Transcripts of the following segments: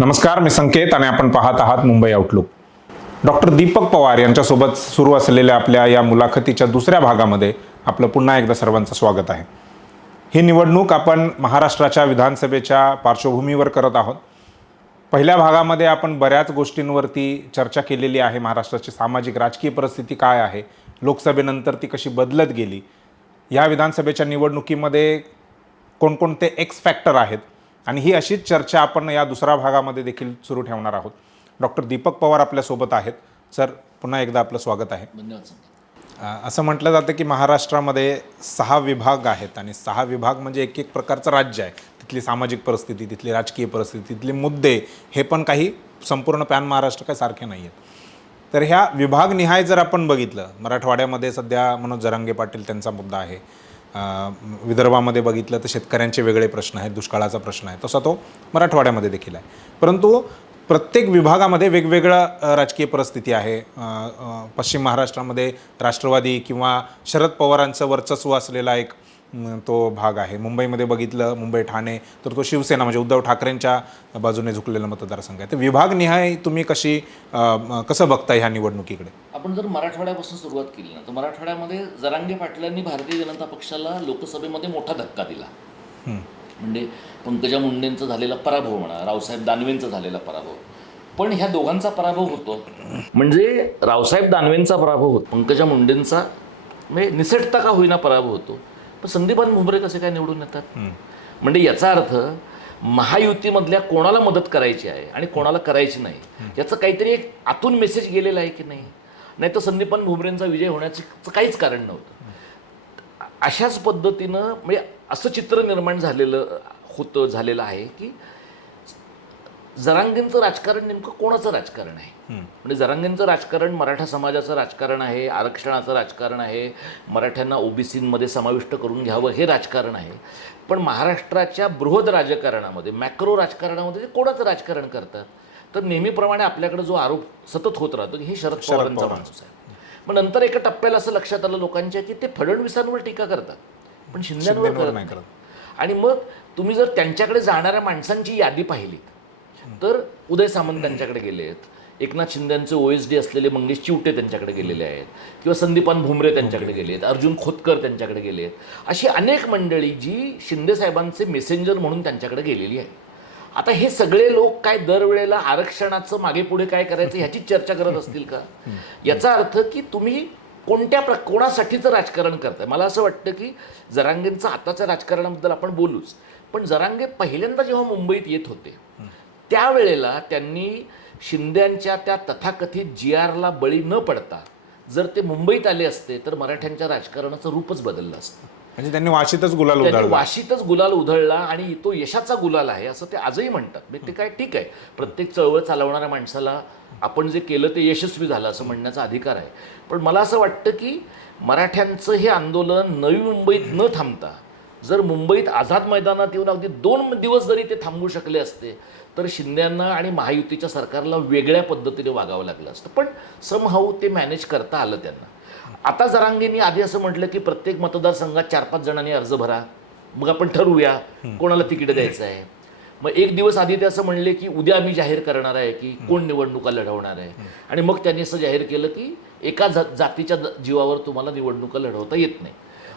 नमस्कार, मी संकेत आणि आपण पाहत आहात मुंबई आउटलुक. डॉक्टर दीपक पवार यांच्यासोबत सुरू असलेल्या आपल्या या मुलाखतीच्या दुसऱ्या भागामध्ये आपलं पुन्हा एकदा सर्वांचं स्वागत आहे. ही निवडणूक आपण महाराष्ट्राच्या विधानसभेच्या पार्श्वभूमीवर करत आहोत. पहिल्या भागामध्ये आपण बऱ्याच गोष्टींवरती चर्चा केलेली आहे. महाराष्ट्राची सामाजिक राजकीय परिस्थिती काय आहे, लोकसभेनंतर ती कशी बदलत गेली, ह्या विधानसभेच्या निवडणुकीमध्ये कोणकोणते एक्स फॅक्टर आहेत, आणि ही अशीच चर्चा आपण या दुसऱ्या भागामध्ये देखील सुरू ठेवणार आहोत. डॉक्टर दीपक पवार आपल्यासोबत आहेत. सर, पुन्हा एकदा आपलं स्वागत आहे. धन्यवाद. असं म्हटलं जातं की महाराष्ट्रामध्ये 6 विभाग आहेत आणि 6 विभाग म्हणजे एक एक प्रकारचं राज्य आहे. तिथली सामाजिक परिस्थिती, तिथली राजकीय परिस्थिती, तिथले मुद्दे हे पण काही संपूर्ण पॅन महाराष्ट्र काही सारखे नाही आहेत. तर ह्या विभागनिहाय जर आपण बघितलं, मराठवाड्यामध्ये सध्या मनोज जरांगे पाटील त्यांचा मुद्दा आहे. विदर्भामध्ये बघितलं तर शेतकऱ्यांचे वेगळे प्रश्न आहेत, दुष्काळाचा प्रश्न आहे, तसा तो मराठवाड्यामध्ये देखील आहे. परंतु प्रत्येक विभागामध्ये वेगवेगळं राजकीय परिस्थिती आहे. पश्चिम महाराष्ट्रामध्ये राष्ट्रवादी किंवा शरद पवारांचं वर्चस्व असलेला एक तो भाग आहे. मुंबईमध्ये बघितलं, मुंबई ठाणे, तर तो शिवसेना म्हणजे उद्धव ठाकरेंच्या बाजूने झुकलेला मतदारसंघ आहे. तर विभागनिहाय तुम्ही कसं बघता ह्या निवडणुकीकडे? आपण जर मराठवाड्यापासून सुरुवात केली ना, तर मराठवाड्यामध्ये जरांगे पाटलांनी भारतीय जनता पक्षाला लोकसभेमध्ये मोठा धक्का दिला. म्हणजे पंकजा मुंडेंचा झालेला पराभव म्हणा, रावसाहेब दानवेंचा झालेला पराभव, पण ह्या दोघांचा पराभव होतो. म्हणजे रावसाहेब दानवेंचा पराभव होतो, पंकजा मुंडेंचा म्हणजे निसटता का होईना पराभव होतो, पण संदीपान भुमरे कसे काय निवडून येतात? म्हणजे याचा अर्थ महायुतीमधल्या कोणाला मदत करायची आहे आणि कोणाला करायची नाही, याचं काहीतरी एक आतून मेसेज गेलेला आहे की नाही तर संदीपान भुमरेंचा विजय होण्याचं काहीच कारण नव्हतं. अशाच पद्धतीनं म्हणजे असं चित्र निर्माण झालेलं आहे की जरांगेंचं राजकारण नेमकं कोणाचं राजकारण आहे? म्हणजे जरांगेंचं राजकारण मराठा समाजाचं राजकारण आहे, आरक्षणाचं राजकारण आहे, मराठ्यांना ओबीसीमध्ये समाविष्ट करून घ्यावं हे राजकारण आहे. पण महाराष्ट्राच्या बृहद राजकारणामध्ये, मॅक्रो राजकारणामध्ये ते कोणाचं राजकारण करतात? तर नेहमीप्रमाणे आपल्याकडे जो आरोप सतत होत राहतो की हे शरद पवारांचा माणूस आहे. मग नंतर एका टप्प्याला असं लक्षात आलं लोकांच्या की ते फडणवीसांवर टीका करतात पण शिंदेंवर करत नाही. आणि मग तुम्ही जर त्यांच्याकडे जाणाऱ्या माणसांची यादी पाहिली तर उदय सामंत त्यांच्याकडे गेले आहेत, एकनाथ शिंदेंचे OSD असलेले मंगेश चिवटे त्यांच्याकडे गेलेले आहेत, किंवा संदीपान भुमरे त्यांच्याकडे गेले आहेत, अर्जुन खोतकर त्यांच्याकडे गेले आहेत. अशी अनेक मंडळी जी शिंदे साहेबांचे मेसेंजर म्हणून त्यांच्याकडे गेलेली आहे. आता हे सगळे लोक काय दरवेळेला आरक्षणाचं मागे पुढे काय करायचं ह्याचीच चर्चा करत असतील का? याचा अर्थ की तुम्ही कोणासाठीचं राजकारण करताय. मला असं वाटतं की जरांगेंचं आताच्या राजकारणाबद्दल आपण बोलूच, पण जरांगे पहिल्यांदा जेव्हा मुंबईत येत होते त्यावेळेला त्यांनी शिंद्यांच्या त्या तथाकथित GRला बळी न पडता जर ते मुंबईत आले असते तर मराठ्यांच्या राजकारणाचं रूपच बदललं असतं. म्हणजे त्यांनी वाशीतच गुलाल उधळला आणि तो यशाचा गुलाल आहे असं ते आजही म्हणतात. म्हणजे ते काय ठीक आहे, प्रत्येक चळवळ चालवणाऱ्या माणसाला आपण जे केलं ते यशस्वी झालं असं म्हणण्याचा अधिकार आहे. पण मला असं वाटतं की मराठ्यांचं हे आंदोलन नवी मुंबईत न थांबता जर मुंबईत आझाद मैदानात येऊन अगदी 2 दिवस जरी ते थांबवू शकले असते तर शिंद्यांना आणि महायुतीच्या सरकारला वेगळ्या पद्धतीने वागावं लागलं असतं. पण समहाऊ ते मॅनेज करता आलं त्यांना. आता जरांगेंनी आधी असं म्हटलं की प्रत्येक मतदारसंघात 4-5 जणांनी अर्ज भरा, मग आपण ठरवूया कोणाला तिकीट द्यायचं आहे. मग एक दिवस आधी ते असं म्हणले की उद्या आम्ही जाहीर करणार आहे की कोण निवडणुका लढवणार आहे, आणि मग त्यांनी असं जाहीर केलं की एका जातीच्या जीवावर तुम्हाला निवडणुका लढवता येत नाही.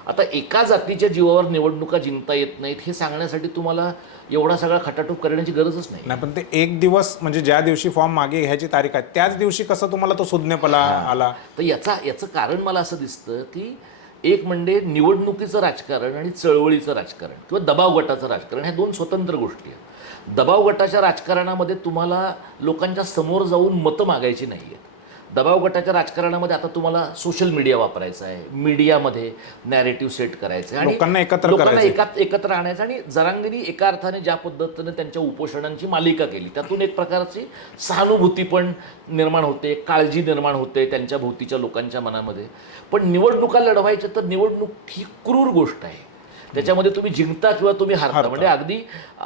आता एका जातीच्या जीवावर निवडणुका जिंकता येत नाहीत हे सांगण्यासाठी तुम्हाला एवढा सगळा खटाटोप करण्याची गरजच नाही. पण ते एक दिवस म्हणजे ज्या दिवशी फॉर्म मागे घ्यायची तारीख आहे त्याच दिवशी कसं तुम्हाला तो सुज्ञपणा आला? तर याचं कारण मला असं दिसतं की एक म्हणजे निवडणुकीचं राजकारण आणि चळवळीचं राजकारण किंवा दबाव गटाचं राजकारण ह्या 2 स्वतंत्र गोष्टी आहेत. दबाव गटाच्या राजकारणामध्ये तुम्हाला लोकांच्या समोर जाऊन मतं मागायची नाही आहेत. दबाव गटाच्या राजकारणामध्ये आता तुम्हाला सोशल मीडिया वापरायचा आहे, मीडियामध्ये नॅरेटिव्ह सेट करायचं आहे आणि लोकांना एकत्र आणायचं. आणि जरांगेंनी एका अर्थाने ज्या पद्धतीने त्यांच्या उपोषणांची मालिका केली त्यातून एक प्रकारची सहानुभूती पण निर्माण होते, काळजी निर्माण होते त्यांच्या भोवतीच्या लोकांच्या मनामध्ये. पण निवडणुका लढवायच्या तर निवडणूक ही क्रूर गोष्ट आहे. त्याच्यामध्ये तुम्ही जिंकता किंवा तुम्ही हारता. म्हणजे अगदी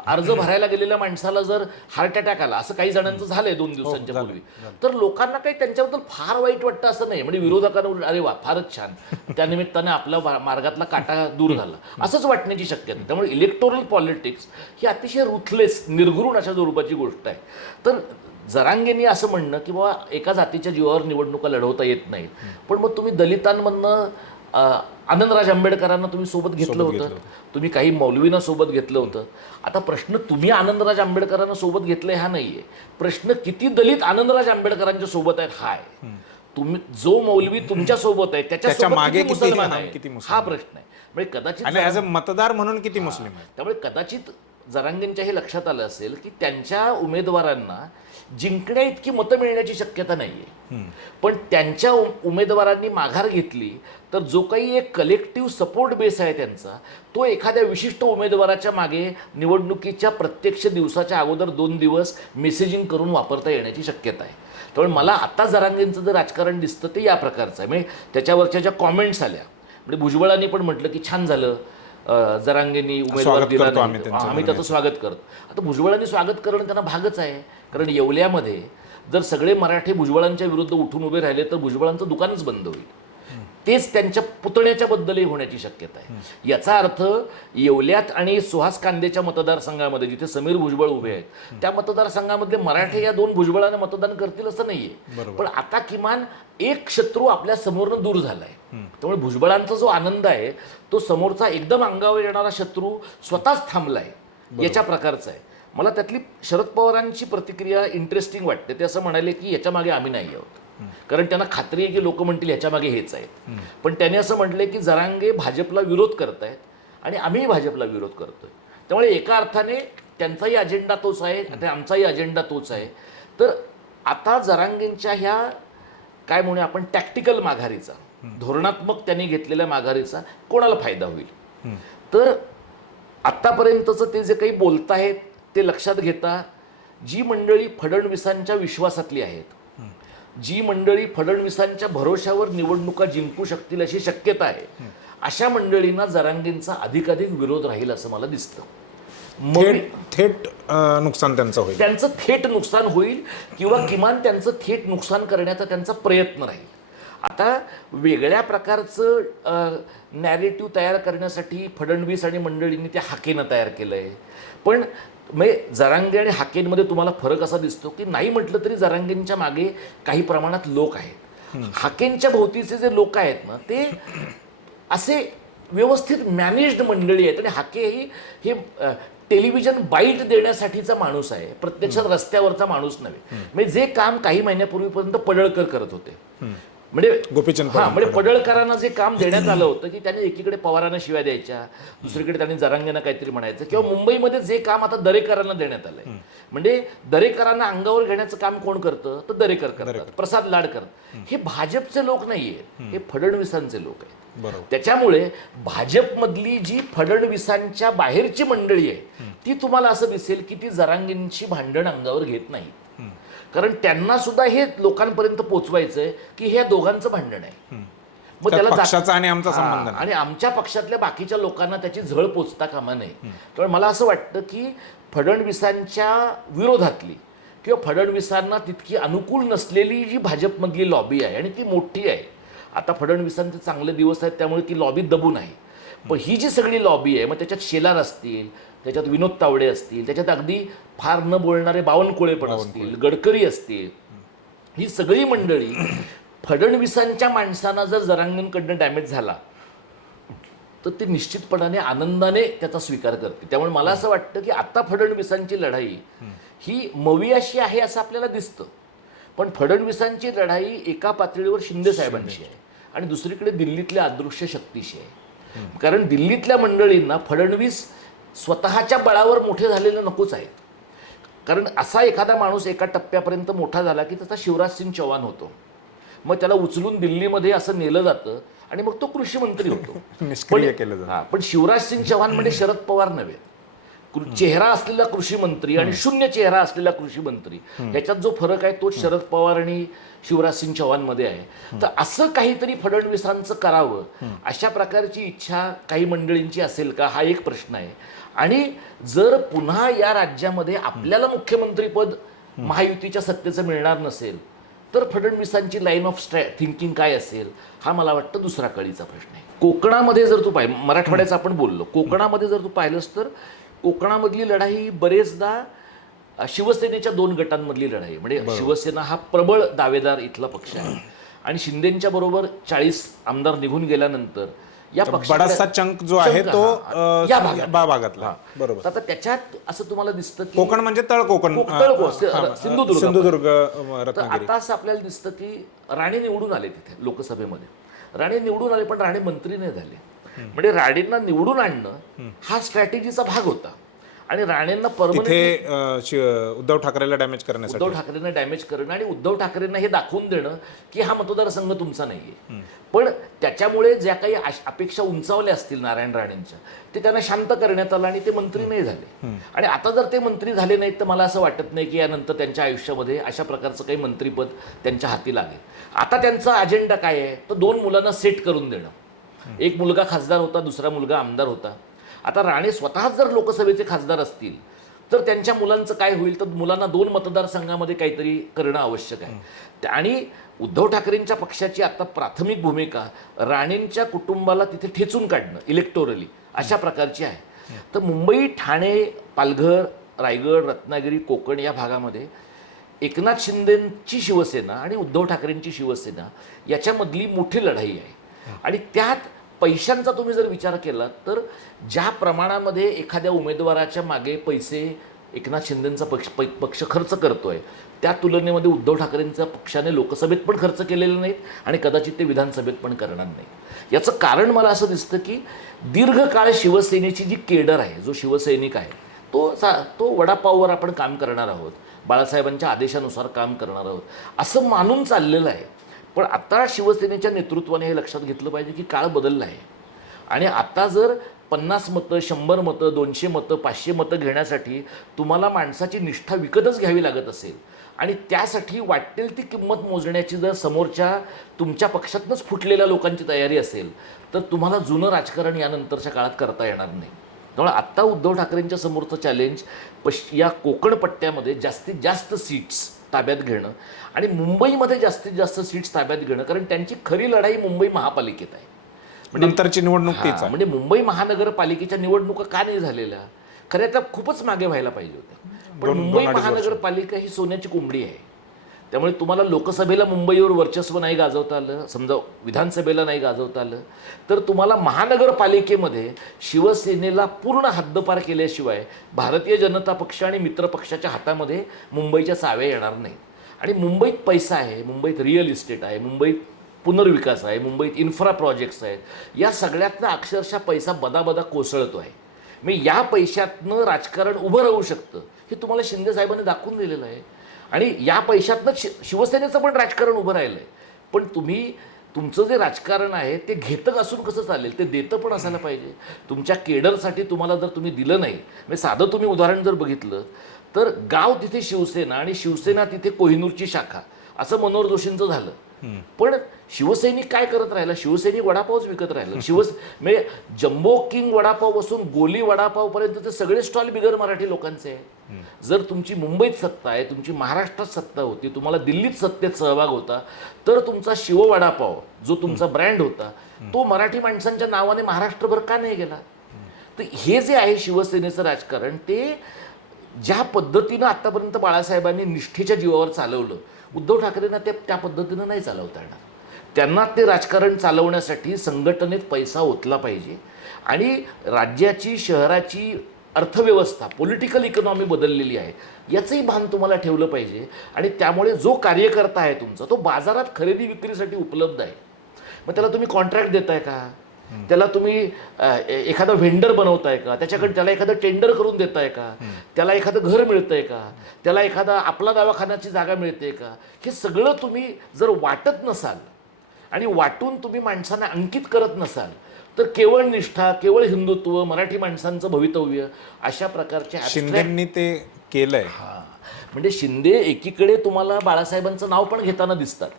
अर्ज भरायला गेलेल्या माणसाला जर हार्ट अटॅक आला, असं काही जणांचं झालंय 2 दिवसांच्या पूर्वी, तर लोकांना काही त्यांच्याबद्दल फार वाईट वाटतं असं नाही. म्हणजे विरोधकांना अरे वा फारच छान, त्यानिमित्ताने आपला मार्गातला काटा दूर झाला असंच वाटण्याची शक्यता. त्यामुळे इलेक्टोरल पॉलिटिक्स ही अतिशय रुथलेस, निर्घृण अशा स्वरूपाची गोष्ट आहे. तर जरांगेंनी असं म्हणणं की बाबा एका जातीच्या जीवावर निवडणुका लढवता येत नाहीत, पण मग तुम्ही दलितांमधनं आनंदराज आंबेडकरांना तुम्ही सोबत घेतलं होतं, तुम्ही काही मौलवींना सोबत घेतलं होतं. आता प्रश्न तुम्ही आनंदराज आंबेडकरांना सोबत घेतलंय हा नाहीये, प्रश्न किती दलित आनंदराज आंबेडकरांच्या सोबत आहेत हा आहे. तुम्ही जो मौलवी तुमच्या सोबत आहे त्याच्या मागे किती मुसलमान आहे हा प्रश्न आहे. म्हणजे कदाचित मतदार म्हणून किती मुस्लिम आहेत. त्यामुळे कदाचित जरांगेंच्या हे लक्षात आलं असेल की त्यांच्या उमेदवारांना जिंकण्या इतकी मतं मिळण्याची शक्यता नाहीये, पण त्यांच्या उमेदवारांनी माघार घेतली तर जो काही एक कलेक्टिव्ह सपोर्ट बेस आहे त्यांचा, तो एखाद्या विशिष्ट उमेदवाराच्या मागे निवडणुकीच्या प्रत्यक्ष दिवसाच्या अगोदर 2 दिवस मेसेजिंग करून वापरता येण्याची शक्यता आहे. त्यामुळे मला आता जरांगेंचं जे राजकारण दिसतं ते या प्रकारचं आहे. म्हणजे त्याच्यावरच्या ज्या कॉमेंट्स आल्या, म्हणजे भुजबळांनी पण म्हटलं की छान झालं जरांगेंनी उमेदवार दिला, आम्ही त्याचं स्वागत करतो. आता भुजबळांनी स्वागत करणं त्यांना भागच आहे, कारण येवल्यामध्ये जर सगळे मराठी भुजबळांच्या विरुद्ध उठून उभे राहिले तर भुजबळांचं दुकानच बंद होईल. तेच त्यांच्या पुतण्याच्या बद्दलही होण्याची शक्यता आहे. याचा अर्थ येवल्यात आणि सुहास कांदेच्या मतदारसंघामध्ये जिथे समीर भुजबळ उभे आहेत, त्या मतदारसंघामध्ये मराठे या 2 भुजबळांना मतदान करतील असं नाहीये, पण आता किमान एक शत्रू आपल्या समोरनं दूर झालाय. त्यामुळे भुजबळांचा जो आनंद आहे तो समोरचा एकदम अंगावर येणारा शत्रू स्वतःच थांबलाय याच्या प्रकारचा आहे. मला त्यातली शरद पवारांची प्रतिक्रिया इंटरेस्टिंग वाटते. ते असं म्हणाले की याच्या मागे आम्ही नाही आहोत, कारण त्यांना खात्री आहे की लोक म्हणतील ह्याच्या मागे हेच आहेत. पण त्याने असं म्हटलंय की जरांगे भाजपला विरोध करतायत आणि आम्ही भाजपला विरोध करतोय. त्यामुळे एका अर्थाने त्यांचाही अजेंडा तोच आहे आणि आमचाही अजेंडा तोच आहे. तर आता जरांगेंच्या ह्या काय म्हणूया आपण टॅक्टिकल माघारीचा, धोरणात्मक त्यांनी घेतलेल्या माघारीचा कोणाला फायदा होईल. तर आत्तापर्यंतचं ते जे काही बोलतायत ते लक्षात घेता, जी मंडळी फडणवीसांच्या विश्वासातली आहेत, जी मंडळी फडणवीसांच्या भरोशावर निवडणुका जिंकू शकतील अशी शक्यता आहे, अशा मंडळींना जरांगेंचा अधिकाधिक विरोध राहील असं मला दिसतं. थेट नुकसान त्यांचं होईल, त्यांचं थेट नुकसान होईल किंवा किमान त्यांचं थेट नुकसान करण्याचा त्यांचा प्रयत्न राहील. आता वेगळ्या प्रकारचं नॅरेटिव्ह तयार करण्यासाठी फडणवीस आणि मंडळींनी त्या हाकेनं तयार केलं आहे. पण म्हणजे जरांगे आणि हाकेंमध्ये तुम्हाला फरक असा दिसतो की नाही म्हटलं तरी जरांगेंच्या मागे काही प्रमाणात लोक आहेत. हाकेंच्या भोवतीचे जे लोक आहेत ना ते असे व्यवस्थित मॅनेज्ड मंडळी आहेत. आणि हाके हे टेलिव्हिजन बाईट देण्यासाठीचा माणूस आहे, प्रत्यक्षात रस्त्यावरचा माणूस नव्हे. म्हणजे जे काम काही महिन्यापूर्वीपर्यंत पडळकर करत होते, म्हणजे गोपीचंद म्हणजे पडळकरांना जे काम देण्यात आलं होतं की त्याने एकीकडे पवारांना शिव्या द्यायच्या, दुसरीकडे त्यांनी जरांगेंना काहीतरी म्हणायचं, किंवा मुंबईमध्ये जे काम आता दरेकरांना देण्यात आलंय, म्हणजे दरेकरांना अंगावर घेण्याचं काम कोण करतं तर दरेकर करतात, प्रसाद लाड करतात. हे भाजपचे लोक नाहीये, हे फडणवीसांचे लोक आहेत. त्याच्यामुळे भाजपमधली जी फडणवीसांच्या बाहेरची मंडळी आहे ती तुम्हाला असं दिसेल की ती जरांगेंची भांडण अंगावर घेत नाही, कारण त्यांना सुद्धा हे लोकांपर्यंत पोचवायचंय की हे दोघांचं भांडण आहे. मग त्याला पक्षाचा आणि आमचा संबंध नाही, आणि आमच्या पक्षातल्या बाकीच्या लोकांना त्याची झळ पोचता कामा नये. तर मला असं वाटतं की फडणवीसांच्या विरोधातली किंवा फडणवीसांना तितकी अनुकूल नसलेली जी भाजपमधली लॉबी आहे, आणि ती मोठी आहे, आता फडणवीसांचे चांगले दिवस आहेत त्यामुळे ती लॉबी दबून आहे, पण ही जी सगळी लॉबी आहे, मग त्याच्यात शेलार असतील, त्याच्यात विनोद तावडे असतील, त्याच्यात अगदी फार न बोलणारे बावनकुळे पण असतील, गडकरी असतील, ही सगळी मंडळी फडणवीसांच्या माणसांना जर जरांगेंकडनं डॅमेज झाला तर ते निश्चितपणाने आनंदाने त्याचा स्वीकार करते. त्यामुळे मला असं वाटतं की आता फडणवीसांची लढाई ही मवियाशी आहे असं आपल्याला दिसतं, पण फडणवीसांची लढाई एका पातळीवर शिंदे साहेबांशी आहे आणि दुसरीकडे दिल्लीतल्या अदृश्य शक्तीशी आहे. कारण दिल्लीतल्या मंडळींना फडणवीस स्वतःच्या बळावर मोठे झालेले नकोच आहेत. कारण असा एखादा माणूस एका टप्प्यापर्यंत मोठा झाला की त्याचा शिवराज सिंग चौहान होतो, मग त्याला उचलून दिल्लीमध्ये असं नेलं जातं आणि मग तो कृषी मंत्री होतो. निष्क्रिय केलं जातं. पण शिवराज सिंग चौहान म्हणजे शरद पवार नव्हे. चेहरा असलेला कृषी मंत्री आणि शून्य चेहरा असलेला कृषी मंत्री याच्यात जो फरक आहे तो शरद पवार आणि शिवराज सिंग चौहानमध्ये आहे. तर असं काहीतरी फडणवीसांचं करावं अशा प्रकारची इच्छा काही मंडळींची असेल का, हा एक प्रश्न आहे. आणि जर पुन्हा या राज्यामध्ये आपल्याला मुख्यमंत्रीपद महायुतीच्या सत्तेचं मिळणार नसेल तर फडणवीसांची लाईन ऑफ थिंकिंग काय असेल, हा मला वाटतं दुसरा कळीचा प्रश्न आहे. कोकणामध्ये जर तू मराठवाड्याचं आपण बोललो, कोकणामध्ये जर तू पाहिलंस तर कोकणामधली लढाई ही बरेचदा शिवसेनेच्या 2 गटांमधली लढाई. म्हणजे शिवसेना हा प्रबळ दावेदार इथला पक्ष आहे आणि शिंदेच्या बरोबर 40 आमदार निघून गेल्यानंतर या बराचसा चंक जो आहे तो या भागातला. बरोबर. आता त्याच्यात असं तुम्हाला दिसतं की कोकण म्हणजे तळ कोकण, सिंधुदुर्ग, तर आता असं आपल्याला दिसतं की राणे निवडून आले तिथे लोकसभेमध्ये. राणे निवडून आले पण राणे मंत्री नाही झाले. म्हणजे राणेंना निवडून आणणं हा स्ट्रॅटेजीचा भाग होता आणि राणेंना उद्धव ठाकरेला डॅमेज करण्यासाठी, उद्धव ठाकरेंना डॅमेज करणं आणि उद्धव ठाकरेंना हे दाखवून देणं की हा मतदारसंघ तुमचा नाहीये. पण त्याच्यामुळे ज्या काही अपेक्षा उंचावल्या असतील नारायण राणेंच्या ते त्यांना शांत करण्यात आलं आणि ते मंत्री नाही झाले. आणि आता जर ते मंत्री झाले नाहीत तर मला असं वाटत नाही की यानंतर त्यांच्या आयुष्यामध्ये अशा प्रकारचं काही मंत्रीपद त्यांच्या हाती लागेल. आता त्यांचा अजेंडा काय आहे तर 2 मुलांना सेट करून देणं. एक मुलगा खासदार होता, दुसरा मुलगा आमदार होता. आता राणे स्वतःच जर लोकसभेचे खासदार असतील तर त्यांच्या मुलांचं काय होईल तर मुलांना 2 मतदारसंघामध्ये काहीतरी करणं आवश्यक आहे. आणि उद्धव ठाकरेंच्या पक्षाची आता प्राथमिक भूमिका राणेंच्या कुटुंबाला तिथे ठेचून काढणं इलेक्टोरली अशा प्रकारची आहे. तर मुंबई, ठाणे, पालघर, रायगड, रत्नागिरी, कोकण या भागामध्ये एकनाथ शिंदेंची शिवसेना आणि उद्धव ठाकरेंची शिवसेना याच्यामधली मोठी लढाई आहे. आणि त्यात पैशांचा तुम्ही जर विचार केला तर ज्या प्रमाणामध्ये एखाद्या उमेदवाराच्या मागे पैसे एकनाथ शिंदेंचा पक्ष खर्च करतोय त्या तुलनेमध्ये उद्धव ठाकरेंच्या पक्षाने लोकसभेत पण खर्च केलेले नाहीत आणि कदाचित ते विधानसभेत पण करणार नाहीत. याचं कारण मला असं दिसतं की दीर्घकाळ शिवसेनेची जी केडर आहे, जो शिवसैनिक आहे तो वडापाववर आपण काम करणार आहोत, बाळासाहेबांच्या आदेशानुसार काम करणार आहोत असं मानून चाललेलं आहे. पण आता शिवसेनेच्या नेतृत्वाने हे लक्षात घेतलं पाहिजे की काळ बदलला आहे आणि आता जर 50 मतं, 100 मतं, 200 मतं, 500 मतं घेण्यासाठी तुम्हाला माणसाची निष्ठा विकतच घ्यावी लागत असेल आणि त्यासाठी वाटेल ती किंमत मोजण्याची जर समोरच्या तुमच्या पक्षातूनच फुटलेल्या लोकांची तयारी असेल तर तुम्हाला जुनं राजकारण यानंतरच्या काळात करता येणार नाही. त्यामुळे आत्ता उद्धव ठाकरेंच्या समोरचं चॅलेंज या कोकण पट्ट्यामध्ये जास्तीत जास्त सीट्स ताब्यात घेणं आणि मुंबईमध्ये जास्तीत जास्त सीट्स ताब्यात घेणं, कारण त्यांची खरी लढाई मुंबई महापालिकेत आहे. नंतरची निवडणूक तीच आहे. म्हणजे मुंबई महानगरपालिकेच्या निवडणुका का नाही झालेल्या, खऱ्या तर खूपच मागे व्हायला पाहिजे होत्या. पण मुंबई महानगरपालिका ही सोन्याची कोंबडी आहे. त्यामुळे तुम्हाला लोकसभेला मुंबईवर वर्चस्व नाही गाजवता आलं, समजा विधानसभेला नाही गाजवता आलं, तर तुम्हाला महानगरपालिकेमध्ये शिवसेनेला पूर्ण हद्दपार केल्याशिवाय भारतीय जनता पक्ष आणि मित्र पक्षाच्या हातामध्ये मुंबईच्या चाव्या येणार नाहीत. आणि मुंबईत पैसा आहे, मुंबईत रिअल इस्टेट आहे, मुंबईत पुनर्विकास आहे, मुंबईत इन्फ्रा प्रोजेक्ट्स आहेत. या सगळ्यातनं अक्षरशः पैसा बदाबदा कोसळतो आहे. मी या पैशातनं राजकारण उभं राहू शकतं हे तुम्हाला शिंदे साहेबांनी दाखवून दिलेलं आहे. आणि या पैशातनं शिवसेनेचं पण राजकारण उभं राहिलं आहे. पण तुमचं जे राजकारण आहे ते घेतं असून कसं चालेल, ते देतं पण असायला पाहिजे. तुमच्या केडरसाठी तुम्हाला जर तुम्ही दिलं नाही, म्हणजे साधं तुम्ही उदाहरण जर बघितलं तर गाव तिथे शिवसेना आणि शिवसेना तिथे कोहिनूरची शाखा असं मनोहर जोशींचं झालं. पण शिवसैनिक काय करत राहिला, शिवसैनिक वडापावच विकत राहिला. म्हणजे जम्बो किंग वडापाव पासून गोली वडापाव पर्यंतचे सगळे स्टॉल बिगर मराठी लोकांचे आहे. जर तुमची मुंबईत सत्ता आहे, तुमची महाराष्ट्रात सत्ता होती, तुम्हाला दिल्लीत सत्तेत सहभाग होता, तर तुमचा शिव वडापाव जो तुमचा ब्रँड होता तो मराठी माणसांच्या नावाने महाराष्ट्रभर का नाही गेला. तर हे जे आहे शिवसेनेचं राजकारण, ते ज्या पद्धतीनं आतापर्यंत बाळासाहेबांनी निष्ठेच्या जीवावर चालवलं, उद्धव ठाकरेंना ते त्या पद्धतीनं नाही चालवता येणार. त्यांना ते राजकारण चालवण्यासाठी संघटनेत पैसा ओतला पाहिजे आणि राज्याची, शहराची अर्थव्यवस्था, पॉलिटिकल इकॉनॉमी बदललेली आहे याचंही भान तुम्हाला ठेवलं पाहिजे. आणि त्यामुळे जो कार्यकर्ता आहे तुमचा तो बाजारात खरेदी विक्रीसाठी उपलब्ध आहे. मग त्याला तुम्ही कॉन्ट्रॅक्ट देताय का, त्याला तुम्ही एखादा व्हेंडर बनवताय का, त्याला एखादं टेंडर करून देताय का, त्याला एखादं घर मिळतंय का, त्याला एखादा आपला दवाखान्याची जागा मिळते का, हे सगळं तुम्ही जर वाटत नसाल आणि वाटून तुम्ही माणसांना अंकित करत नसाल तर केवळ निष्ठा, केवळ हिंदुत्व, मराठी माणसांचं भवितव्य अशा प्रकारचे abstract- शिंदेंनी ते केलंय. हां, म्हणजे शिंदे एकीकडे तुम्हाला बाळासाहेबांचं नाव पण घेताना दिसतात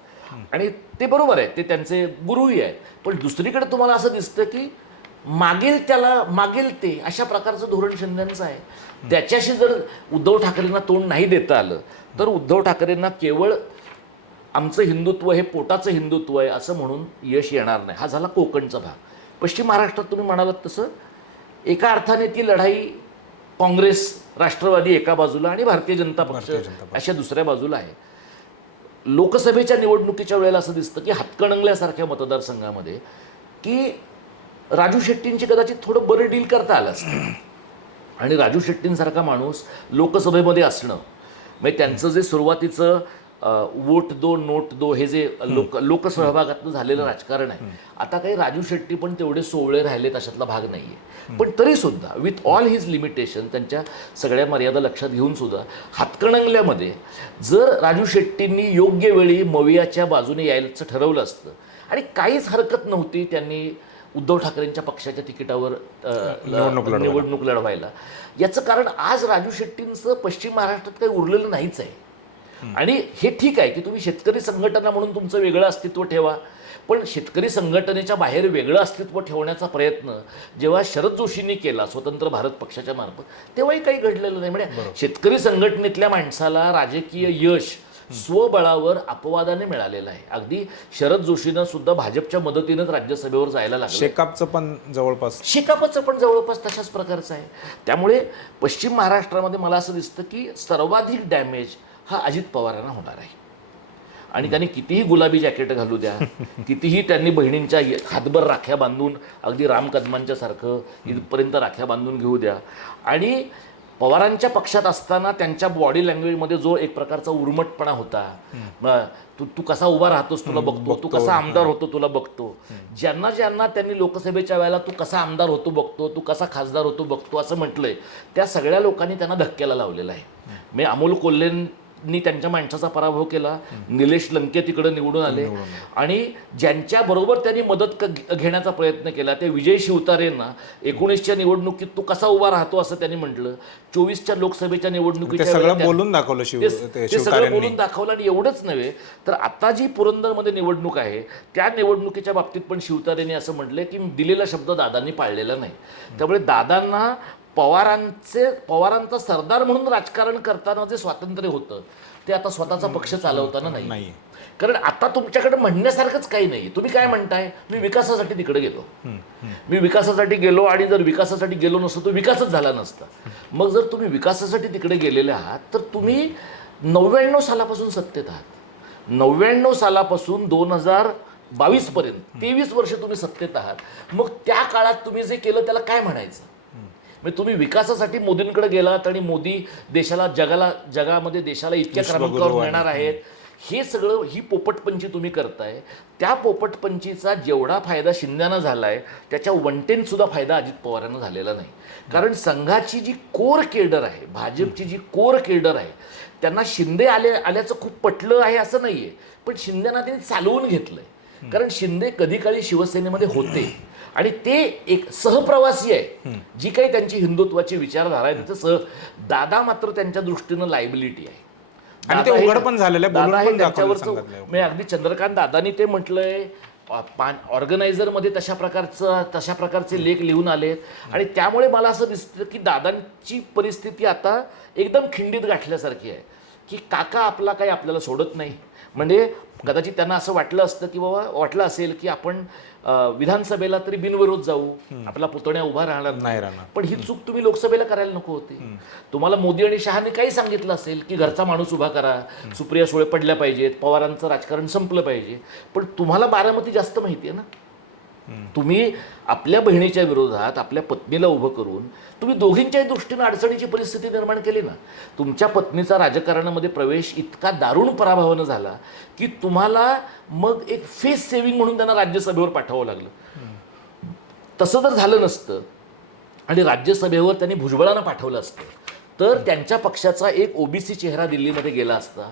आणि ते बरोबर आहे, ते त्यांचे गुरुही आहे. पण दुसरीकडे तुम्हाला असं दिसतं की मागेल ते अशा प्रकारचं धोरण शिंदेचं आहे. त्याच्याशी जर उद्धव ठाकरेंना तोंड नाही देता आलं तर उद्धव ठाकरेंना केवळ आमचं हिंदुत्व हे पोटाचं हिंदुत्व आहे असं म्हणून यश येणार नाही. हा झाला कोकणचा भाग. पश्चिम महाराष्ट्रात तुम्ही म्हणालात तसं एका अर्थाने ती लढाई काँग्रेस, राष्ट्रवादी एका बाजूला आणि भारतीय जनता पक्ष अशा दुसऱ्या बाजूला आहे. लोकसभेच्या निवडणुकीच्या वेळेला असं दिसतं की हातकणंगल्यासारख्या मतदारसंघामध्ये की राजू शेट्टींची कदाचित थोडं बरं डील करता आलं असतं आणि राजू शेट्टींसारखा माणूस लोकसभेमध्ये असणं म्हणजे त्यांचं जे सुरुवातीचं वोट दो नोट दो हे जे लोकसहभागातून झालेलं राजकारण आहे, आता काही राजू शेट्टी पण तेवढे सोवळे राहिलेत अशातला भाग नाही आहे. पण तरीसुद्धा विथ ऑल हिज लिमिटेशन, त्यांच्या सगळ्या मर्यादा लक्षात घेऊन सुद्धा हातकणंगल्यामध्ये जर राजू शेट्टींनी योग्य वेळी मवियाच्या बाजूने यायचं ठरवलं असतं आणि काहीच हरकत नव्हती त्यांनी उद्धव ठाकरेंच्या पक्षाच्या तिकिटावर निवडणूक लढवायला, याचं कारण आज राजू शेट्टींचं पश्चिम महाराष्ट्रात काही उरलेलं नाहीच आहे. आणि हे ठीक आहे की तुम्ही शेतकरी संघटना म्हणून तुमचं वेगळं अस्तित्व ठेवा, पण शेतकरी संघटनेच्या बाहेर वेगळं अस्तित्व ठेवण्याचा प्रयत्न जेव्हा शरद जोशींनी केला स्वतंत्र भारत पक्षाच्या मार्फत, तेव्हाही काही घडलेलं नाही. म्हणजे शेतकरी संघटनेतल्या माणसाला राजकीय यश स्वबळावर अपवादाने मिळालेलं आहे. अगदी शरद जोशीनं सुद्धा भाजपच्या मदतीनंच राज्यसभेवर जायला लागलं. शेकापचं पण जवळपास तशाच प्रकारचं आहे. त्यामुळे पश्चिम महाराष्ट्रामध्ये मला असं दिसतं की सर्वाधिक डॅमेज हा अजित पवारांना होणार आहे. आणि त्यांनी कितीही गुलाबी जॅकेट घालू द्या, कितीही त्यांनी बहिणींच्या हातभर राख्या बांधून अगदी राम कदमांच्या सारखं इथपर्यंत राख्या बांधून घेऊ द्या, आणि पवारांच्या पक्षात असताना त्यांच्या बॉडी लँग्वेजमध्ये जो एक प्रकारचा उर्मटपणा होता, तू कसा उभा राहतोस तुला बघतो, तू कसा आमदार होतो तुला बघतो, ज्यांना त्यांनी लोकसभेच्या वेळेला तू कसा आमदार होतो बघतो, तू कसा खासदार होतो बघतो असं म्हटलंय, त्या सगळ्या लोकांनी त्यांना धक्क्याला लावलेला आहे. मी अमोल कोल्हेंनी त्यांच्या माणसाचा पराभव केला, निलेश लंके तिकडे निवडून आले, आणि ज्यांच्याबरोबर त्यांनी मदत घेण्याचा प्रयत्न केला ते विजय शिवतारेंना 19च्या निवडणुकीत तू कसा उभा राहतो असं त्यांनी म्हटलं. 24च्या लोकसभेच्या निवडणुकीच्या सगळं बोलून दाखवलं ते सगळं बोलून दाखवलं. आणि एवढंच नव्हे तर आता जी पुरंदरमध्ये निवडणूक आहे त्या निवडणुकीच्या बाबतीत पण शिवतारेंनी असं म्हटलंय की दिलेला शब्द दादांनी पाळलेला नाही. त्यामुळे दादांना पवारांचा सरदार म्हणून राजकारण करताना जे स्वातंत्र्य होतं ते आता स्वतःचा पक्ष चालवताना नाही. कारण आता तुमच्याकडे म्हणण्यासारखंच काही नाही. तुम्ही काय म्हणताय, मी विकासासाठी तिकडे गेलो, मी विकासासाठी गेलो, आणि जर विकासासाठी गेलो नसतो तर विकासच झाला नसता. मग जर तुम्ही विकासासाठी तिकडे गेलेले आहात तर तुम्ही 99 सालापासून सत्तेत आहात. 99 सालापासून 2022 पर्यंत 23 वर्ष तुम्ही सत्तेत आहात. मग त्या काळात तुम्ही जे केलं त्याला काय म्हणायचं? म्हणजे तुम्ही विकासासाठी मोदींकडे गेलात आणि मोदी जगामध्ये देशाला इतक्या क्रमांकावर नेणार आहेत, हे सगळं ही पोपटपंची तुम्ही करताय. त्या पोपटपंचीचा जेवढा फायदा शिंद्यांना झाला आहे त्याच्या 1/10 सुद्धा फायदा अजित पवारांना झालेला नाही. कारण संघाची जी कोर केडर आहे, भाजपची जी कोर केडर आहे, त्यांना शिंदे आल्याचं खूप पटलं आहे असं नाही आहे, पण शिंदेना त्यांनी चालवून घेतलं आहे. कारण शिंदे कधी काळी शिवसेनेमध्ये होते आणि ते एक सहप्रवासी आहे. जी काही त्यांची हिंदुत्वाची विचारधारा आहे त्याचं दादा मात्र त्यांच्या दृष्टीनं लायबिलिटी आहे. आणि ते उघड पण झालेलं आहे, त्यांच्यावरचं अगदी चंद्रकांत दादानी ते म्हटलंय, ऑर्गनायझरमध्ये तशा प्रकारचे लेख लिहून आलेत. आणि त्यामुळे मला असं दिसतं की दादांची परिस्थिती आता एकदम खिंडीत गाठल्यासारखी आहे की काका आपला काही आपल्याला सोडत नाही. म्हणजे कदाचित त्यांना असं वाटलं असेल की आपण विधानसभेला तरी बिनविरोध जाऊ, आपला पुतण्या उभा राहणार नाही, पण ही चूक तुम्ही लोकसभेला करायला नको होती. तुम्हाला मोदी आणि शहाने काही सांगितलं असेल की घरचा माणूस उभा करा, सुप्रिया सुळे पडल्या पाहिजेत, पवारांचं राजकारण संपलं पाहिजे, पण तुम्हाला बारामती जास्त माहिती आहे ना. तुम्ही आपल्या बहिणीच्या विरोधात आपल्या पत्नीला उभं करून तुम्ही दोघींच्याही दृष्टीनं अडचणीची परिस्थिती निर्माण केली ना. तुमच्या पत्नीचा राजकारणामध्ये प्रवेश इतका दारुण पराभवानं झाला की तुम्हाला मग एक फेस सेव्हिंग म्हणून त्यांना राज्यसभेवर पाठवावं लागलं. तसं जर झालं नसतं आणि राज्यसभेवर त्यांनी भुजबळांना पाठवलं असतं तर त्यांच्या पक्षाचा एक ओबीसी चेहरा दिल्लीमध्ये गेला असता.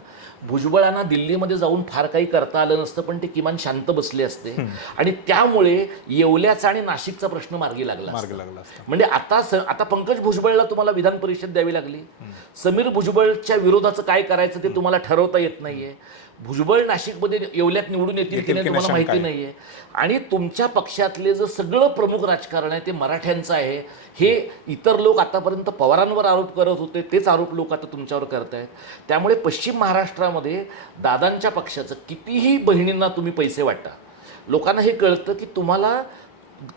भुजबळांना दिल्लीमध्ये जाऊन फार काही करता आलं नसतं, पण ते किमान शांत बसले असते आणि त्यामुळे येवल्याचा आणि नाशिकचा प्रश्न मार्गी लागला असता. म्हणजे आता पंकज भुजबळला तुम्हाला विधान परिषद द्यावी लागली. समीर भुजबळच्या विरोधाचं काय करायचं ते तुम्हाला ठरवता येत नाहीये. भुजबळ नाशिकमध्ये येवल्यात निवडून येतील की नाही तुम्हाला माहिती नाहीये. आणि तुमच्या पक्षातले जे सगळं प्रमुख राजकारण आहे ते मराठ्यांचं आहे. हे इतर लोक आतापर्यंत पवारांवर आरोप करत होते, तेच आरोप लोक आता तुमच्यावर करतायत. त्यामुळे पश्चिम महाराष्ट्रामध्ये दादांच्या पक्षाचं कितीही बहिणींना तुम्ही पैसे वाटा, लोकांना हे कळतं की तुम्हाला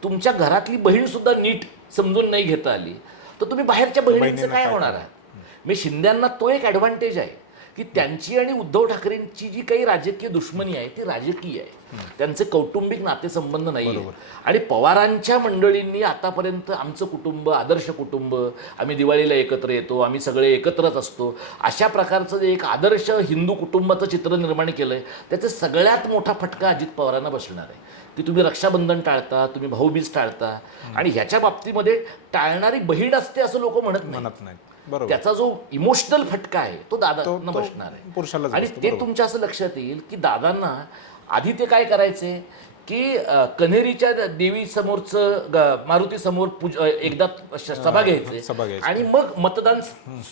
तुमच्या घरातली बहीण सुद्धा नीट समजून नाही घेता आली तर तुम्ही बाहेरच्या बहिणींचं काय होणार आहे. मी शिंद्यांना तो एक ॲडव्हान्टेज आहे की त्यांची आणि उद्धव ठाकरेंची जी काही राजकीय दुश्मनी आहे ती राजकीय आहे, त्यांचे कौटुंबिक नातेसंबंध नाही आहे. आणि पवारांच्या मंडळींनी आतापर्यंत आमचं कुटुंब आदर्श कुटुंब, आम्ही दिवाळीला एकत्र येतो, आम्ही सगळे एकत्रच असतो, अशा प्रकारचं जे एक आदर्श हिंदू कुटुंबाचं चित्र निर्माण केलं आहे, त्याचा सगळ्यात मोठा फटका अजित पवारांना बसणार आहे की तुम्ही रक्षाबंधन टाळता, तुम्ही भाऊबीज टाळता. आणि ह्याच्या बाबतीमध्ये टाळणारी बहीण असते असं लोक म्हणत नाही. त्याचा जो इमोशनल फटका आहे तो दादांना बसणार आहे. आणि ते तुमच्या असं लक्षात येईल की दादांना आधी ते काय करायचे की कन्हेरीच्या देवी समोरचं मारुती समोर एकदा सभा घ्यायचे आणि मग मतदान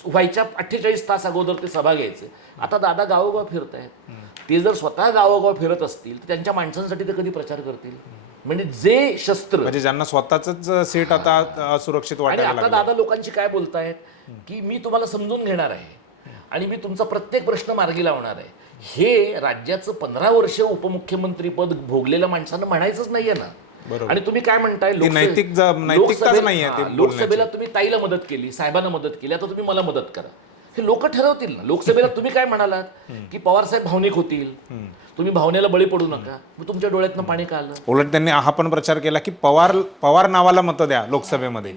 व्हायच्या 48 तास अगोदर ते सभा घ्यायचे. आता दादा गावोगाव फिरत आहेत. ते जर स्वतः गावोगाव फिरत असतील तर त्यांच्या माणसांसाठी ते कधी प्रचार करतील. म्हणजे जे शस्त्र म्हणजे ज्यांना स्वतःच सीट आता सुरक्षित वाटायला लागलं. आता दादा लोकांची काय बोलतायत की मी तुम्हाला समजून घेणार आहे आणि मी तुमचा प्रत्येक प्रश्न मार्गी लावणार आहे. हे राज्याचं 15 वर्ष उपमुख्यमंत्री पद भोगलेल्या माणसांना म्हणायचंच नाहीये ना. आणि तुम्ही काय म्हणताय लोकसभेला तुम्ही ताईला मदत केली, साहेबांना मदत केली, आता तुम्ही मला मदत करा. हे लोक ठरवतील ना. लोकसभेला तुम्ही काय म्हणालात की पवार साहेब भावनिक होतील, तुम्ही भावनेला बळी पडू नका. मग तुमच्या डोळ्यातनं पाणी का आलं. उलट त्यांनी हा पण प्रचार केला की पवार नावाला मतं द्या लोकसभेमध्ये.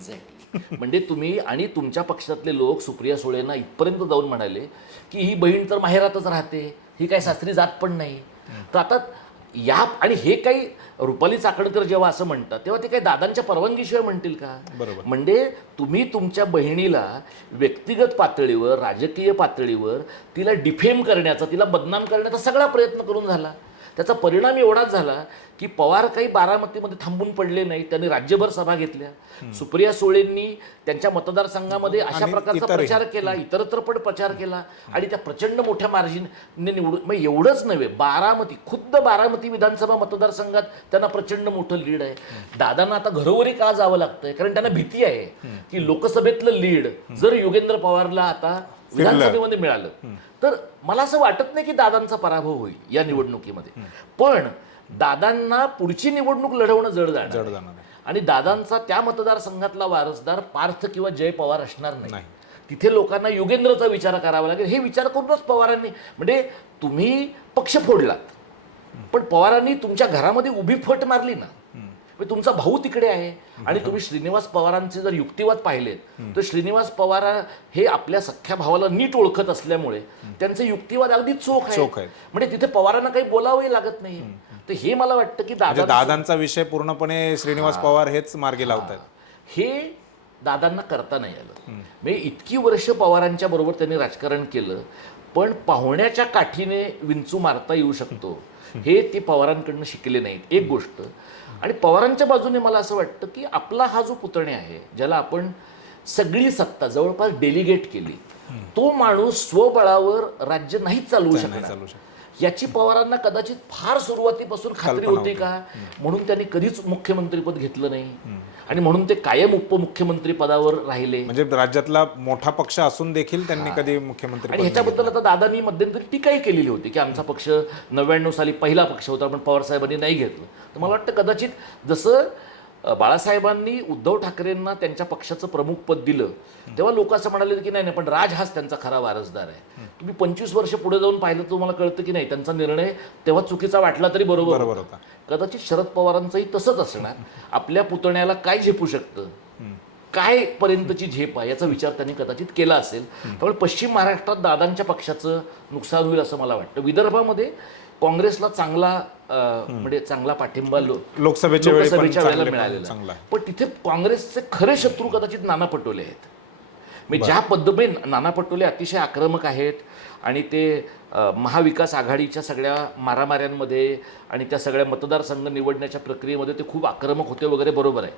म्हणजे तुम्ही आणि तुमच्या पक्षातले लोक सुप्रिया सुळेंना इथपर्यंत जाऊन म्हणाले की ही बहीण तर माहेरातच राहते, ही काही सासरी जात पण नाही. तर आता या आणि हे काही रुपाली चाकणकर जेव्हा असं म्हणतात तेव्हा ते काही दादांच्या परवानगीशिवाय म्हणतील का. म्हणजे तुम्ही तुमच्या बहिणीला व्यक्तिगत पातळीवर राजकीय पातळीवर तिला डिफेम करण्याचा, तिला बदनाम करण्याचा सगळा प्रयत्न करून झाला. त्याचा परिणाम एवढाच झाला की पवार काही बारामतीमध्ये थांबून पडले नाही, त्यांनी राज्यभर सभा घेतल्या. सुप्रिया सुळेंनी त्यांच्या मतदारसंघामध्ये अशा प्रकारचा प्रचार केला, इतरत्र पण प्रचार केला आणि त्या प्रचंड मोठ्या मार्जिनने निवडून. मग एवढंच नव्हे, खुद्द बारामती विधानसभा मतदारसंघात त्यांना प्रचंड मोठं लीड आहे. दादांना आता घरोघरी का जावं लागतंय, कारण त्यांना भीती आहे की लोकसभेतलं लीड जर योगेंद्र पवारला आता विधानसभेमध्ये मिळालं तर मला असं वाटत नाही की दादांचा पराभव होईल या निवडणुकीमध्ये. पण दादांना पुढची निवडणूक लढवणं जड जाणार आणि दादांचा त्या मतदारसंघातला वारसदार पार्थ किंवा जय पवार असणार नाही. तिथे लोकांना योगेंद्रचा विचार करावा लागेल. हे विचार करूनच पवारांनी, म्हणजे तुम्ही पक्ष फोडलात पण पवारांनी तुमच्या घरामध्ये उभी फट मारली ना. तुमचा भाऊ तिकडे आहे आणि तुम्ही श्रीनिवास पवारांचे जर युक्तिवाद पाहिलेत तर श्रीनिवास पवार हे आपल्या सख्ख्या भावाला नीट ओळखत असल्यामुळे त्यांचे युक्तिवाद अगदी चोख आहे. म्हणजे तिथे पवारांना काही बोलावंही लागत नाही. तर हे मला वाटतं की दादांचा विषय पूर्णपणे श्रीनिवास पवार हेच मार्गी लावतात. हे दादांना करता नाही आलं. म्हणजे इतकी वर्ष पवारांच्या बरोबर त्यांनी राजकारण केलं पण पाहुण्याच्या काठीने विंचू मारता येऊ शकतो हे ते पवारांकडनं शिकले नाहीत, एक गोष्ट. आणि पवारांच्या बाजूने मला असं वाटतं की आपला हा जो पुतणे आहे ज्याला आपण सगळी सत्ता जवळपास डेलिगेट केली, तो माणूस स्वबळावर राज्य नाही चालवू शकणार याची पवारांना कदाचित फार सुरुवातीपासून खात्री होती का, म्हणून त्यांनी कधीच मुख्यमंत्रीपद घेतलं नाही आणि म्हणून ते कायम उपमुख्यमंत्री पदावर राहिले. म्हणजे राज्यातला मोठा पक्ष असून देखील त्यांनी कधी मुख्यमंत्री. आणि ह्याच्याबद्दल आता दादांनी मध्यंतरी टीकाही केलेली होती की आमचा पक्ष 99 साली पहिला पक्ष होता पण पवारसाहेबांनी नाही घेतलं. तर मला वाटतं कदाचित जसं बाळासाहेबांनी उद्धव ठाकरेंना त्यांच्या पक्षाचं प्रमुख पद दिलं तेव्हा लोक असं म्हणाले की नाही पण राज हाच त्यांचा खरा वारसदार आहे. तुम्ही 25 वर्ष पुढे जाऊन पाहिलं तर तुम्हाला कळतं की नाही त्यांचा निर्णय तेव्हा चुकीचा वाटला तरी बरोबर होता. कदाचित शरद पवारांचंही तसंच असणार. आपल्या पुतण्याला काय झेपू शकतं, काय पर्यंतची झेप आहे याचा विचार त्यांनी कदाचित केला असेल. त्यामुळे पश्चिम महाराष्ट्रात दादांच्या पक्षाचं नुकसान होईल असं मला वाटतं. विदर्भामध्ये काँग्रेसला चांगला म्हणजे चांगला पाठिंबा लोकसभेच्या वेळेला मिळालेला, पण तिथे काँग्रेसचे खरे शत्रू कदाचित नाना पटोले आहेत. म्हणजे ज्या पद्धतीने नाना पटोले अतिशय आक्रमक आहेत आणि ते महाविकास आघाडीच्या सगळ्या मारामाऱ्यांमध्ये आणि त्या सगळ्या मतदारसंघ निवडण्याच्या प्रक्रियेमध्ये ते खूप आक्रमक होते वगैरे, बरोबर आहे.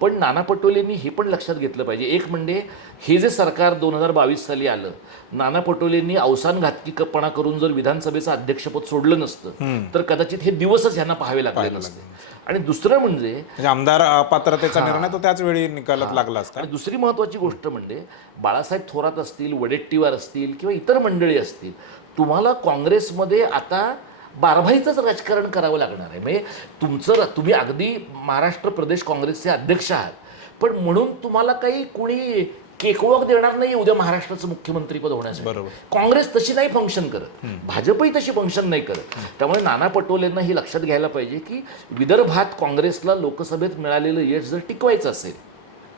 पण नाना पटोलेंनी हे पण लक्षात घेतलं पाहिजे, एक म्हणजे हे जे सरकार 2022 साली आलं, नाना पटोलेंनी अवसान घातकीपणा करून जर विधानसभेचं अध्यक्षपद सोडलं नसतं तर कदाचित हे दिवसच ह्यांना पाहावे लागले नसते. आणि दुसरं म्हणजे आमदार अपात्रतेचा निर्णय तो त्याच वेळी निकालात लागला असता. आणि दुसरी महत्त्वाची गोष्ट म्हणजे बाळासाहेब थोरात असतील, वडेट्टीवार असतील किंवा इतर मंडळी असतील, तुम्हाला काँग्रेसमध्ये आता बारभाईचंच राजकारण करावं लागणार आहे. म्हणजे तुम्ही अगदी महाराष्ट्र प्रदेश काँग्रेसचे अध्यक्ष आहात, पण म्हणून तुम्हाला काही कुणी केकवॉक देणार नाही उद्या महाराष्ट्राचं मुख्यमंत्रीपद होण्यासाठी. बरोबर. काँग्रेस तशी नाही फंक्शन करत, भाजपही तशी फंक्शन नाही करत. त्यामुळे नाना पटोलेंना हे लक्षात घ्यायला पाहिजे की विदर्भात काँग्रेसला लोकसभेत मिळालेलं यश जर टिकवायचं असेल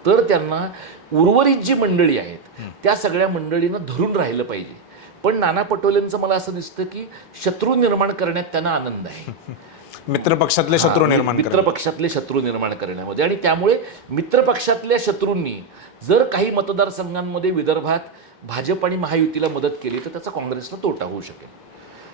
तर त्यांना उर्वरित जी मंडळी आहेत त्या सगळ्या मंडळींना धरून राहिलं पाहिजे. पण नाना पटोलेंचं मला असं दिसतं की शत्रू निर्माण करण्यात त्यांना आनंद आहे. मित्रपक्षातले शत्रू निर्माण मित्रपक्षातले शत्रू निर्माण करण्यामध्ये. आणि त्यामुळे मित्रपक्षातल्या शत्रूंनी जर काही मतदारसंघांमध्ये विदर्भात भाजप आणि महायुतीला मदत केली तर त्याचा काँग्रेसला तोटा होऊ शकेल.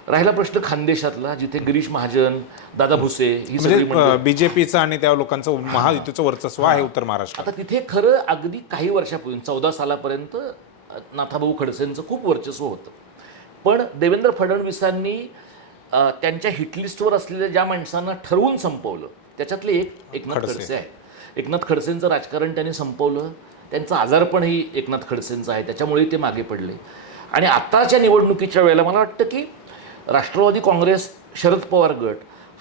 राहिला प्रश्न खानदेशातला, जिथे गिरीश महाजन, दादा भुसे ही सगळी म्हणजे बीजेपीचं आणि त्या लोकांचं महायुतीचं वर्चस्व आहे उत्तर महाराष्ट्रात. आता तिथे खरं अगदी काही वर्षापूर्वी 14 सालापर्यंत नाथाभाऊ खडसेंचं खूप वर्चस्व होतं. पण देवेंद्र फडणवीसांनी त्यांच्या हिटलिस्टवर असलेल्या ज्या माणसांना ठरवून संपवलं त्याच्यातले एक एकनाथ खडसे आहे. एकनाथ खडसेंचं राजकारण त्यांनी संपवलं, त्यांचं आजारपणही एकनाथ खडसेंचं आहे, त्याच्यामुळे ते मागे पडले. आणि आत्ताच्या निवडणुकीच्या वेळेला मला वाटतं की राष्ट्रवादी काँग्रेस, शरद पवार गट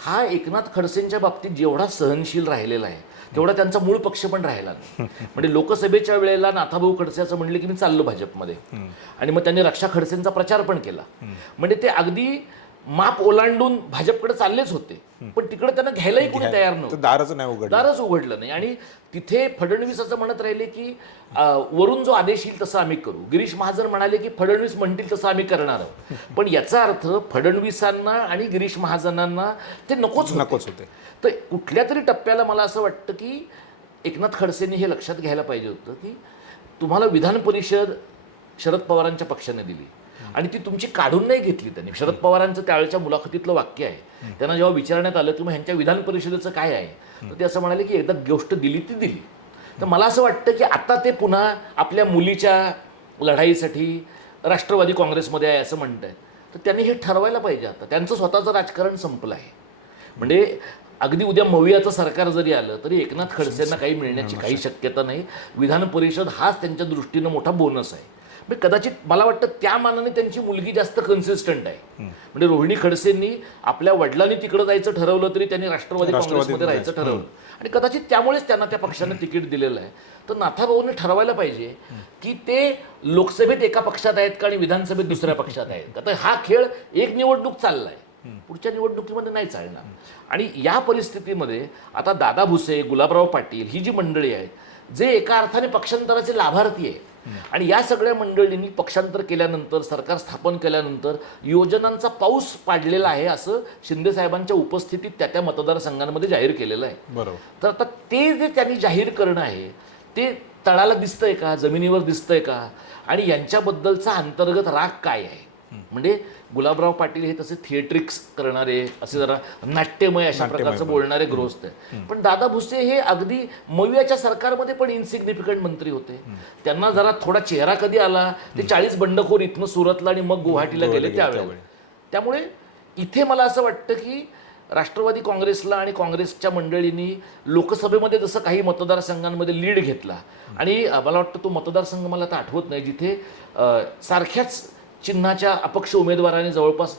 हा एकनाथ खडसेंच्या बाबतीत जेवढा सहनशील राहिलेला आहे तेवढा त्यांचा मूळ पक्ष पण राहिला नाही. म्हणजे लोकसभेच्या वेळेला नाथाभाऊ खडसे असं म्हणले की मी चाललो भाजपमध्ये, आणि मग त्यांनी रक्षा खडसेंचा प्रचार पण केला. म्हणजे ते अगदी माप ओलांडून भाजपकडे चाललेच होते, पण तिकडे त्यांना घ्यायलाही कोणी तयार नव्हतं, दारच उघडलं नाही. आणि तिथे फडणवीस असं म्हणत राहिले की वरून जो आदेश येईल तसं आम्ही करू. गिरीश महाजन म्हणाले की फडणवीस म्हणतील तसं आम्ही करणार आहोत. पण याचा अर्थ फडणवीसांना आणि गिरीश महाजनांना ते नकोच होते. तर कुठल्या तरी टप्प्याला मला असं वाटतं की एकनाथ खडसेंनी हे लक्षात घ्यायला पाहिजे होतं की तुम्हाला विधान परिषद शरद पवारांच्या पक्षाने दिली आणि ती तुमची काढून नाही घेतली त्यांनी. शरद पवारांचं त्यावेळच्या मुलाखतीतलं वाक्य आहे, त्यांना जेव्हा विचारण्यात आलं की मग ह्यांच्या विधान परिषदेचं काय आहे, तर ते असं म्हणाले की एकदा गोष्ट दिली ती दिली. तर मला असं वाटतं की आता ते पुन्हा आपल्या मुलीच्या लढाईसाठी राष्ट्रवादी काँग्रेसमध्ये आहे असं म्हणत आहेत. तर त्यांनी हे ठरवायला पाहिजे. आता त्यांचं स्वतःचं राजकारण संपलं आहे. म्हणजे अगदी उद्या मवियाचं सरकार जरी आलं तरी एकनाथ खडसेंना काही मिळण्याची काही शक्यता नाही. विधान परिषद हाच त्यांच्या दृष्टीनं मोठा बोनस आहे. म्हणजे कदाचित मला वाटतं त्या मानाने त्यांची मुलगी जास्त कन्सिस्टंट आहे. म्हणजे रोहिणी खडसेंनी आपल्या वडिलांनी तिकडं जायचं ठरवलं तरी त्यांनी राष्ट्रवादी काँग्रेसमध्ये राहायचं ठरवलं आणि कदाचित त्यामुळेच त्यांना त्या पक्षाने तिकीट दिलेलं आहे. तर नाथाभाऊने ठरवायला पाहिजे की ते लोकसभेत एका पक्षात आहेत का आणि विधानसभेत दुसऱ्या पक्षात आहेत. आता हा खेळ एक निवडणूक चाललाय, पुढच्या निवडणुकीमध्ये नाही चालणार. आणि या परिस्थितीमध्ये आता दादा भुसे, गुलाबराव पाटील ही जी मंडळी आहेत जे एका अर्थाने पक्षांतराचे लाभार्थी आहेत आणि या सगळ्या मंडळींनी पक्षांतर केल्यानंतर, सरकार स्थापन केल्यानंतर योजनांचा पाऊस पाडलेला आहे असं शिंदे साहेबांच्या उपस्थितीत त्या मतदारसंघांमध्ये जाहीर केलेलं आहे. बरोबर. तर आता ते जे त्यांनी जाहीर करणं आहे ते तळाला दिसतंय का, जमिनीवर दिसतंय का, आणि यांच्याबद्दलचा अंतर्गत राग काय आहे. म्हणजे गुलाबराव पाटील हे तसे थिएट्रिक्स करणारे, असे जरा नाट्यमय अशा प्रकारचं बोलणारे गृहस्थ आहे. पण दादा भुसे हे अगदी मवियाच्या सरकारमध्ये पण इनसिग्निफिकंट मंत्री होते. त्यांना जरा थोडा चेहरा कधी आला ते 40 बंडखोर इथनं सुरतला आणि मग गुवाहाटीला गेले त्यावेळेला. त्यामुळे इथे मला असं वाटतं की राष्ट्रवादी काँग्रेसला आणि काँग्रेसच्या मंडळींनी लोकसभेमध्ये जसं काही मतदारसंघांमध्ये लीड घेतला, आणि मला वाटतं तो मतदारसंघ मला आता आठवत नाही जिथे सारख्याच चिन्हाच्या अपक्ष उमेदवाराने जवळपास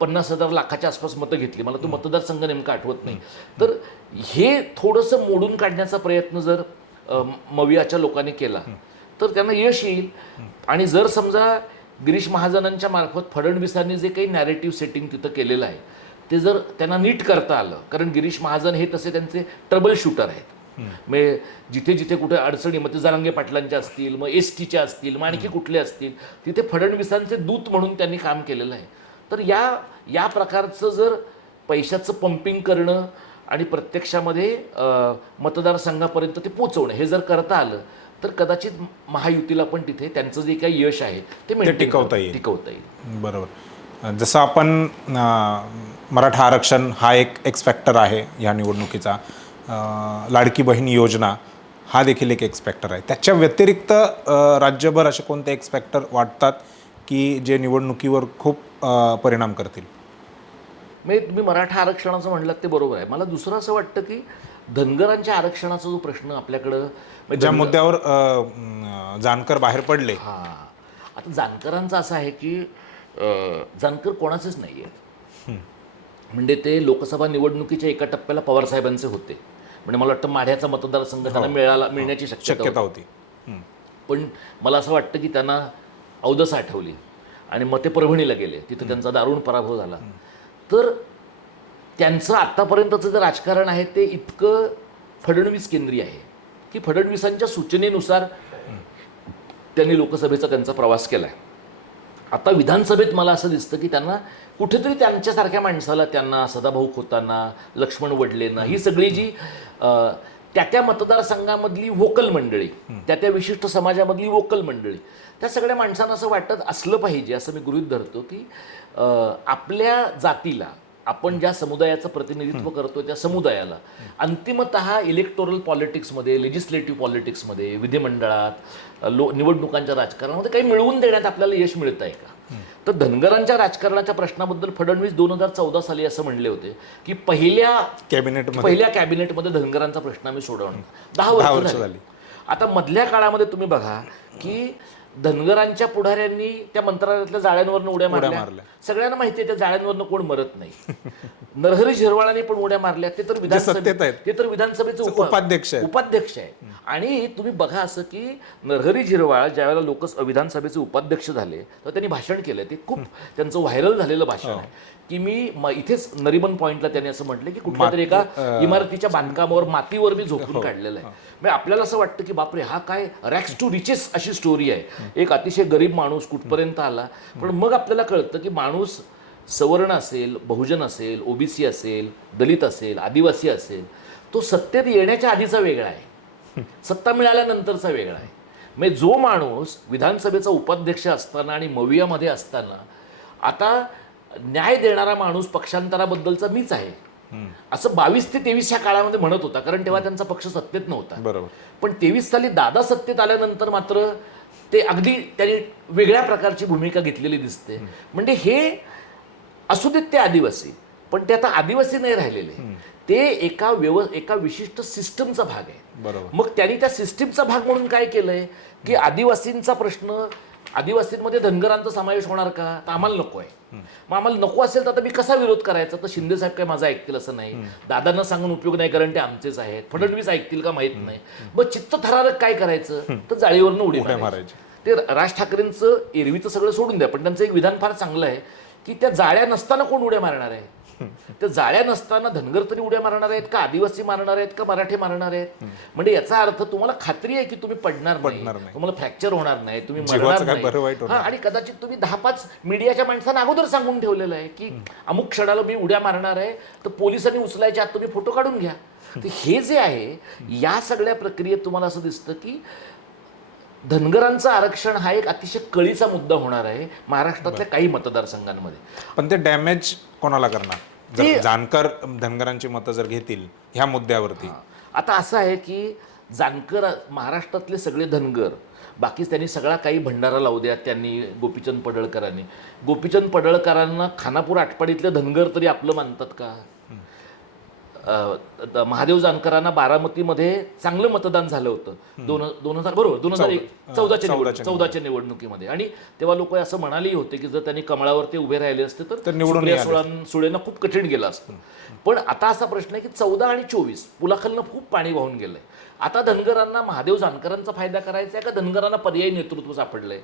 50,000 लाखाच्या आसपास मतं घेतली. मला तो मतदारसंघ नेमका आठवत नाही. तर हे थोडंसं मोडून काढण्याचा प्रयत्न जर मवियाच्या लोकांनी केला तर त्यांना यश येईल. आणि जर समजा गिरीश महाजनांच्या मार्फत फडणवीसांनी जे काही नॅरेटिव्ह सेटिंग तिथं केलेलं आहे ते जर त्यांना नीट करता आलं, कारण गिरीश महाजन हे तसे त्यांचे ट्रबल शूटर आहेत. म्हणजे जिथे जिथे कुठे अडचणी, मग ते जरांगे पाटलांच्या असतील, मग एसटीच्या असतील, मग आणखी कुठले असतील, तिथे फडणवीसांचे दूत म्हणून त्यांनी काम केलेलं आहे. तर या प्रकारचं जर पैशाचं पंपिंग करणं आणि प्रत्यक्षामध्ये मतदारसंघापर्यंत ते पोचवणं हे जर करता आलं तर कदाचित महायुतीला पण तिथे त्यांचं जे काही यश आहे ते maintain टिकवता येईल. टिकवता येईल. बरोबर. जसं आपण मराठा आरक्षण हा एक एक्स फॅक्टर आहे ह्या निवडणुकीचा, लाडकी बहीण योजना हा देखील एक एक्स फॅक्टर आहे. त्याच्या व्यतिरिक्त राज्यभर असे कोणते एक्स फॅक्टर वाटतात की जे निवडणुकीवर खूप परिणाम करतील? म्हणजे तुम्ही मराठा आरक्षणाचं म्हणलात ते बरोबर आहे. मला दुसरं असं वाटतं की धनगरांच्या आरक्षणाचा जो प्रश्न आपल्याकडं म्हणजे ज्या मुद्द्यावर जानकर बाहेर पडले. हां, आता जानकरांचं असं आहे की जानकर कोणाचेच नाही आहेत. म्हणजे ते लोकसभा निवडणुकीच्या एका टप्प्याला पवारसाहेबांचे होते. म्हणजे मला वाटतं माढ्याचा मतदारसंघ त्यांना मिळण्याची शक्यता होती. होती. पण मला असं वाटतं की त्यांना अवदस आठवली आणि मग ते परभणीला गेले. तिथं त्यांचा दारुण पराभव झाला. तर त्यांचं आत्तापर्यंतचं जे राजकारण आहे ते इतकं फडणवीस केंद्रीय आहे की फडणवीसांच्या सूचनेनुसार त्यांनी लोकसभेचा त्यांचा प्रवास केला आहे. आता विधानसभेत मला असं दिसतं की त्यांना कुठेतरी त्यांच्यासारख्या माणसाला, त्यांना सदाभाऊ खोतांना, लक्ष्मण वडलेंना, ही सगळी जी त्या त्या मतदारसंघामधली वोकल मंडळी, त्या त्या विशिष्ट समाजामधली वोकल मंडळी, त्या सगळ्या माणसांना असं वाटत असलं पाहिजे, असं मी गृहीत धरतो की आपल्या जातीला, आपण ज्या समुदायाचं प्रतिनिधित्व करतो त्या समुदायाला अंतिमतः इलेक्टोरल पॉलिटिक्समध्ये, लेजिस्लेटिव्ह पॉलिटिक्समध्ये, विधिमंडळात, निवडणुकांच्या राजकारणामध्ये काही मिळवून देण्यात आपल्याला यश मिळत आहे का? तर धनगरांच्या राजकारणाच्या प्रश्नाबद्दल फडणवीस 2014 साली असं म्हणले होते की पहिल्या कॅबिनेटमध्ये धनगरांचा प्रश्न आम्ही सोडवणार. 10 वर्ष झाली. आता मधल्या काळामध्ये तुम्ही बघा की धनगरांच्या पुढाऱ्यांनी त्या मंत्रालयातल्या जाळ्यांवरनं उड्या मारल्या. सगळ्यांना माहिती आहे त्या जाळ्यांवरनं कोण मरत नाही. नरहरी झिरवाळांनी पण उड्या मारल्या. ते तर विधानसभेचे उपाध्यक्ष आहे. आणि तुम्ही बघा असं की नरहरी झिरवाळ ज्यावेळेला विधानसभेचे उपाध्यक्ष झाले तर त्यांनी भाषण केलं. ते खूप त्यांचं व्हायरल झालेलं भाषण आहे की मी इथेच नरिमन पॉईंटला त्यांनी असं म्हटलं की कुठल्या तरी एका इमारतीच्या बांधकामावर मातीवर मी झोपून काढलेलं आहे. म्हणजे आपल्याला असं वाटतं की बापरे, हा काय रॅक्स टू रिचेस अशी स्टोरी आहे. एक अतिशय गरीब माणूस कुठपर्यंत आला. पण मग आपल्याला कळतं की माणूस सवर्ण असेल, बहुजन असेल, ओबीसी असेल, दलित असेल, आदिवासी असेल, तो सत्तेत येण्याच्या आधीचा वेगळा आहे, सत्ता मिळाल्यानंतरचा वेगळा आहे. म्हणजे जो माणूस विधानसभेचा उपाध्यक्ष असताना आणि मवियामध्ये असताना आता न्याय देणारा माणूस पक्षांतराबद्दलचा मीच आहे असं 22 ते 23 ह्या काळामध्ये म्हणत होता, कारण तेव्हा त्यांचा पक्ष सत्तेत नव्हता. बरोबर. पण 23 साली दादा सत्तेत आल्यानंतर मात्र ते अगदी त्यांनी वेगळ्या प्रकारची भूमिका घेतलेली दिसते. म्हणजे हे असू देत ते आदिवासी, पण ते आता आदिवासी नाही राहिलेले, ते एका विशिष्ट सिस्टमचा भाग आहे. बरोबर. मग त्यांनी त्या सिस्टीमचा भाग म्हणून काय केलंय की आदिवासींचा प्रश्न, आदिवासींमध्ये धनगरांचा समावेश होणार का, तर आम्हाला नको आहे. मग आम्हाला नको असेल तर आता मी कसा विरोध करायचा? तर शिंदे साहेब काय माझा ऐकतील असं नाही, दादांना सांगून उपयोग नाही, कारण ते आमचेच आहेत. फडणवीस ऐकतील का माहित नाही. मग चित्तथरारक काय करायचं, तर जाळीवरनं उडी मारायची. ते राज ठाकरेंचं एरवीचं सगळं सोडून द्या, पण त्यांचं एक विधान फार चांगलं आहे की त्या जाळ्या नसताना कोण उड्या मारणार आहे? त्या जाळ्या नसताना धनगर तरी उड्या मारणार आहेत का, आदिवासी मारणार आहेत का, मराठी मारणार आहेत? म्हणजे याचा अर्थ तुम्हाला खात्री आहे की तुम्ही पडणार नाही, तुम्हाला फ्रॅक्चर होणार नाही, तुम्ही मरणार नाही. आणि कदाचित तुम्ही 10-5 मीडियाच्या माणसांना अगोदर सांगून ठेवलेलं आहे की अमुक क्षणाला मी उड्या मारणार आहे, तर पोलिसांनी उचलायच्या आत तुम्ही फोटो काढून घ्या. तर हे जे आहे, या सगळ्या प्रक्रियेत तुम्हाला असं दिसतं की धनगरांचं आरक्षण हा एक अतिशय कळीचा मुद्दा होणार आहे महाराष्ट्रातल्या काही मतदारसंघांमध्ये. पण ते डॅमेज कोणाला करणार? जर जानकर धनगरांची मतं जर घेतील ह्या मुद्द्यावरती. आता असं आहे की जानकर, महाराष्ट्रातले सगळे धनगर, बाकी त्यांनी सगळा काही भंडारा लावू द्या त्यांनी, गोपीचंद पडळकरांना खानापूर आटपाडीतले धनगर तरी आपलं मानतात का? महादेव जानकरांना बारामतीमध्ये चांगलं मतदान झालं होतं 2014च्या निवडणुकीमध्ये. आणि तेव्हा लोक असं म्हणालेही होते की जर त्यांनी कमळावर ते उभे राहिले असते तर निवडून सुळेंना खूप कठीण गेलं असतं. पण आता असा प्रश्न आहे की 14 आणि 24 पुलाखालनं खूप पाणी वाहून गेलंय. आता धनगरांना महादेव जानकरांचा फायदा करायचा आहे का धनगरांना पर्यायी नेतृत्व सापडलंय?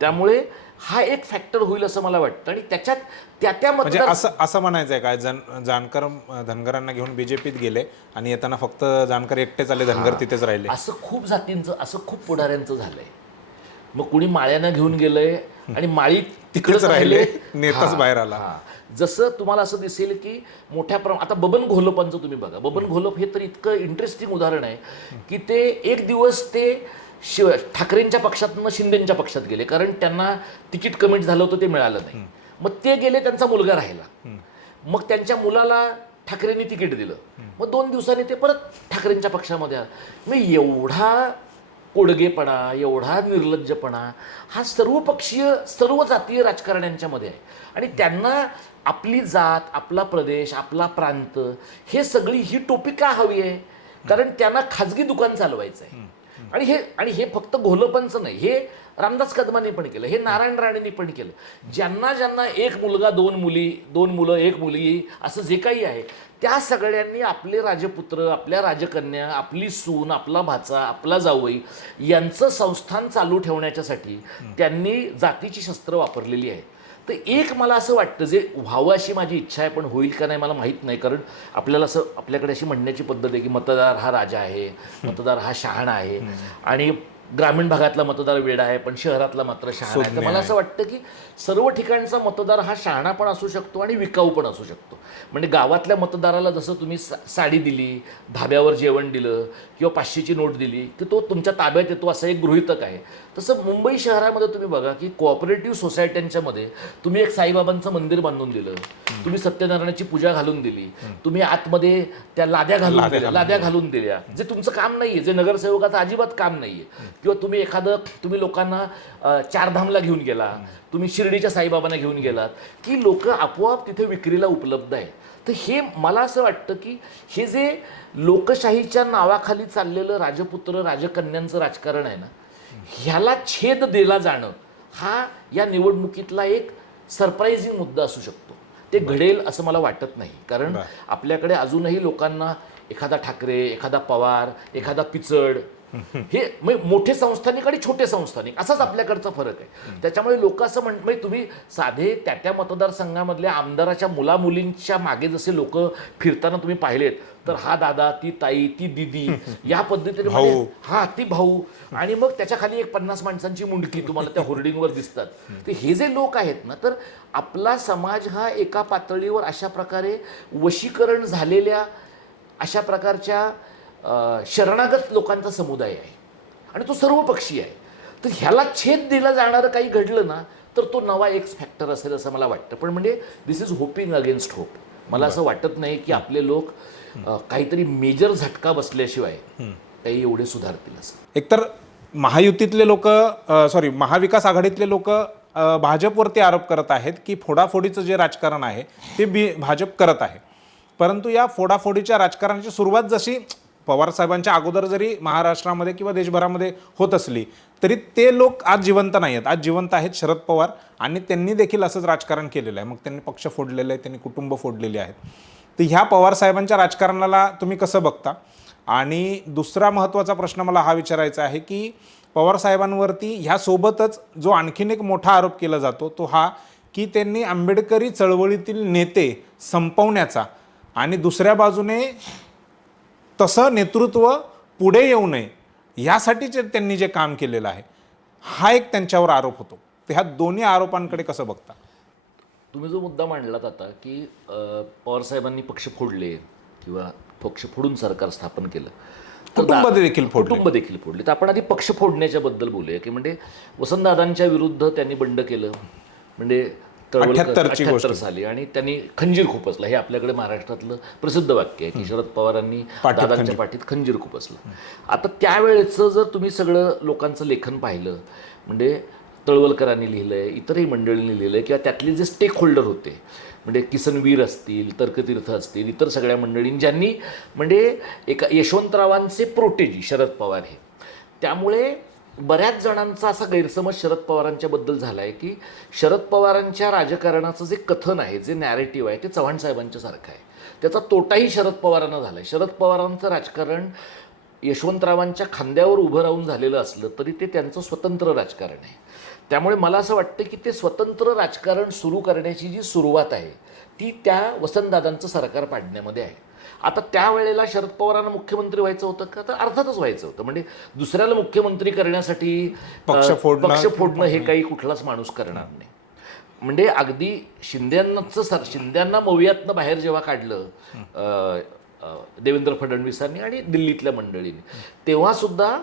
त्यामुळे हा एक फॅक्टर होईल असं मला वाटतं. आणि त्याच्यात त्या म्हणजे असं म्हणायचं आहे काय, जानकर धनगरांना घेऊन बीजेपीत गेले आणि येताना फक्त जानकर एकटेच आले, धनगर तिथेच राहिले? असं खूप जातींचं, असं खूप पुढाऱ्यांचं झालंय. मग कुणी माळ्यांना घेऊन गेलंय आणि माळी तिकडेच राहिले, नेताच बाहेर आला. जसं तुम्हाला असं दिसेल की मोठ्या आता बबन घोलपांचं तुम्ही बघा. बबन घोलप हे तर इतकं इंटरेस्टिंग उदाहरण आहे की ते एक दिवस ते ठाकरेंच्या पक्षातनं शिंदेंच्या पक्षात गेले, कारण त्यांना तिकीट कमिट झालं होतं ते मिळालं नाही. मग ते गेले, त्यांचा मुलगा राहिला. मग त्यांच्या मुलाला ठाकरेंनी तिकीट दिलं. मग 2 दिवसांनी ते परत ठाकरेंच्या पक्षामध्ये आलं. मग एवढा कोडगेपणा, एवढा निर्लज्जपणा हा सर्वपक्षीय सर्व जातीय राजकारण्यांच्यामध्ये आहे. आणि त्यांना आपली जात, आपला प्रदेश, आपला प्रांत हे सगळी ही टोपी का हवी आहे? कारण त्यांना खाजगी दुकान चालवायचं आहे. आणि हे फक्त घोलपंच नाही, हे रामदास कदमांनी पण केलं, हे नारायण राणेंनी पण केलं. ज्यांना ज्यांना 1 मुलगा 2 मुली, 2 मुलं 1 मुलगी असं जे काही आहे, त्या सगळ्यांनी आपले राजपुत्र, आपल्या राजकन्या, आपली सून, आपला भाचा, आपला जावई यांचं संस्थान चालू ठेवण्याच्यासाठी त्यांनी जातीची शस्त्र वापरलेली आहे. तर एक मला असं वाटतं, जे व्हावं अशी माझी इच्छा आहे, पण होईल का नाही मला माहीत नाही. कारण आपल्याकडे अशी म्हणण्याची पद्धत आहे की मतदार हा राजा आहे, मतदार हा शहाणा आहे, आणि ग्रामीण भागातला मतदार वेडा आहे पण शहरातला मात्र शहाणा आहे. तर मला असं वाटतं की सर्व ठिकाणचा मतदार हा शहाणा पण असू शकतो आणि विकाऊ पण असू शकतो. म्हणजे गावातल्या मतदाराला जसं तुम्ही साडी दिली, धाब्यावर जेवण दिलं किंवा 500ची नोट दिली की तो तुमच्या ताब्यात येतो असं एक गृहीतक आहे. तसं मुंबई शहरामध्ये तुम्ही बघा की कोऑपरेटिव्ह सोसायट्यांच्या मध्ये तुम्ही एक साईबाबांचं मंदिर बांधून दिलं, तुम्ही सत्यनारायणाची पूजा घालून दिली, तुम्ही आतमध्ये त्या लाद्या घालून दिल्या, जे तुमचं काम नाहीये, जे नगरसेवकाचं अजिबात काम नाहीये. किंवा तुम्ही लोकांना 4 धामला घेऊन गेला, तुम्ही शिर्डीच्या साईबाबांना घेऊन गेलात की लोक आपोआप तिथे विक्रीला उपलब्ध आहे. तर हे मला असं वाटतं की हे जे लोकशाहीच्या नावाखाली चाललेलं राजपुत्र राजकन्यांचं राजकारण आहे ना, ह्याला छेद दिला जाणं हा या निवडणुकीतला एक सरप्राइझिंग मुद्दा असू शकतो. ते घडेल असं मला वाटत नाही, कारण आपल्याकडे अजूनही लोकांना एखादा ठाकरे, एखादा पवार, एखादा पिचड, हे मोठे संस्थानिक आणि छोटे संस्थानिक असाच आपल्याकडचा फरक आहे. त्याच्यामुळे लोक असं म्हणजे तुम्ही साधे त्या मतदारसंघामधल्या आमदाराच्या मुलामुलींच्या मागे जसे लोक फिरताना तुम्ही पाहिलेत, तर हा दादा, ती ताई, ती दिदी, या पद्धतीने हा ती भाऊ, आणि मग त्याच्या खाली एक 50 माणसांची मुंडकी तुम्हाला त्या होर्डिंगवर दिसतात. तर हे जे लोक आहेत ना, तर आपला समाज हा एका पातळीवर अशा प्रकारे वशीकरण झालेल्या अशा प्रकारच्या शरणागत लोकांचा समुदाय आहे आणि तो सर्वपक्षीय आहे. तर ह्याला छेद दिला जाणारं काही घडलं ना, तर तो नवा एक्स फॅक्टर असेल असं मला वाटतं. पण म्हणजे दिस इज होपिंग अगेन्स्ट होप. मला असं वाटत नाही की आपले लोक काहीतरी मेजर झटका बसल्याशिवाय काही एवढे सुधारतील असं. एकतर महायुतीतले लोक महाविकास आघाडीतले लोक भाजपवरती आरोप करत आहेत की फोडाफोडीचं जे राजकारण आहे ते भाजप करत आहे. परंतु या फोडाफोडीच्या राजकारणाची सुरुवात जशी पवारसाहेबांच्या अगोदर जरी महाराष्ट्रामध्ये किंवा देशभरामध्ये होत असली तरी ते लोक आज जिवंत नाही आहेत. आज जिवंत आहेत शरद पवार, आणि त्यांनी देखील असंच राजकारण केलेलं आहे. मग त्यांनी पक्ष फोडलेले आहे, त्यांनी कुटुंब फोडलेली आहेत. तर ह्या पवारसाहेबांच्या राजकारणाला तुम्ही कसं बघता? आणि दुसरा महत्त्वाचा प्रश्न मला हा विचारायचा आहे की पवारसाहेबांवरती ह्यासोबतच जो आणखीन एक मोठा आरोप केला जातो तो हा की त्यांनी आंबेडकरी चळवळीतील नेते संपवण्याचा आणि दुसऱ्या बाजूने तसं नेतृत्व पुढे येऊ नये यासाठी त्यांनी जे काम केलेलं आहे हा एक त्यांच्यावर आरोप होतो. तर ह्या दोन्ही आरोपांकडे कसं बघता? तुम्ही जो मुद्दा मांडलात आता की पवारसाहेबांनी पक्ष फोडले किंवा पक्ष फोडून सरकार स्थापन केलं, कुटुंब देखील फोडले, तर आपण आधी पक्ष फोडण्याच्या बद्दल बोलूया. की म्हणजे वसंतदादांच्या विरुद्ध त्यांनी बंड केलं, म्हणजे 78 साली, आणि त्यांनी खंजीर खुपसला. हे आपल्याकडे महाराष्ट्रातलं प्रसिद्ध वाक्य आहे की शरद पवारांनी दादांच्या पाठीत खंजीर खुपसलं. आता त्यावेळेचं जर तुम्ही सगळं लोकांचं लेखन पाहिलं, म्हणजे तळवलकरांनी लिहिलंय, इतरही मंडळींनी लिहिलंय, किंवा त्यातले जे स्टेक होल्डर होते, म्हणजे किसनवीर असतील, तर्कतीर्थ असतील, इतर सगळ्या मंडळींनी, ज्यांनी म्हणजे एका यशवंतरावांचे प्रोटेजी शरद पवार हे, त्यामुळे बऱ्याच जणांचा असा गैरसमज शरद पवारांच्या बद्दल झाला आहे की शरद पवारांच्या राजकारणाचं जे कथन आहे, जे नॅरेटिव्ह आहे, ते चव्हाण साहेबांच्या सारखं आहे. त्याचा तोटाही शरद पवारांना झाला आहे. शरद पवारांचं राजकारण यशवंतरावांच्या खांद्यावर उभं राहून झालेलं असलं तरी ते त्यांचं स्वतंत्र राजकारण आहे. त्यामुळे मला असं वाटतं की ते स्वतंत्र राजकारण सुरू करण्याची जी सुरुवात आहे ती त्या वसंतदादांचं सरकार पाडण्यामध्ये आहे. आता त्यावेळेला शरद पवारांना मुख्यमंत्री व्हायचं होतं का? तर अर्थातच व्हायचं होतं. म्हणजे दुसऱ्याला मुख्यमंत्री करण्यासाठी पक्ष फोडणं हे काही कुठलाच माणूस करणार नाही. म्हणजे अगदी शिंद्यांना मवियातनं बाहेर जेव्हा काढलं देवेंद्र फडणवीसांनी आणि दिल्लीतल्या मंडळींनी, तेव्हा सुद्धा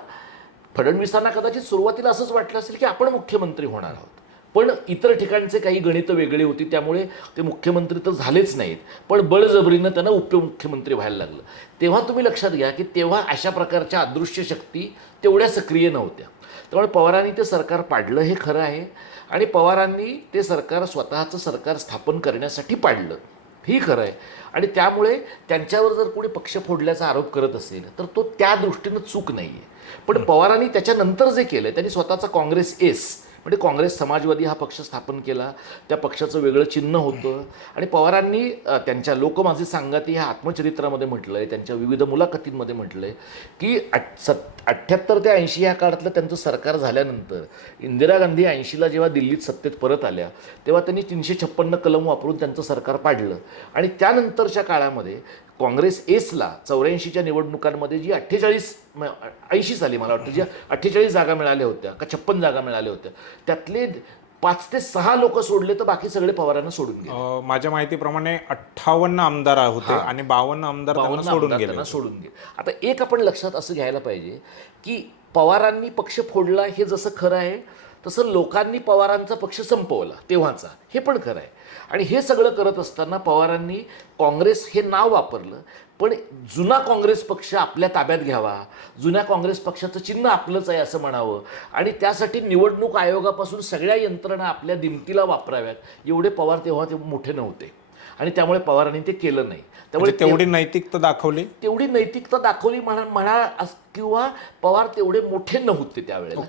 फडणवीसांना कदाचित सुरुवातीला असंच वाटलं असेल की आपण मुख्यमंत्री होणार आहोत, पण इतर ठिकाणचे काही गणित वेगळी होती, त्यामुळे ते मुख्यमंत्री तर झालेच नाहीत, पण बळजबरीनं त्यांना उपमुख्यमंत्री व्हायला लागलं. तेव्हा तुम्ही लक्षात घ्या की तेव्हा अशा प्रकारच्या अदृश्य शक्ती तेवढ्या सक्रिय नव्हत्या. त्यामुळे पवारांनी ते सरकार पाडलं हे खरं आहे, आणि पवारांनी ते सरकार स्वतःचं सरकार स्थापन करण्यासाठी पाडलं ही खरं आहे. आणि त्यामुळे त्यांच्यावर जर कोणी पक्ष फोडल्याचा आरोप करत असेल तर तो त्या दृष्टीनं चूक नाही आहे. पण पवारांनी त्याच्यानंतर जे केलं, त्यांनी स्वतःचा काँग्रेस एस म्हणजे काँग्रेस समाजवादी हा पक्ष स्थापन केला. त्या पक्षाचं वेगळं चिन्ह होतं, आणि पवारांनी त्यांच्या लोक माझे सांगाती ह्या आत्मचरित्रामध्ये म्हटलं आहे, त्यांच्या विविध मुलाखतींमध्ये म्हटलं आहे की 78 ते 80 ह्या काळातलं त्यांचं सरकार झाल्यानंतर इंदिरा गांधी 80ला जेव्हा दिल्लीत सत्तेत परत आल्या तेव्हा त्यांनी 356 कलम वापरून त्यांचं सरकार पाडलं. आणि त्यानंतरच्या काळामध्ये काँग्रेस एसला 84च्या निवडणुकांमध्ये जी 80 साली मला वाटतं ज्या 48 जागा मिळाल्या होत्या का 56 जागा मिळाल्या होत्या, त्यातले 5 ते 6 लोक सोडले तर बाकी सगळे पवारांना सोडून गेले. माझ्या माहितीप्रमाणे 58 आमदार होते आणि 52 आमदार त्यांना सोडून गेले. आता एक आपण लक्षात असं घ्यायला पाहिजे की पवारांनी पक्ष फोडला हे जसं खरं आहे, तसं लोकांनी पवारांचा पक्ष संपवला तेव्हाचा हे पण खरं आहे. आणि हे सगळं करत असताना पवारांनी काँग्रेस हे नाव वापरलं, पण जुना काँग्रेस पक्ष आपल्या ताब्यात घ्यावा, जुन्या काँग्रेस पक्षाचं चिन्ह आपलंच आहे असं म्हणावं, आणि त्यासाठी निवडणूक आयोगापासून सगळ्या यंत्रणा आपल्या दिमतीला वापराव्यात, एवढे पवार तेव्हा ते मोठे नव्हते, आणि त्यामुळे पवारांनी ते केलं नाही. त्यामुळे तेवढी नैतिकता दाखवली म्हणा किंवा पवार तेवढे मोठे नव्हते त्यावेळेला.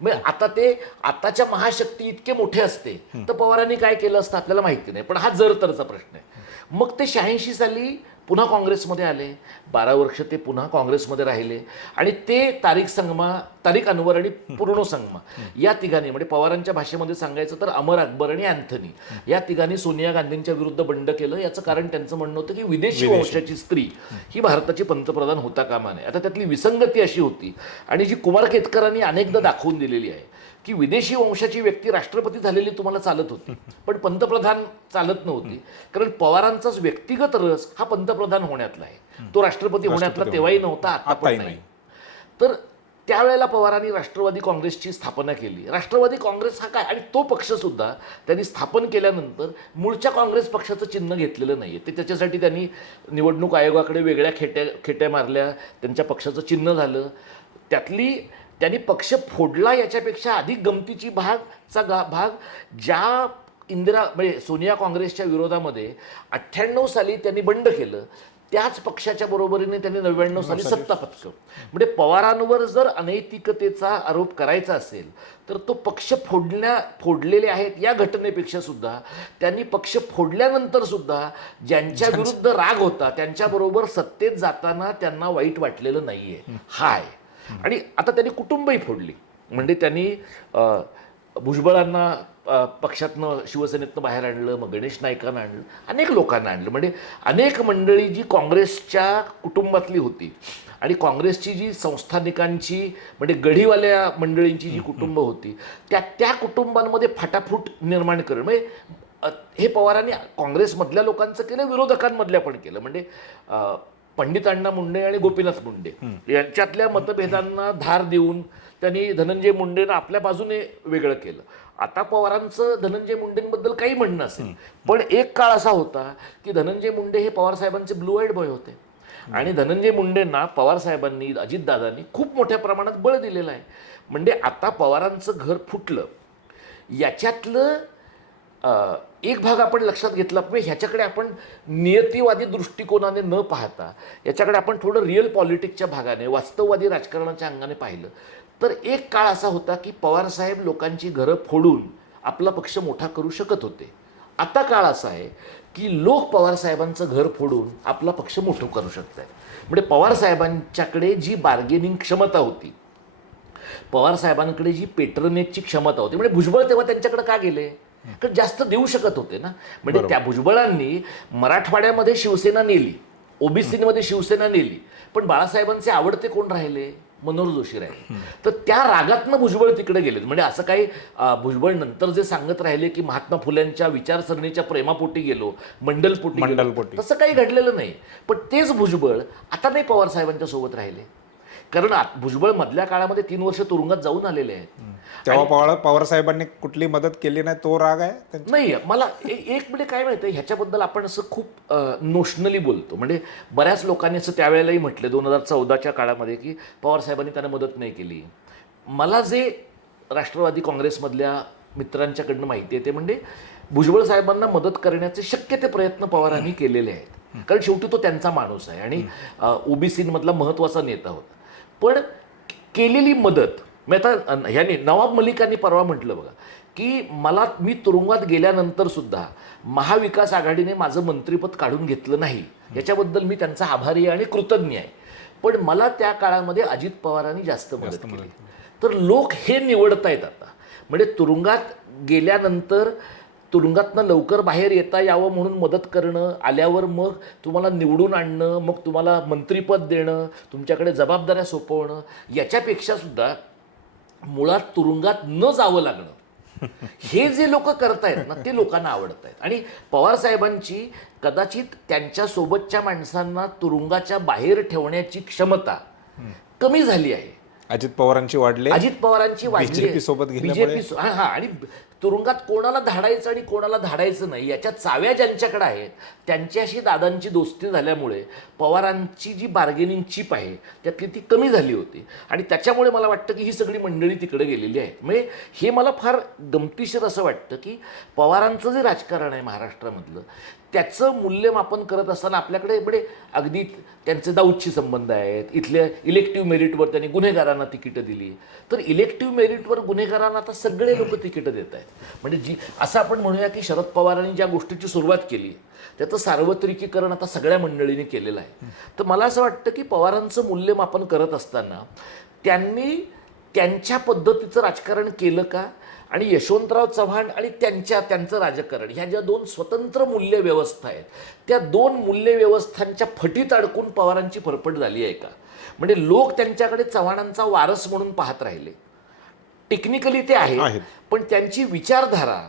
म्हणजे आता ते आताच्या महाशक्ती इतके मोठे असते तर पवारांनी काय केलं असतं आपल्याला माहिती नाही, पण हा जर-तरचा प्रश्न आहे. मग ते 86 साली पुन्हा काँग्रेसमध्ये आले, 12 वर्ष ते पुन्हा काँग्रेसमध्ये राहिले, आणि ते तारिक अनवर आणि पूर्णो संगमा या तिघांनी, म्हणजे पवारांच्या भाषेमध्ये सांगायचं तर अमर, अकबर आणि अँथनी या तिघांनी सोनिया गांधींच्या विरुद्ध बंड केलं. याचं कारण त्यांचं म्हणणं होतं की विदेशी वंशाची स्त्री ही भारताची पंतप्रधान होता कामा नये. आता त्यातली विसंगती अशी होती, आणि जी कुमार केतकरांनी अनेकदा दाखवून दिलेली आहे की विदेशी वंशाची व्यक्ती राष्ट्रपती झालेली तुम्हाला चालत होती, पण पंतप्रधान चालत नव्हती, कारण पवारांचाच व्यक्तिगत रस हा पंतप्रधान होण्यातला आहे, तो राष्ट्रपती होण्यातला तेव्हाही नव्हता, आता पण नाही. तर त्यावेळेला पवारांनी राष्ट्रवादी काँग्रेसची स्थापना केली. राष्ट्रवादी काँग्रेस हा काय, आणि तो पक्षसुद्धा त्यांनी स्थापन केल्यानंतर मूळच्या काँग्रेस पक्षाचं चिन्ह घेतलेलं नाही आहे. ते त्याच्यासाठी त्यांनी निवडणूक आयोगाकडे वेगळ्या खेट्या मारल्या, त्यांच्या पक्षाचं चिन्ह झालं. त्यांनी पक्ष फोडला याच्यापेक्षा अधिक गमतीची भाग ज्या म्हणजे सोनिया काँग्रेसच्या विरोधामध्ये 98 साली त्यांनी बंड केलं, त्याच पक्षाच्या बरोबरीने त्यांनी 99 साली सत्ता पत्करली. म्हणजे पवारांवर जर अनैतिकतेचा आरोप करायचा असेल तर तो पक्ष फोडलेले आहेत या घटनेपेक्षा सुद्धा त्यांनी पक्ष फोडल्यानंतर सुद्धा ज्यांच्या विरुद्ध राग होता त्यांच्याबरोबर सत्तेत जाताना त्यांना वाईट वाटलेलं नाहीये, हाय. आणि आता त्यांनी कुटुंबही फोडली, म्हणजे त्यांनी भुजबळांना पक्षातनं शिवसेनेतनं बाहेर आणलं, मग गणेश नाईकांना आणलं, अनेक लोकांना आणलं. म्हणजे अनेक मंडळी जी काँग्रेसच्या कुटुंबातली होती, आणि काँग्रेसची जी संस्थानिकांची म्हणजे गढीवाल्या मंडळींची जी कुटुंब होती त्या कुटुंबांमध्ये फाटाफूट निर्माण करणं, म्हणजे हे पवारांनी काँग्रेसमधल्या लोकांचं केलं, विरोधकांमधल्या पण केलं. म्हणजे पंडित अण्णा मुंडे आणि गोपीनाथ मुंडे यांच्यातल्या मतभेदांना धार देऊन त्यांनी धनंजय मुंडेंना आपल्या बाजूने वेगळं केलं. आता पवारांचं धनंजय मुंडेंबद्दल काही म्हणणं असेल, पण एक काळ असा होता की धनंजय मुंडे हे पवारसाहेबांचे ब्लू आईड बॉय होते, आणि धनंजय मुंडेंना पवारसाहेबांनी, अजितदादांनी खूप मोठ्या प्रमाणात बळ दिलेलं आहे. म्हणजे आता पवारांचं घर फुटलं याच्यातलं एक भाग आपण लक्षात घेतला पाहिजे. ह्याच्याकडे आपण नियतीवादी दृष्टिकोनाने न पाहता याच्याकडे आपण थोडं रिअल पॉलिटिक्सच्या भागाने, वास्तववादी राजकारणाच्या अंगाने पाहिलं तर एक काळ असा होता की पवारसाहेब लोकांची घरं फोडून आपला पक्ष मोठा करू शकत होते. आता काळ असा आहे की लोक पवारसाहेबांचं घर फोडून आपला पक्ष मोठं करू शकत आहेत. म्हणजे पवारसाहेबांच्याकडे जी बार्गेनिंग क्षमता होती, पवारसाहेबांकडे जी पेट्रोनेजची क्षमता होती, म्हणजे भुजबळ तेव्हा त्यांच्याकडे का गेले, कारण जास्त देऊ शकत होते ना. म्हणजे त्या भुजबळांनी मराठवाड्यामध्ये शिवसेना नेली, ओबीसीमध्ये शिवसेना नेली, पण बाळासाहेबांचे आवडते कोण राहिले, मनोहर जोशी राहिले. तर त्या रागातनं भुजबळ तिकडे गेले. म्हणजे असं काही भुजबळ नंतर जे सांगत राहिले की महात्मा फुल्यांच्या विचारसरणीच्या प्रेमापोटी गेलो, मंडलपोटी, तसं काही घडलेलं नाही. पण तेच भुजबळ आता नाही पवारसाहेबांच्या सोबत राहिले. कारण भुजबळ मधल्या काळामध्ये 3 वर्ष तुरुंगात जाऊन आलेले आहेत. तेव्हा पवार साहेबांनी कुठली मदत केली नाही, तो राग आहे त्यांचा? नाही मला एक म्हणजे काय माहिती आहे, ह्याच्याबद्दल आपण असं खूप नोशनली बोलतो. म्हणजे बऱ्याच लोकांनी असं त्यावेळेलाही म्हटलं 2014च्या काळामध्ये की पवारसाहेबांनी त्यांना मदत नाही केली. मला जे राष्ट्रवादी काँग्रेसमधल्या मित्रांच्याकडनं माहिती आहे ते म्हणजे भुजबळ साहेबांना मदत करण्याचे शक्य ते प्रयत्न पवारांनी केलेले आहेत. कारण शेवटी तो त्यांचा माणूस आहे आणि ओबीसीमधला महत्त्वाचा नेता होता. पण केलेली मदत मी आता ह्याने नवाब मलिकांनी परवा म्हटलं बघा की मी तुरुंगात गेल्यानंतर सुद्धा महाविकास आघाडीने माझं मंत्रिपद काढून घेतलं नाही, याच्याबद्दल मी त्यांचा आभारी आहे आणि कृतज्ञ आहे. पण मला त्या काळामध्ये अजित पवारांनी जास्त मदत केली. तर लोक हे निवडतायत आता. म्हणजे तुरुंगात गेल्यानंतर तुरुंगातनं लवकर बाहेर येता यावं म्हणून मदत करणं, आल्यावर मग तुम्हाला निवडून आणणं, मग तुम्हाला मंत्रिपद देणं, तुमच्याकडे जबाबदाऱ्या सोपवणं, याच्यापेक्षा सुद्धा मुळात तुरुंगात न जावं लागणं हे जे लोक करतायत ना ते लोकांना आवडत आहेत. आणि पवारसाहेबांची कदाचित त्यांच्यासोबतच्या माणसांना तुरुंगाच्या बाहेर ठेवण्याची क्षमता कमी झाली आहे. अजित पवारांची वाढले, अजित पवारांची वाढली, BJP सोबत गेल्यामुळे. BJP हा आणि तुरुंगात कोणाला धाडायचं आणि कोणाला धाडायचं नाही याच्या चाव्या ज्यांच्याकडे आहेत त्यांच्याशी दादांची दोस्ती झाल्यामुळे पवारांची जी बार्गेनिंग चिप आहे त्यातली ती कमी झाली होती. आणि त्याच्यामुळे मला वाटतं की ही सगळी मंडळी तिकडे गेलेली आहेत. म्हणजे हे मला फार गमतीशीर असं वाटतं की पवारांचं जे राजकारण आहे महाराष्ट्रामधलं त्याचं मूल्यमापन करत असताना आपल्याकडे एवढे अगदी त्यांचे दाऊदशी संबंध आहेत. इथल्या इलेक्टिव्ह मेरिटवर त्यांनी गुन्हेगारांना तिकीटं दिली. तर इलेक्टिव्ह मेरिटवर गुन्हेगारांना आता सगळे लोक तिकीटं देत आहेत. म्हणजे असं आपण म्हणूया की शरद पवारांनी ज्या गोष्टीची सुरुवात केली त्याचं सार्वत्रिकीकरण आता सगळ्या मंडळींनी केलेलं आहे. तर मला असं वाटतं की पवारांचं मूल्यमापन करत असताना त्यांनी त्यांच्या पद्धतीचं राजकारण केलं का, आणि यशवंतराव चव्हाण आणि त्यांचं राजकारण ह्या ज्या 2 स्वतंत्र मूल्यव्यवस्था आहेत त्या 2 मूल्यव्यवस्थांच्या फटीत अडकून पवारांची फरफट झाली आहे का? म्हणजे लोक त्यांच्याकडे चव्हाणांचा वारस म्हणून पाहत राहिले. टेक्निकली ते आहेत, पण त्यांची विचारधारा,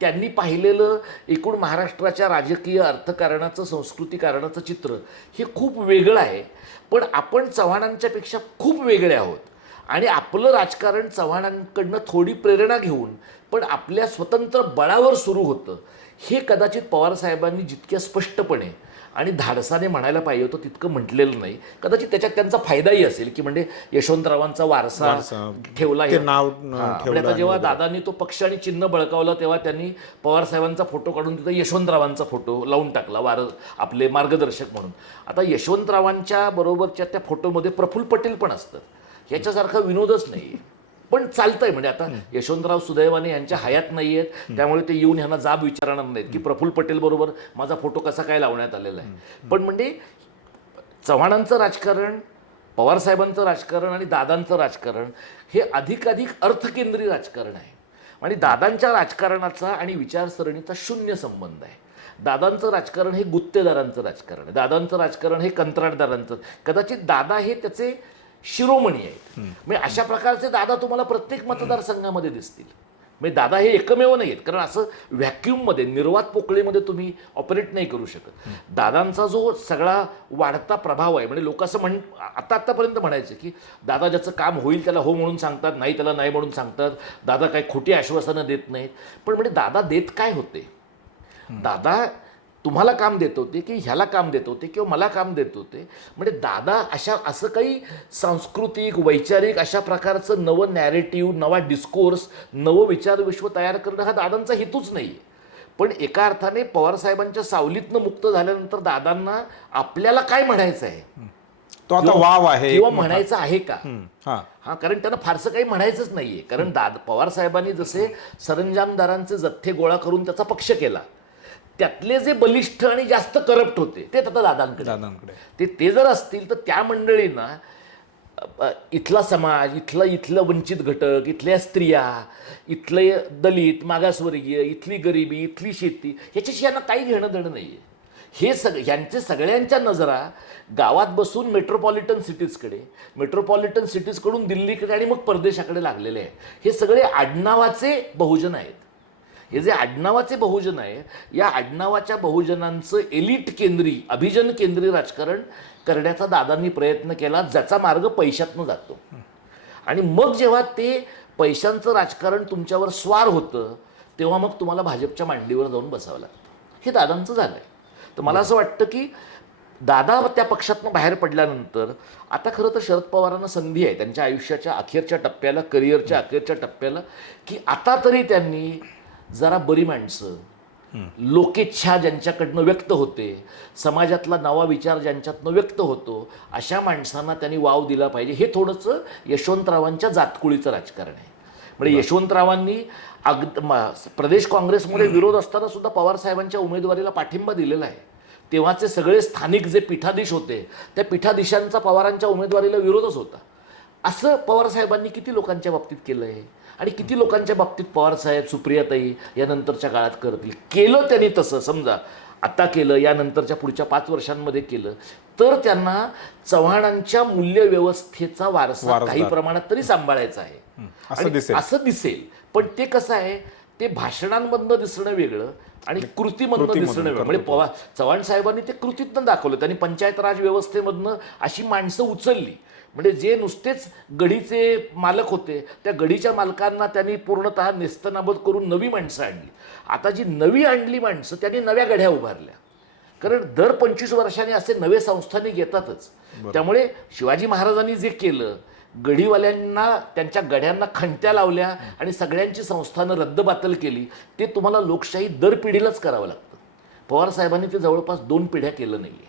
त्यांनी पाहिलेलं एकूण महाराष्ट्राच्या राजकीय अर्थकारणाचं संस्कृतीकारणाचं चित्र हे खूप वेगळं आहे. पण आपण चव्हाणांच्यापेक्षा खूप वेगळे आहोत आणि आपलं राजकारण चव्हाणांकडनं थोडी प्रेरणा घेऊन पण आपल्या स्वतंत्र बळावर सुरू होतं. हे कदाचित पवारसाहेबांनी जितक्या स्पष्टपणे आणि धाडसाने म्हणायला पाहिजे होतं तितकं म्हटलेलं नाही. कदाचित त्याच्यात त्यांचा फायदाही असेल की म्हणजे यशवंतरावांचा वारसा ठेवला. म्हणजे आता जेव्हा दादांनी तो पक्ष आणि चिन्ह बळकावलं तेव्हा त्यांनी पवारसाहेबांचा फोटो काढून तिथं यशवंतरावांचा फोटो लावून टाकला आपले मार्गदर्शक म्हणून. आता यशवंतरावांच्या बरोबरच्या त्या फोटोमध्ये प्रफुल्ल पटेल पण असतात. ह्याच्यासारखा विनोदच नाही, पण चालतंय. म्हणजे आता यशवंतराव सुदैवाने यांच्या हयात नाही आहेत, त्यामुळे ते येऊन ह्यांना जाब विचारणार नाहीत की प्रफुल्ल पटेल बरोबर माझा फोटो कसा काय लावण्यात आलेला आहे. पण म्हणजे चव्हाणांचं राजकारण, पवारसाहेबांचं राजकारण आणि दादांचं राजकारण हे अधिकाधिक अर्थकेंद्री राजकारण आहे. आणि दादांच्या राजकारणाचा आणि विचारसरणीचा शून्य संबंध आहे. दादांचं राजकारण हे गुत्तेदारांचं राजकारण आहे, दादांचं राजकारण हे कंत्राटदारांचं. कदाचित दादा हे त्याचे शिरोमणी आहेत. म्हणजे अशा प्रकारचे दादा तुम्हाला प्रत्येक मतदारसंघामध्ये दिसतील. म्हणजे दादा हे एकमेव नाही आहेत, कारण असं व्हॅक्यूममध्ये निर्वात पोकळीमध्ये तुम्ही ऑपरेट नाही करू शकत. दादांचा जो सगळा वाढता प्रभाव आहे, म्हणजे लोक असं आतापर्यंत म्हणायचं की दादा ज्याचं काम होईल त्याला हो म्हणून सांगतात, नाही त्याला नाही म्हणून सांगतात, दादा काही खोटी आश्वासनं देत नाहीत. पण म्हणजे दादा देत काय होते? दादा तुम्हाला काम देत होते की ह्याला काम देत होते किंवा मला काम देत होते? म्हणजे दादा असं काही सांस्कृतिक वैचारिक अशा प्रकारचं नवं नॅरेटिव्ह, नवा डिस्कोर्स, नवं विचारविश्व तयार करणं हा दादांचा हेतूच नाही आहे. पण एका अर्थाने पवारसाहेबांच्या सावलीतनं मुक्त झाल्यानंतर दादांना आपल्याला काय म्हणायचं आहे तो आता वाव आहे किंवा म्हणायचं आहे का? हा, कारण त्यांना फारसं काही म्हणायचंच नाहीये. कारण पवारसाहेबांनी जसे सरंजामदारांचे जथ्थे गोळा करून त्याचा पक्ष केला, त्यातले जे बलिष्ठ आणि जास्त करप्ट होते ते आता दादांकडे ते जर असतील तर त्या मंडळींना इथला समाज, इथलं वंचित घटक, इथल्या स्त्रिया, इथले दलित मागासवर्गीय, इथली गरिबी, इथली शेती ह्याच्याशी यांना काही घेणं देणं नाही आहे. हे ह्यांचे सगळ्यांच्या नजरा गावात बसून मेट्रोपॉलिटन सिटीजकडून दिल्लीकडे आणि मग परदेशाकडे लागलेले आहेत. हे सगळे आडनावाचे बहुजन आहेत. हे जे आडनावाचे बहुजन आहे, या आडनावाच्या बहुजनांचं एलिट केंद्री, अभिजन केंद्री राजकारण करण्याचा दादांनी प्रयत्न केला, ज्याचा मार्ग पैशातनं जातो. आणि मग जेव्हा ते पैशांचं राजकारण तुमच्यावर स्वार होतं, तेव्हा मग तुम्हाला भाजपच्या मांडीवर जाऊन बसावं लागतं. हे दादांचं झालं आहे. तर मला असं वाटतं की दादा त्या पक्षातनं बाहेर पडल्यानंतर आता खरं तर शरद पवारांना संधी आहे त्यांच्या आयुष्याच्या अखेरच्या टप्प्याला, करिअरच्या अखेरच्या टप्प्याला, की आता तरी त्यांनी जरा बरी माणसं, लोकेच्छा ज्यांच्याकडनं व्यक्त होते, समाजातला नवा विचार ज्यांच्यातनं व्यक्त होतो, अशा माणसांना त्यांनी वाव दिला पाहिजे. हे थोडंसं यशवंतरावांच्या जातकुळीचं राजकारण आहे. म्हणजे यशवंतरावांनी प्रदेश काँग्रेसमध्ये विरोध असताना सुद्धा पवारसाहेबांच्या उमेदवारीला पाठिंबा दिलेला आहे. तेव्हाचे सगळे स्थानिक जे पीठाधीश होते, त्या पीठाधीशांचा पवारांच्या उमेदवारीला विरोधच होता. असं पवारसाहेबांनी किती लोकांच्या बाबतीत केलं आहे आणि किती लोकांच्या बाबतीत पवारसाहेब, सुप्रियाताई यानंतरच्या काळात करतील. केलं त्यांनी तसं, समजा आता केलं, यानंतरच्या पुढच्या 5 वर्षांमध्ये केलं, तर त्यांना चव्हाणांच्या मूल्यव्यवस्थेचा वारसा काही प्रमाणात तरी सांभाळायचा आहे असं दिसेल. पण ते कसं आहे, ते भाषणांमधनं दिसणं वेगळं आणि कृतीमधनं दिसणं वेगळं. म्हणजे चव्हाण साहेबांनी ते कृतीतनं दाखवलं. त्यांनी पंचायत राज व्यवस्थेमधनं अशी माणसं उचलली, म्हणजे जे नुसतेच गढीचे मालक होते, त्या गढीच्या मालकांना त्यांनी पूर्णतः नेस्तनाबूत करून नवी माणसं आणली. आता जी नवी आणली माणसं, त्यांनी नव्या गढ्या उभारल्या. कारण दर 25 वर्षांनी असे नवे संस्थानिक येतातच. त्यामुळे शिवाजी महाराजांनी जे केलं, गढीवाल्यांना त्यांच्या गढ्यांना खंट्या लावल्या आणि सगळ्यांची संस्थानं रद्दबातल केली, ते तुम्हाला लोकशाही दर पिढीलाच करावं लागतं. पवारसाहेबांनी ते जवळपास 2 पिढ्या केलं नाही आहे.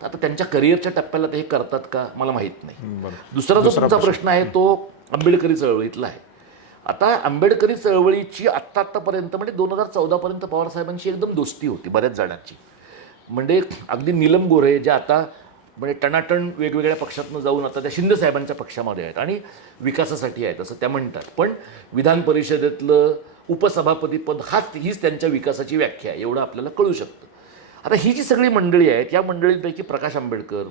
आता त्यांच्या करिअरच्या टप्प्याला ते हे करतात का मला माहीत नाही. दुसरा जो तुमचा प्रश्न आहे तो आंबेडकरी चळवळीतला आहे. आता आंबेडकरी चळवळीची आत्तापर्यंत म्हणजे 2014पर्यंत पवारसाहेबांची एकदम दोस्ती होती बऱ्याच जणांची. म्हणजे अगदी नीलम गोऱ्हे ज्या आता म्हणजे टनाटण वेगवेगळ्या पक्षातनं जाऊन आता त्या शिंदे साहेबांच्या पक्षामध्ये आहेत आणि विकासासाठी आहेत असं त्या म्हणतात. पण विधान परिषदेतलं उपसभापतीपद हीच त्यांच्या विकासाची व्याख्या आहे, एवढं आपल्याला कळू शकतं. आता ही जी सगळी मंडळी आहेत, या मंडळींपैकी प्रकाश आंबेडकर,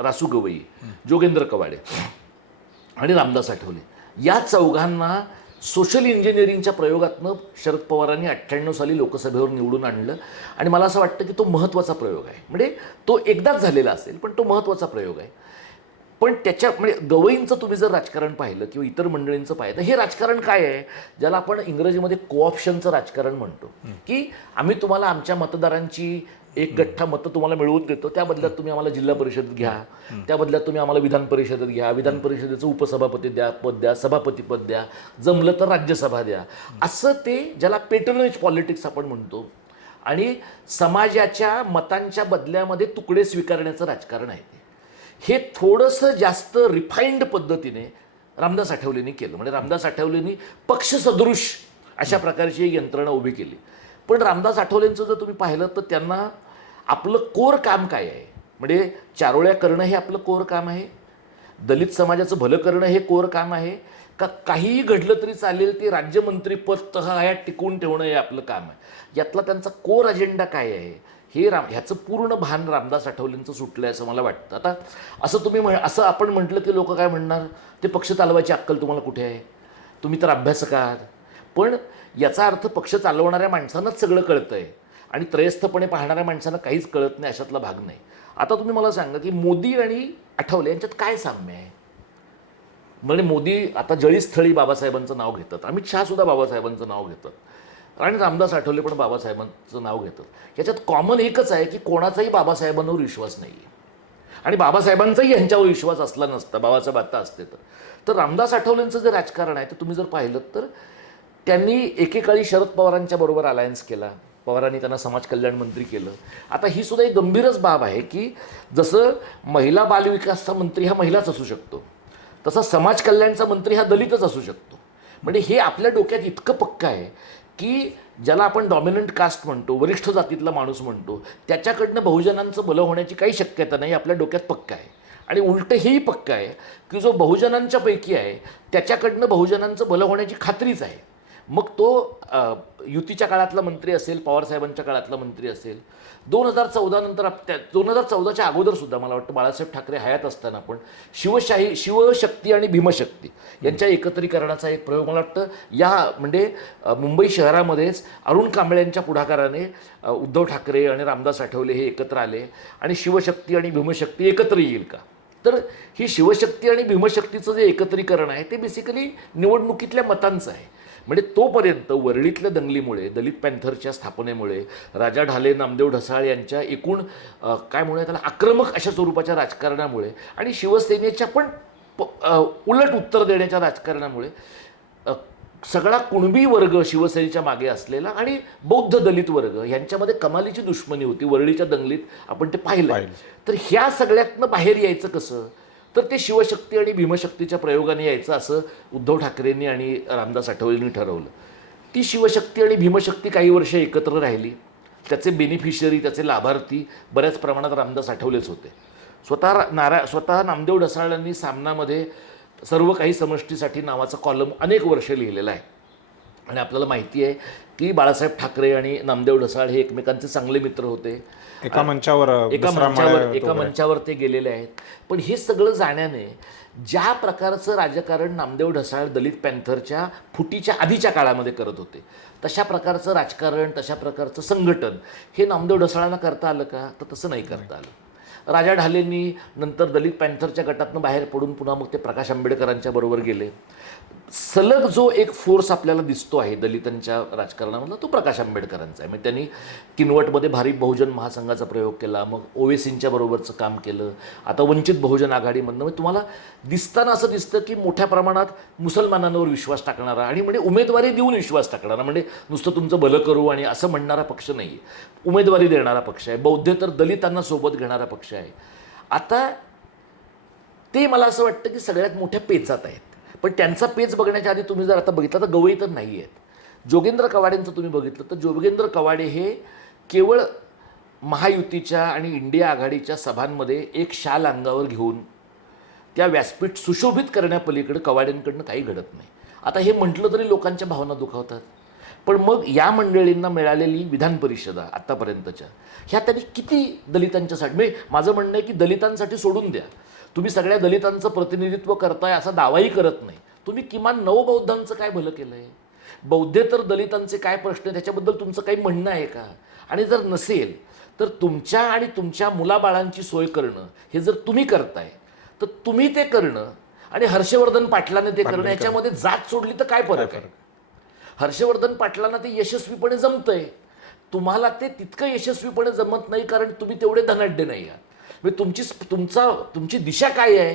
रासू गवई, जोगेंद्र कवाडे आणि रामदास आठवले, या चौघांना सोशल इंजिनिअरिंगच्या प्रयोगातनं शरद पवारांनी 98 साली लोकसभेवर निवडून आणलं. आणि मला असं वाटतं की तो महत्त्वाचा प्रयोग आहे. म्हणजे तो एकदाच झालेला असेल, पण तो महत्त्वाचा प्रयोग आहे. पण त्याच्या म्हणजे गवईंचं तुम्ही जर राजकारण पाहिलं किंवा इतर मंडळींचं पाहिलं, हे राजकारण काय आहे, ज्याला आपण इंग्रजीमध्ये कोऑप्शनचं राजकारण म्हणतो, की आम्ही तुम्हाला आमच्या मतदारांची एक गठ्ठा मतं तुम्हाला मिळवून देतो, त्या बदल्यात तुम्ही आम्हाला जिल्हा परिषद घ्या, त्या बदल्यात तुम्ही आम्हाला विधान परिषदेत घ्या, विधान परिषदेचं उपसभापती पद द्या, सभापती पद द्या, जमलं तर राज्यसभा द्या. असं ते ज्याला पेटर्नेज पॉलिटिक्स आपण म्हणतो आणि समाजाच्या मतांच्या बदल्यामध्ये तुकडे स्वीकारण्याचं राजकारण आहे. हे थोडंसं जास्त रिफाईंड पद्धतीने रामदास आठवलेंनी केलं. म्हणजे रामदास आठवलेंनी पक्षसदृश अशा प्रकारची एक यंत्रणा उभी केली. पण रामदास आठवलेंचं जर तुम्ही पाहिलं तर त्यांना आपलं कोर काम काय आहे, म्हणजे चारोळ्या करणं हे आपलं कोर काम आहे, दलित समाजाचं भलं करणं हे कोर काम आहे का, काहीही घडलं तरी चालेल ते राज्यमंत्रीपद तहयात टिकवून ठेवणं हे आपलं काम आहे. यातला त्यांचा कोर अजेंडा काय आहे हे ह्याचं पूर्ण भान रामदास आठवलेंचं सुटलं आहे असं मला वाटतं. आता असं तुम्ही असं आपण म्हटलं की लोक काय म्हणणार, ते पक्ष चालवायची अक्कल तुम्हाला कुठे आहे, तुम्ही तर अभ्यासक आहात. पण याचा अर्थ पक्ष चालवणाऱ्या माणसांनाच सगळं कळतं आहे आणि त्रयस्थपणे पाहणाऱ्या माणसांना काहीच कळत नाही, अशातला भाग नाही. आता तुम्ही मला सांगा की मोदी आणि आठवले यांच्यात काय साम्य आहे. म्हणजे मोदी आता जळीस्थळी बाबासाहेबांचं नाव घेतात, अमित शहासुद्धा बाबासाहेबांचं नाव घेतात आणि रामदास आठवले पण बाबासाहेबांचं नाव घेतात. याच्यात कॉमन एकच आहे की कोणाचाही बाबासाहेबांवर विश्वास नाही आहे आणि बाबासाहेबांचाही यांच्यावर विश्वास असला नसता, बाबासाहेब आता असते तर रामदास आठवलेंचं जे राजकारण आहे ते तुम्ही जर पाहिलं तर त्यांनी एकेकाळी शरद पवारांच्या बरोबर अलायन्स केला, पवारांनी त्यांना समाज कल्याण मंत्री केलं. आता ही सुद्धा एक गंभीरच बाब आहे की जसं महिला बालविकासचा मंत्री हा महिलाच असू शकतो, तसा समाज कल्याणचा मंत्री हा दलितच असू शकतो. म्हणजे हे आपल्या डोक्यात इतकं पक्कं आहे की ज्याला आपण डॉमिनंट कास्ट म्हणतो, वरिष्ठ जातीतला माणूस म्हणतो, त्याच्याकडनं बहुजनांचं भलं होण्याची काही शक्यता नाही, आपल्या डोक्यात पक्कं आहे. आणि उलटं हेही पक्कं आहे की जो बहुजनांच्या पैकी आहे त्याच्याकडनं बहुजनांचं भलं होण्याची खात्रीच आहे. मग तो युतीच्या काळातला मंत्री असेल, पवारसाहेबांच्या काळातला मंत्री असेल, 2014 नंतर 2014च्या अगोदर सुद्धा मला वाटतं बाळासाहेब ठाकरे हयात असताना पण शिवशक्ती आणि भीमशक्ती यांच्या एकत्रीकरणाचा एक प्रयोग मला वाटतं या म्हणजे मुंबई शहरामध्येच अरुण कांबळेंच्या पुढाकाराने उद्धव ठाकरे आणि रामदास आठवले हे एकत्र आले आणि शिवशक्ती आणि भीमशक्ती एकत्र येईल का. तर ही शिवशक्ती आणि भीमशक्तीचं जे एकत्रीकरण आहे ते बेसिकली निवडणुकीतल्या मतांचं आहे. म्हणजे तोपर्यंत वरळीतल्या दंगलीमुळे, दलित पॅन्थरच्या स्थापनेमुळे, राजा ढाले, नामदेव ढसाळ यांच्या एकूण काय म्हणूया त्याला आक्रमक अशा स्वरूपाच्या राजकारणामुळे आणि शिवसेनेच्या पण उलट उत्तर देण्याच्या राजकारणामुळे सगळा कुणबी वर्ग शिवसेनेच्या मागे असलेला आणि बौद्ध दलित वर्ग यांच्यामध्ये कमालीची दुश्मनी होती. वरळीच्या दंगलीत आपण ते पाहिलं. तर ह्या सगळ्यातनं बाहेर यायचं कसं, तर ते शिवशक्ती आणि भीमशक्तीच्या प्रयोगाने यायचं असं उद्धव ठाकरेंनी आणि रामदास आठवलेंनी ठरवलं. ती शिवशक्ती आणि भीमशक्ती काही वर्ष एकत्र राहिली. त्याचे बेनिफिशरी, त्याचे लाभार्थी बऱ्याच प्रमाणात रामदास आठवलेच होते. स्वतः नामदेव ढसाळांनी सामनामध्ये सर्व काही समष्टीसाठी नावाचा कॉलम अनेक वर्ष लिहिलेला आहे. आणि आपल्याला माहिती आहे की बाळासाहेब ठाकरे आणि नामदेव ढसाळ हे एकमेकांचे चांगले मित्र होते. एका मंचावर ते गेलेले आहेत. पण हे सगळं जाण्याने ज्या प्रकारचं राजकारण नामदेव ढसाळ दलित पॅन्थरच्या फुटीच्या आधीच्या काळामध्ये करत होते, तशा प्रकारचं राजकारण, तशा प्रकारचं संघटन हे नामदेव ढसाळांना करता आलं का, तर तसं नाही करता आलं. राजा ढालेंनी नंतर दलित पॅन्थरच्या गटातनं बाहेर पडून पुन्हा मग ते प्रकाश आंबेडकरांच्या बरोबर गेले. सलग जो एक फोर्स आपल्याला दिसतो आहे दलितांच्या राजकारणामधला तो प्रकाश आंबेडकरांचा आहे. म्हणजे त्यांनी किनवटमध्ये भारिप बहुजन महासंघाचा प्रयोग केला, मग ओवेसींच्या बरोबरचं काम केलं, आता वंचित बहुजन आघाडीमधनं. म्हणजे तुम्हाला दिसताना असं दिसतं की मोठ्या प्रमाणात मुसलमानांवर विश्वास टाकणारा आणि म्हणजे उमेदवारी देऊन विश्वास टाकणारा, म्हणजे नुसतं तुमचं भलं करू आणि असं म्हणणारा पक्ष नाही आहे, उमेदवारी देणारा पक्ष आहे. बौद्ध तर दलितांना सोबत घेणारा पक्ष आहे. आता ते मला असं वाटतं की सगळ्यात मोठ्या पेचात आहेत. पण त्यांचा पेच बघण्याच्या आधी तुम्ही जर आता बघितलं तर गवई तर नाही आहेत. जोगेंद्र कवाडेंचं तुम्ही बघितलं तर जोगेंद्र कवाडे हे केवळ महायुतीच्या आणि इंडिया आघाडीच्या सभांमध्ये एक शाल अंगावर घेऊन त्या व्यासपीठ सुशोभित करण्यापलीकडे कवाडेंकडनं काही घडत नाही. आता हे म्हटलं तरी लोकांच्या भावना दुखावतात. पण मग या मंडळींना मिळालेली विधान परिषदा आत्तापर्यंतच्या ह्या त्यांनी किती दलितांच्यासाठी, म्हणजे माझं म्हणणं आहे की दलितांसाठी सोडून द्या, तुम्ही सगळ्या दलितांचं प्रतिनिधित्व करताय असा दावाही करत नाही. तुम्ही किमान नवबौद्धांचं काय भलं केलं आहे, बौद्धेतर दलितांचे काय प्रश्न आहे त्याच्याबद्दल तुमचं काही म्हणणं आहे का. आणि जर नसेल तर तुमच्या आणि तुमच्या मुलाबाळांची सोय करणं हे जर तुम्ही करताय तर तुम्ही ते करणं आणि हर्षवर्धन पाटलाने ते करणं याच्यामध्ये जात सोडली तर काय फरक आहे. हर्षवर्धन पाटलांना ते यशस्वीपणे जमतंय, तुम्हाला ते तितकं यशस्वीपणे जमत नाही कारण तुम्ही तेवढे धनाढ्य नाही आहात. म्हणजे तुमची दिशा काय आहे,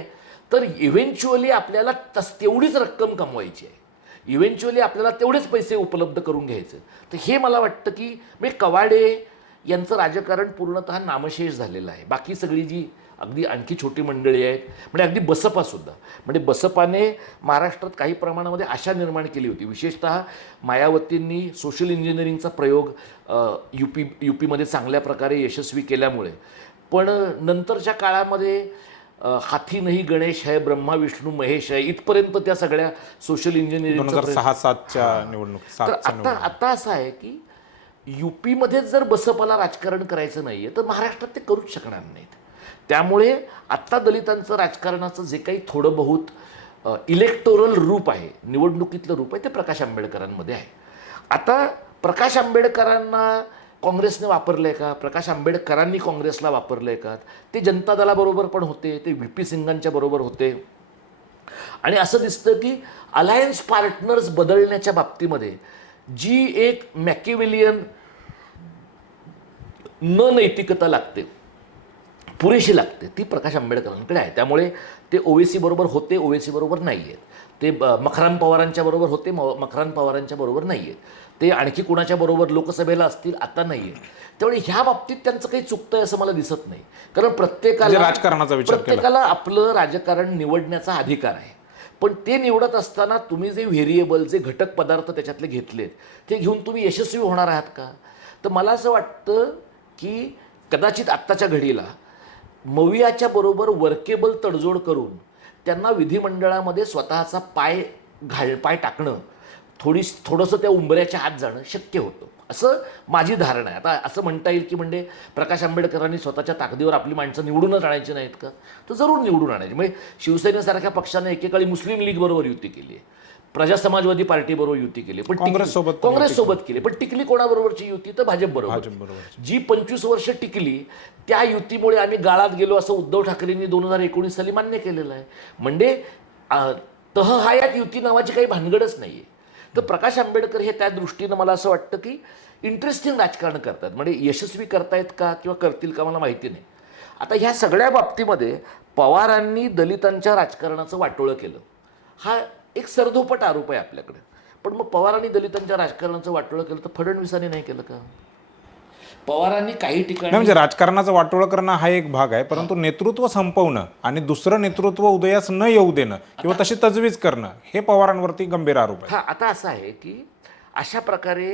तर इव्हेंच्युअली आपल्याला तेवढीच रक्कम कमवायची आहे, इव्हेंच्युअली आपल्याला तेवढेच पैसे उपलब्ध करून घ्यायचे. तर हे मला वाटतं की म्हणजे कवाडे यांचं राजकारण पूर्णतः नामशेष झालेलं आहे. बाकी सगळी जी अगदी आणखी छोटी मंडळी आहेत, म्हणजे अगदी बसपासुद्धा, म्हणजे बसपाने महाराष्ट्रात काही प्रमाणामध्ये आशा निर्माण केली होती. विशेषतः मायावतींनी सोशल इंजिनिअरिंगचा प्रयोग युपीमध्ये चांगल्या प्रकारे यशस्वी केल्यामुळे. पण नंतरच्या काळामध्ये हाथी नाही गणेश है, ब्रह्मा विष्णू महेश आहे, इथपर्यंत त्या सगळ्या सोशल इंजिनिअरिंग 2006-07च्या निवडणूक. आता असं आहे की युपीमध्येच जर बसपाला राजकारण करायचं नाहीये तर महाराष्ट्रात ते करूच शकणार नाहीत. त्यामुळे आत्ता दलितांचं राजकारणाचं जे काही थोडं बहुत इलेक्टोरल रूप आहे, निवडणुकीतलं रूप आहे, ते प्रकाश आंबेडकरांमध्ये आहे. आता प्रकाश आंबेडकरांना काँग्रेसने वापरलं आहे का, प्रकाश आंबेडकरांनी काँग्रेसला वापरलं आहे का, ते जनता दलाबरोबर पण होते, ते व्ही.पी. सिंगांच्या बरोबर होते. आणि असं दिसतं की अलायन्स पार्टनर्स बदलण्याच्या बाबतीमध्ये जी एक मॅकिवेलियन नैतिकता लागते, पुरेशी लागते, ती प्रकाश आंबेडकरांकडे आहे. त्यामुळे ते ओवेसी बरोबर होते, ओवेसी बरोबर नाही आहेत. ते मखरान पवारांच्या बरोबर होते, मखरान पवारांच्या बरोबर नाही आहेत. ते आणखी कुणाच्या बरोबर लोकसभेला असतील, आता नाही आहे. त्यामुळे ह्या बाबतीत त्यांचं काही चुकतंय असं मला दिसत नाही. कारण प्रत्येकाला आपलं राजकारण निवडण्याचा अधिकार आहे. पण ते निवडत असताना तुम्ही जे व्हेरिएबल, जे घटक पदार्थ त्याच्यातले घेतलेत ते घेऊन तुम्ही यशस्वी होणार आहात का. तर मला असं वाटतं की कदाचित आत्ताच्या घडीला मवियाच्या बरोबर वर्केबल तडजोड करून त्यांना विधिमंडळामध्ये स्वतःचा पाय टाकणं थोडंसं त्या उंबऱ्याच्या आत जाणं शक्य होतं असं माझी धारणा आहे. आता असं म्हणता येईल की म्हणजे प्रकाश आंबेडकरांनी स्वतःच्या ताकदीवर आपली माणसं निवडूनच आणायची नाहीत का, तर जरूर निवडून आणायची. म्हणजे शिवसेनेसारख्या पक्षानं एकेकाळी मुस्लिम लीगबरोबर युती केली आहे, प्रजा समाजवादी पार्टीबरोबर युती केली, पण काँग्रेससोबत केली, पण टिकली कोणाबरोबरची युती, तर भाजपबरोबर. जी 25 वर्ष टिकली त्या युतीमुळे आम्ही गाळात गेलो असं उद्धव ठाकरेंनी 2019 साली मान्य केलेलं आहे. म्हणजे तहहायात युती नावाची काही भानगडच नाही आहे. तर प्रकाश आंबेडकर हे त्या दृष्टीनं मला असं वाटतं की इंटरेस्टिंग राजकारण करतात. म्हणजे यशस्वी करतायत का किंवा करतील का मला माहिती नाही. आता ह्या सगळ्या बाबतीमध्ये पवारांनी दलितांच्या राजकारणाचं वाटोळं केलं हा एक सरधोपट आरोप आहे आपल्याकडे. पण मग पवारांनी दलितांच्या राजकारणाचं वाटोळं केलं तर फडणवीसांनी नाही केलं का? पवारांनी काही ठिकाणी म्हणजे राजकारणाचं वाटोळं करणं हा एक भाग आहे, परंतु नेतृत्व संपवणं आणि दुसरं नेतृत्व उदयास न येऊ देणं किंवा तशी तजवीज करणं हे पवारांवरती गंभीर आरोप आहे. हा आता असं आहे की अशा प्रकारे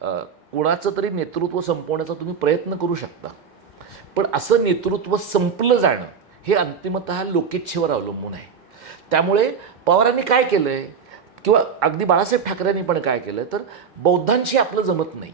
कोणाचं तरी नेतृत्व संपवण्याचा तुम्ही प्रयत्न करू शकता, पण असं नेतृत्व संपलं जाणं हे अंतिमतः लोकेच्छेवर अवलंबून आहे. त्यामुळे पवारांनी काय केलंय किंवा अगदी बाळासाहेब ठाकरेंनी पण काय केलं, तर बौद्धांशी आपलं जमत नाही,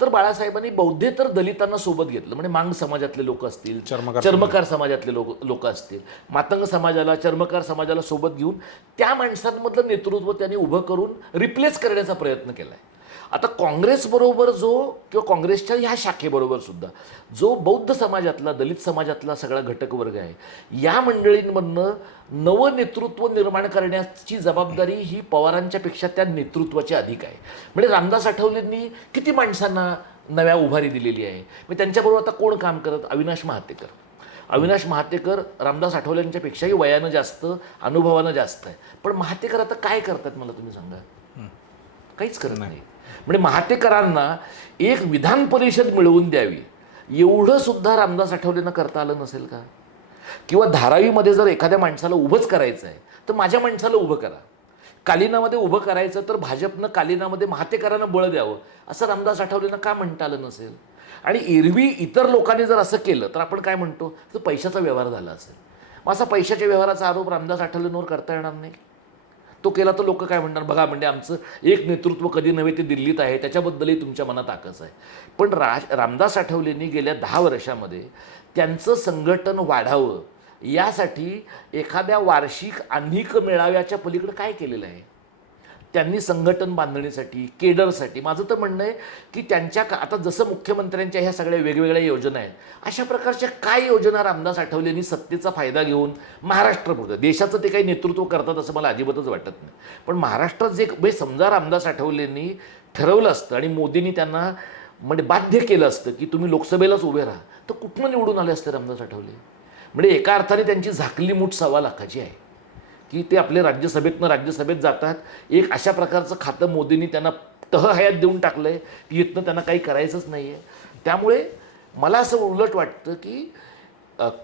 तर बाळासाहेबांनी बौद्धे तर दलितांना सोबत घेतलं. म्हणजे मांग समाजातले लोक असतील, चर्मकार समाजातले लोक असतील, मातंग समाजाला, चर्मकार समाजाला सोबत घेऊन त्या माणसांमधलं नेतृत्व त्यांनी उभं करून रिप्लेस करण्याचा प्रयत्न केला आहे. आता काँग्रेसबरोबर किंवा काँग्रेसच्या ह्या शाखेबरोबर सुद्धा जो बौद्ध समाजातला, दलित समाजातला सगळा घटक वर्ग आहे, या मंडळींमधनं नवं नेतृत्व निर्माण करण्याची जबाबदारी ही पवारांच्या पेक्षा त्या नेतृत्वाची अधिक आहे. म्हणजे रामदास आठवलेंनी किती माणसांना नव्या उभारी दिलेली आहे. म्हणजे त्यांच्याबरोबर आता कोण काम करत? अविनाश महातेकर रामदास आठवलेंच्या पेक्षाही वयानं जास्त, अनुभवानं जास्त आहे. पण महातेकर आता काय करतात मला तुम्ही सांगा? काहीच करत नाही. म्हणजे महातेकरांना एक विधान परिषद मिळवून द्यावी एवढं सुद्धा रामदास आठवलेंना करता आलं नसेल का? किंवा धारावीमध्ये जर एखाद्या माणसाला उभंच करायचं आहे तर माझ्या माणसाला उभं करा. कालिनामध्ये उभं करायचं तर भाजपनं कालिनामध्ये महातेकरांना बळ द्यावं असं रामदास आठवलेंना का म्हणता आलं नसेल? आणि एरवी इतर लोकांनी जर असं केलं तर आपण काय म्हणतो, तर पैशाचा व्यवहार झाला असेल. मग असा पैशाच्या व्यवहाराचा आरोप रामदास आठवलेंवर करता येणार नाही. तो केला तर लोक काय म्हणणार, बघा म्हणजे आमचं एक नेतृत्व कधी नव्हे ते दिल्लीत आहे, त्याच्याबद्दलही तुमच्या मनात आकस आहे. पण रामदास आठवलेंनी गेल्या 10 वर्षामध्ये त्यांचं संघटन वाढावं यासाठी एखाद्या वार्षिक आन्हिक मेळाव्याच्या पलीकडे काय केलेलं आहे? त्यांनी संघटन बांधणीसाठी, केडरसाठी, माझं तर म्हणणं आहे की त्यांच्या आता जसं मुख्यमंत्र्यांच्या ह्या सगळ्या वेगवेगळ्या योजना आहेत, अशा प्रकारच्या काय योजना रामदास आठवलेंनी सत्तेचा फायदा घेऊन महाराष्ट्रपुरतं, देशाचं ते काही नेतृत्व करतात असं मला अजिबातच वाटत नाही. पण महाराष्ट्रात जे समजा रामदास आठवलेंनी ठरवलं असतं आणि मोदींनी त्यांना म्हणजे बाध्य केलं असतं की तुम्ही लोकसभेलाच उभे राहा, तर कुठनं निवडून आले असते रामदास आठवले? म्हणजे एका अर्थाने त्यांची झाकली मूठ 1.25 लाखाची आहे की ते आपले राज्यसभेत जातात. एक अशा प्रकारचं खातं मोदींनी त्यांना तहहायात देऊन टाकलं आहे की इथनं त्यांना काही करायचंच नाही आहे. त्यामुळे मला असं उलट वाटतं की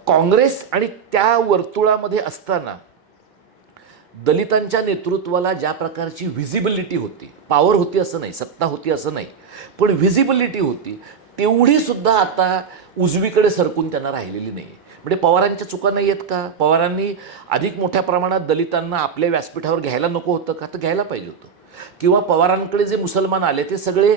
काँग्रेस आणि त्या वर्तुळामध्ये असताना दलितांच्या नेतृत्वाला ज्या प्रकारची व्हिजिबिलिटी होती, पॉवर होती असं नाही, सत्ता होती असं नाही, पण व्हिजिबिलिटी होती, तेवढीसुद्धा आता उजवीकडे सरकून त्यांना राहिलेली नाही. म्हणजे पवारांच्या चुका नाही आहेत का? पवारांनी अधिक मोठ्या प्रमाणात दलितांना आपल्या व्यासपीठावर घ्यायला नको होतं का? तर घ्यायला पाहिजे होतं. किंवा पवारांकडे जे मुसलमान आले ते सगळे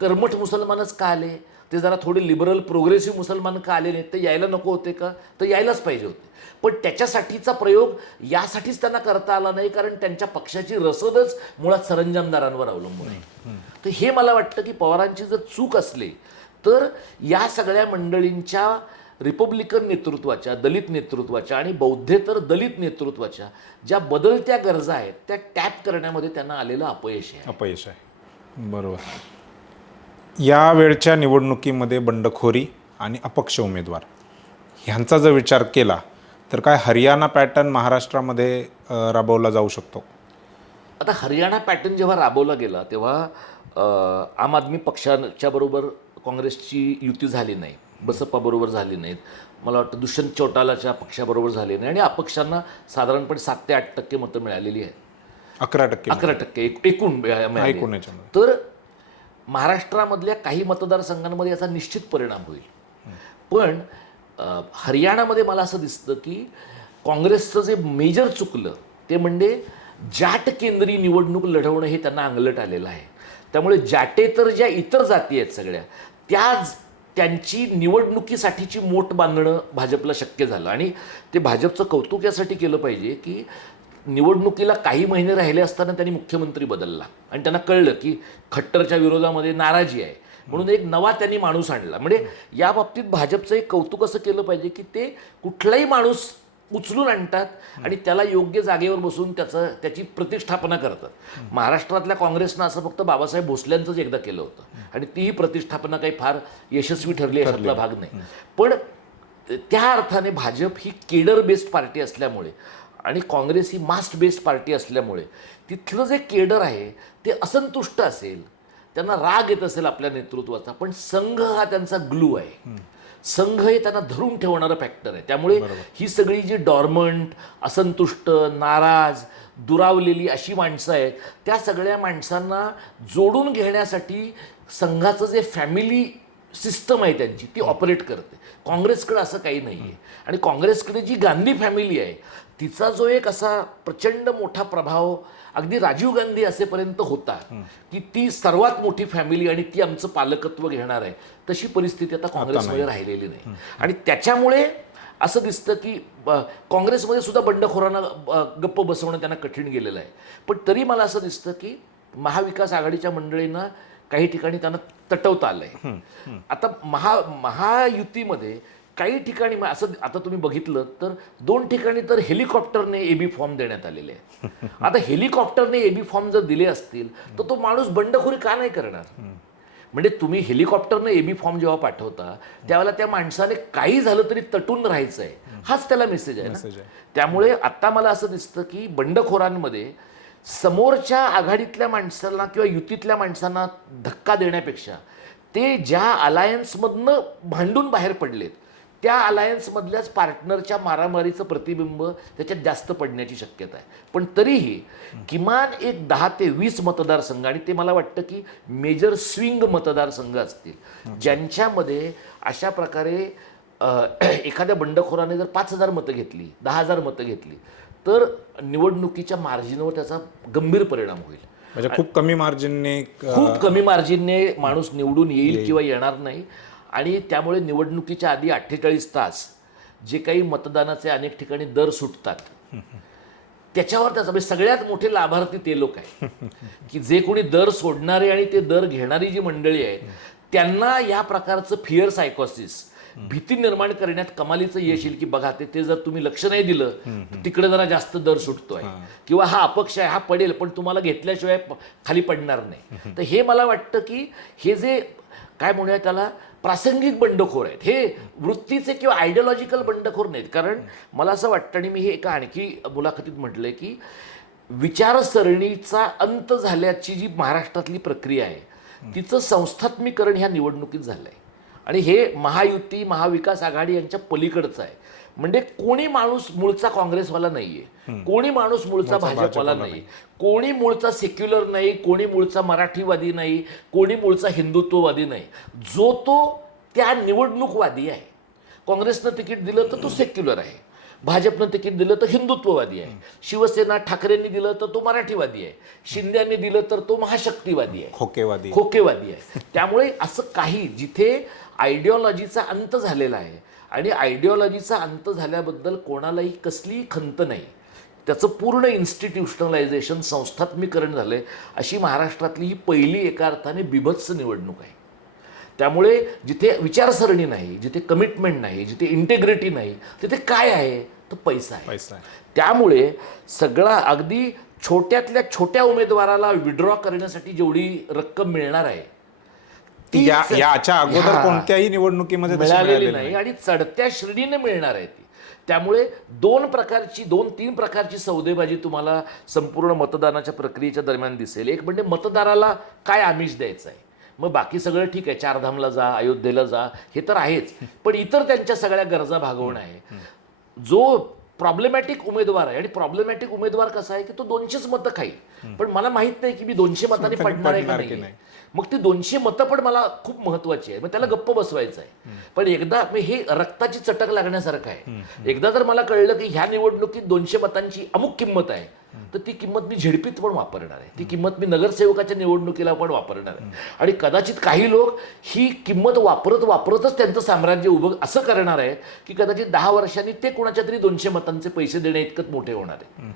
कर्मठ मुसलमानच का आले? ते जरा थोडे लिबरल प्रोग्रेसिव्ह मुसलमान का आले नाहीत? ते यायला नको होते का? तर यायलाच पाहिजे होते. पण त्याच्यासाठीचा प्रयोग यासाठीच त्यांना करता आला नाही, कारण त्यांच्या पक्षाची रसदच मुळात सरंजामदारांवर अवलंबून आहे. तर हे मला वाटतं की पवारांची जर चूक असली तर या सगळ्या मंडळींच्या रिपब्लिकन नेतृत्वाच्या, दलित नेतृत्वाच्या आणि बौद्धेतर दलित नेतृत्वाच्या ज्या बदलत्या गरजा आहेत त्या टॅप करण्यामध्ये त्यांना आलेलं अपयश आहे. बरोबर. या वेळच्या निवडणुकीमध्ये बंडखोरी आणि अपक्ष उमेदवार ह्यांचा जर विचार केला तर काय हरियाणा पॅटर्न महाराष्ट्रामध्ये राबवला जाऊ शकतो? आता हरियाणा पॅटर्न जेव्हा राबवला गेला तेव्हा आम आदमी पक्षाच्या बरोबर काँग्रेसची युती झाली नाही, बसपाबरोबर झाली नाहीत, मला वाटतं दुष्यंत चौटालाच्या पक्षाबरोबर झाले नाही, आणि अपक्षांना साधारणपणे 7 ते 8% मतं मिळालेली आहेत. 11% एकूण मिळाली. तर महाराष्ट्रामधल्या काही मतदारसंघांमध्ये याचा निश्चित परिणाम होईल. पण हरियाणामध्ये मला असं दिसतं की काँग्रेसचं जे मेजर चुकलं ते म्हणजे जाट केंद्रीय निवडणूक लढवणं हे त्यांना अंगलट आलेलं आहे. त्यामुळे जाटेतर ज्या इतर जाती आहेत सगळ्या त्यांची निवडणुकीसाठीची मोठ बांधणं भाजपला शक्य झालं. आणि ते भाजपचं कौतुक यासाठी केलं पाहिजे की निवडणुकीला काही महिने राहिले असताना त्यांनी मुख्यमंत्री बदलला आणि त्यांना कळलं की खट्टरच्या विरोधामध्ये नाराजी आहे, म्हणून एक नवा त्यांनी माणूस आणला. म्हणजे या बाबतीत भाजपचं एक कौतुक असं केलं पाहिजे की ते कुठलाही माणूस उचलून आणतात आणि त्याला योग्य जागेवर बसून त्याची प्रतिष्ठापना करतात. महाराष्ट्रातल्या काँग्रेसनं असं फक्त बाबासाहेब भोसल्यांचंच एकदा केलं होतं आणि तीही प्रतिष्ठापना काही फार यशस्वी ठरली याच्यातला भाग नाही. पण त्या अर्थाने भाजप ही केडर बेस्ड पार्टी असल्यामुळे आणि काँग्रेस ही मास्ट बेस्ड पार्टी असल्यामुळे तिथलं जे केडर आहे ते असंतुष्ट असेल, त्यांना राग येत असेल आपल्या नेतृत्वाचा, पण संघ हा त्यांचा ग्लू आहे. संघ हे त्यांना धरून ठेवणारं फॅक्टर आहे. त्यामुळे ही सगळी जी डॉर्मंट, असंतुष्ट, नाराज, दुरावलेली अशी माणसं आहेत, त्या सगळ्या माणसांना जोडून घेण्यासाठी संघाचं जे फॅमिली सिस्टम आहे त्यांची ती ऑपरेट करते. काँग्रेसकडे असं काही नाही आहे. आणि काँग्रेसकडे जी गांधी फॅमिली आहे तिचा जो एक असा प्रचंड मोठा प्रभाव अगदी राजीव गांधी असेपर्यंत होता की ती सर्वात मोठी फॅमिली आणि ती आमचं पालकत्व घेणार आहे, तशी परिस्थिती आता काँग्रेसमध्ये राहिलेली नाही. आणि त्याच्यामुळे असं दिसतं की काँग्रेसमध्ये सुद्धा बंडखोरांना गप्प बसवणं त्यांना कठीण गेलेलं आहे. पण तरी मला असं दिसतं की महाविकास आघाडीच्या मंडळींना काही ठिकाणी त्यांना तटवता आलंय. आता महायुतीमध्ये काही ठिकाणी असं आता तुम्ही बघितलं तर 2 ठिकाणी तर हेलिकॉप्टरने एबी फॉर्म देण्यात आलेले आहे. आता हेलिकॉप्टरने एबी फॉर्म जर दिले असतील तर तो माणूस बंडखोरी का नाही करणार? म्हणजे तुम्ही हेलिकॉप्टरने एबी फॉर्म जेव्हा पाठवता त्यावेळेला त्या माणसाने काही झालं तरी तटून राहायचं आहे, हाच त्याला मेसेज आहे ना. त्यामुळे आता मला असं दिसतं की बंडखोरांमध्ये समोरच्या आघाडीतल्या माणसांना किंवा युतीतल्या माणसांना धक्का देण्यापेक्षा ते ज्या अलायन्समधनं भांडून बाहेर पडलेत त्या अलायन्समधल्याच पार्टनरच्या मारामारीचं प्रतिबिंब त्याच्यात जास्त पडण्याची शक्यता आहे. पण तरीही किमान एक 10 ते 20 मतदारसंघ, आणि ते मला वाटतं की मेजर स्विंग मतदारसंघ असतील ज्यांच्यामध्ये अशा प्रकारे एखाद्या बंडखोराने जर 5,000 मतं घेतली, 10,000 मतं घेतली तर निवडणुकीच्या मार्जिनवर त्याचा गंभीर परिणाम होईल. म्हणजे खूप कमी मार्जिनने माणूस निवडून येईल किंवा येणार नाही. आणि त्यामुळे निवडणुकीच्या आधी 48 तास जे काही मतदानाचे अनेक ठिकाणी दर सुटतात त्याच्यावर त्याचा म्हणजे सगळ्यात मोठे लाभार्थी ते लोक आहेत की जे कोणी दर सोडणारे आणि ते दर घेणारी जी मंडळी आहेत त्यांना या प्रकारचं फिअर सायकोसिस, भीती निर्माण करण्यात कमालीचं यश येईल की बघा ते जर तुम्ही लक्ष नाही दिलं तिकडे जरा जास्त दर सुटतोय किंवा हा अपक्ष आहे, हा पडेल पण तुम्हाला घेतल्याशिवाय खाली पडणार नाही. तर हे मला वाटतं की हे जे काय म्हणूया त्याला प्रासंगिक बंडखोर आहेत, हे वृत्तीचे किंवा आयडिओलॉजिकल बंडखोर नाहीत. कारण मला असं वाटतं, आणि मी हे एका आणखी मुलाखतीत म्हटलंय की विचारसरणीचा अंत झाल्याची जी महाराष्ट्रातली प्रक्रिया आहे तिचं संस्थात्मीकरण ह्या निवडणुकीत झालंय. आणि हे महायुती, महाविकास आघाडी यांच्या पलीकडचं आहे. म्हणजे कोणी माणूस मूळचा काँग्रेसवाला नाहीये, कोणी माणूस मूळचा भाजपवाला नाही, कोणी मूळचा सेक्युलर नाही, कोणी मूळचा मराठीवादी नाही, कोणी मूळचा हिंदुत्ववादी नाही. जो तो त्या निवडणूकवादी आहे. काँग्रेसनं तिकीट दिलं तर तो सेक्युलर आहे, भाजपनं तिकीट दिलं तर हिंदुत्ववादी आहे, शिवसेना ठाकरेंनी दिलं तर तो मराठीवादी आहे, शिंद्यांनी दिलं तर तो महाशक्तीवादी आहे, खोकेवादी आहे. त्यामुळे असं काही जिथे आयडिओलॉजीचा अंत झालेला आहे आणि आयडिओलॉजीचा अंत झाल्याबद्दल कोणालाही कसलीही खंत नाही, त्याचं पूर्ण इन्स्टिट्यूशनलायझेशन, संस्थात्मीकरण झालं आहे, अशी महाराष्ट्रातली ही पहिली एका अर्थाने बिभत्स निवडणूक आहे. त्यामुळे जिथे विचारसरणी नाही, जिथे कमिटमेंट नाही, जिथे इंटेग्रिटी नाही, तिथे काय आहे तर पैसा आहे. त्यामुळे सगळा अगदी छोट्यातल्या छोट्या उमेदवाराला विड्रॉ करण्यासाठी जेवढी रक्कम मिळणार आहे ती याच्या अगोदर कोणत्याही निवडणुकीमध्ये मिळालेली नाही आणि चढत्या श्रेणीने मिळणार आहे ती. त्यामुळे 2-3 प्रकारची सौदेबाजी तुम्हाला संपूर्ण मतदानाच्या प्रक्रियेच्या दरम्यान दिसेल. एक म्हणजे मतदाराला काय आमिष द्यायचं आहे, मग बाकी सगळं ठीक आहे, चारधामला जा, अयोध्येला जा, हे तर आहेच, पण इतर त्यांच्या सगळ्या गरजा भागवणं आहे. जो प्रॉब्लेमॅटिक उमेदवार आहे, आणि प्रॉब्लेमॅटिक उमेदवार कसा आहे की तो 200च मतं खाईल, पण मला माहित नाही की मी 200 मतांनी पडणार आहे का नाही. मग ती 200 मतं पण मला खूप महत्वाची आहे, मग त्याला गप्प बसवायचं आहे. पण एकदा हे रक्ताची चटक लागण्यासारखं आहे. एकदा जर मला कळलं की ह्या निवडणुकीत 200 मतांची अमुक किंमत आहे, तर ती किंमत मी झेडपीत पण वापरणार आहे, ती किंमत मी नगरसेवकाच्या निवडणुकीला पण वापरणार आहे. आणि कदाचित काही लोक ही किंमत वापरतच त्यांचं साम्राज्य उभं असं करणार आहे की कदाचित 10 वर्षांनी ते कोणाच्या तरी 200 मतांचे पैसे देण्या इतकत मोठे होणार आहे.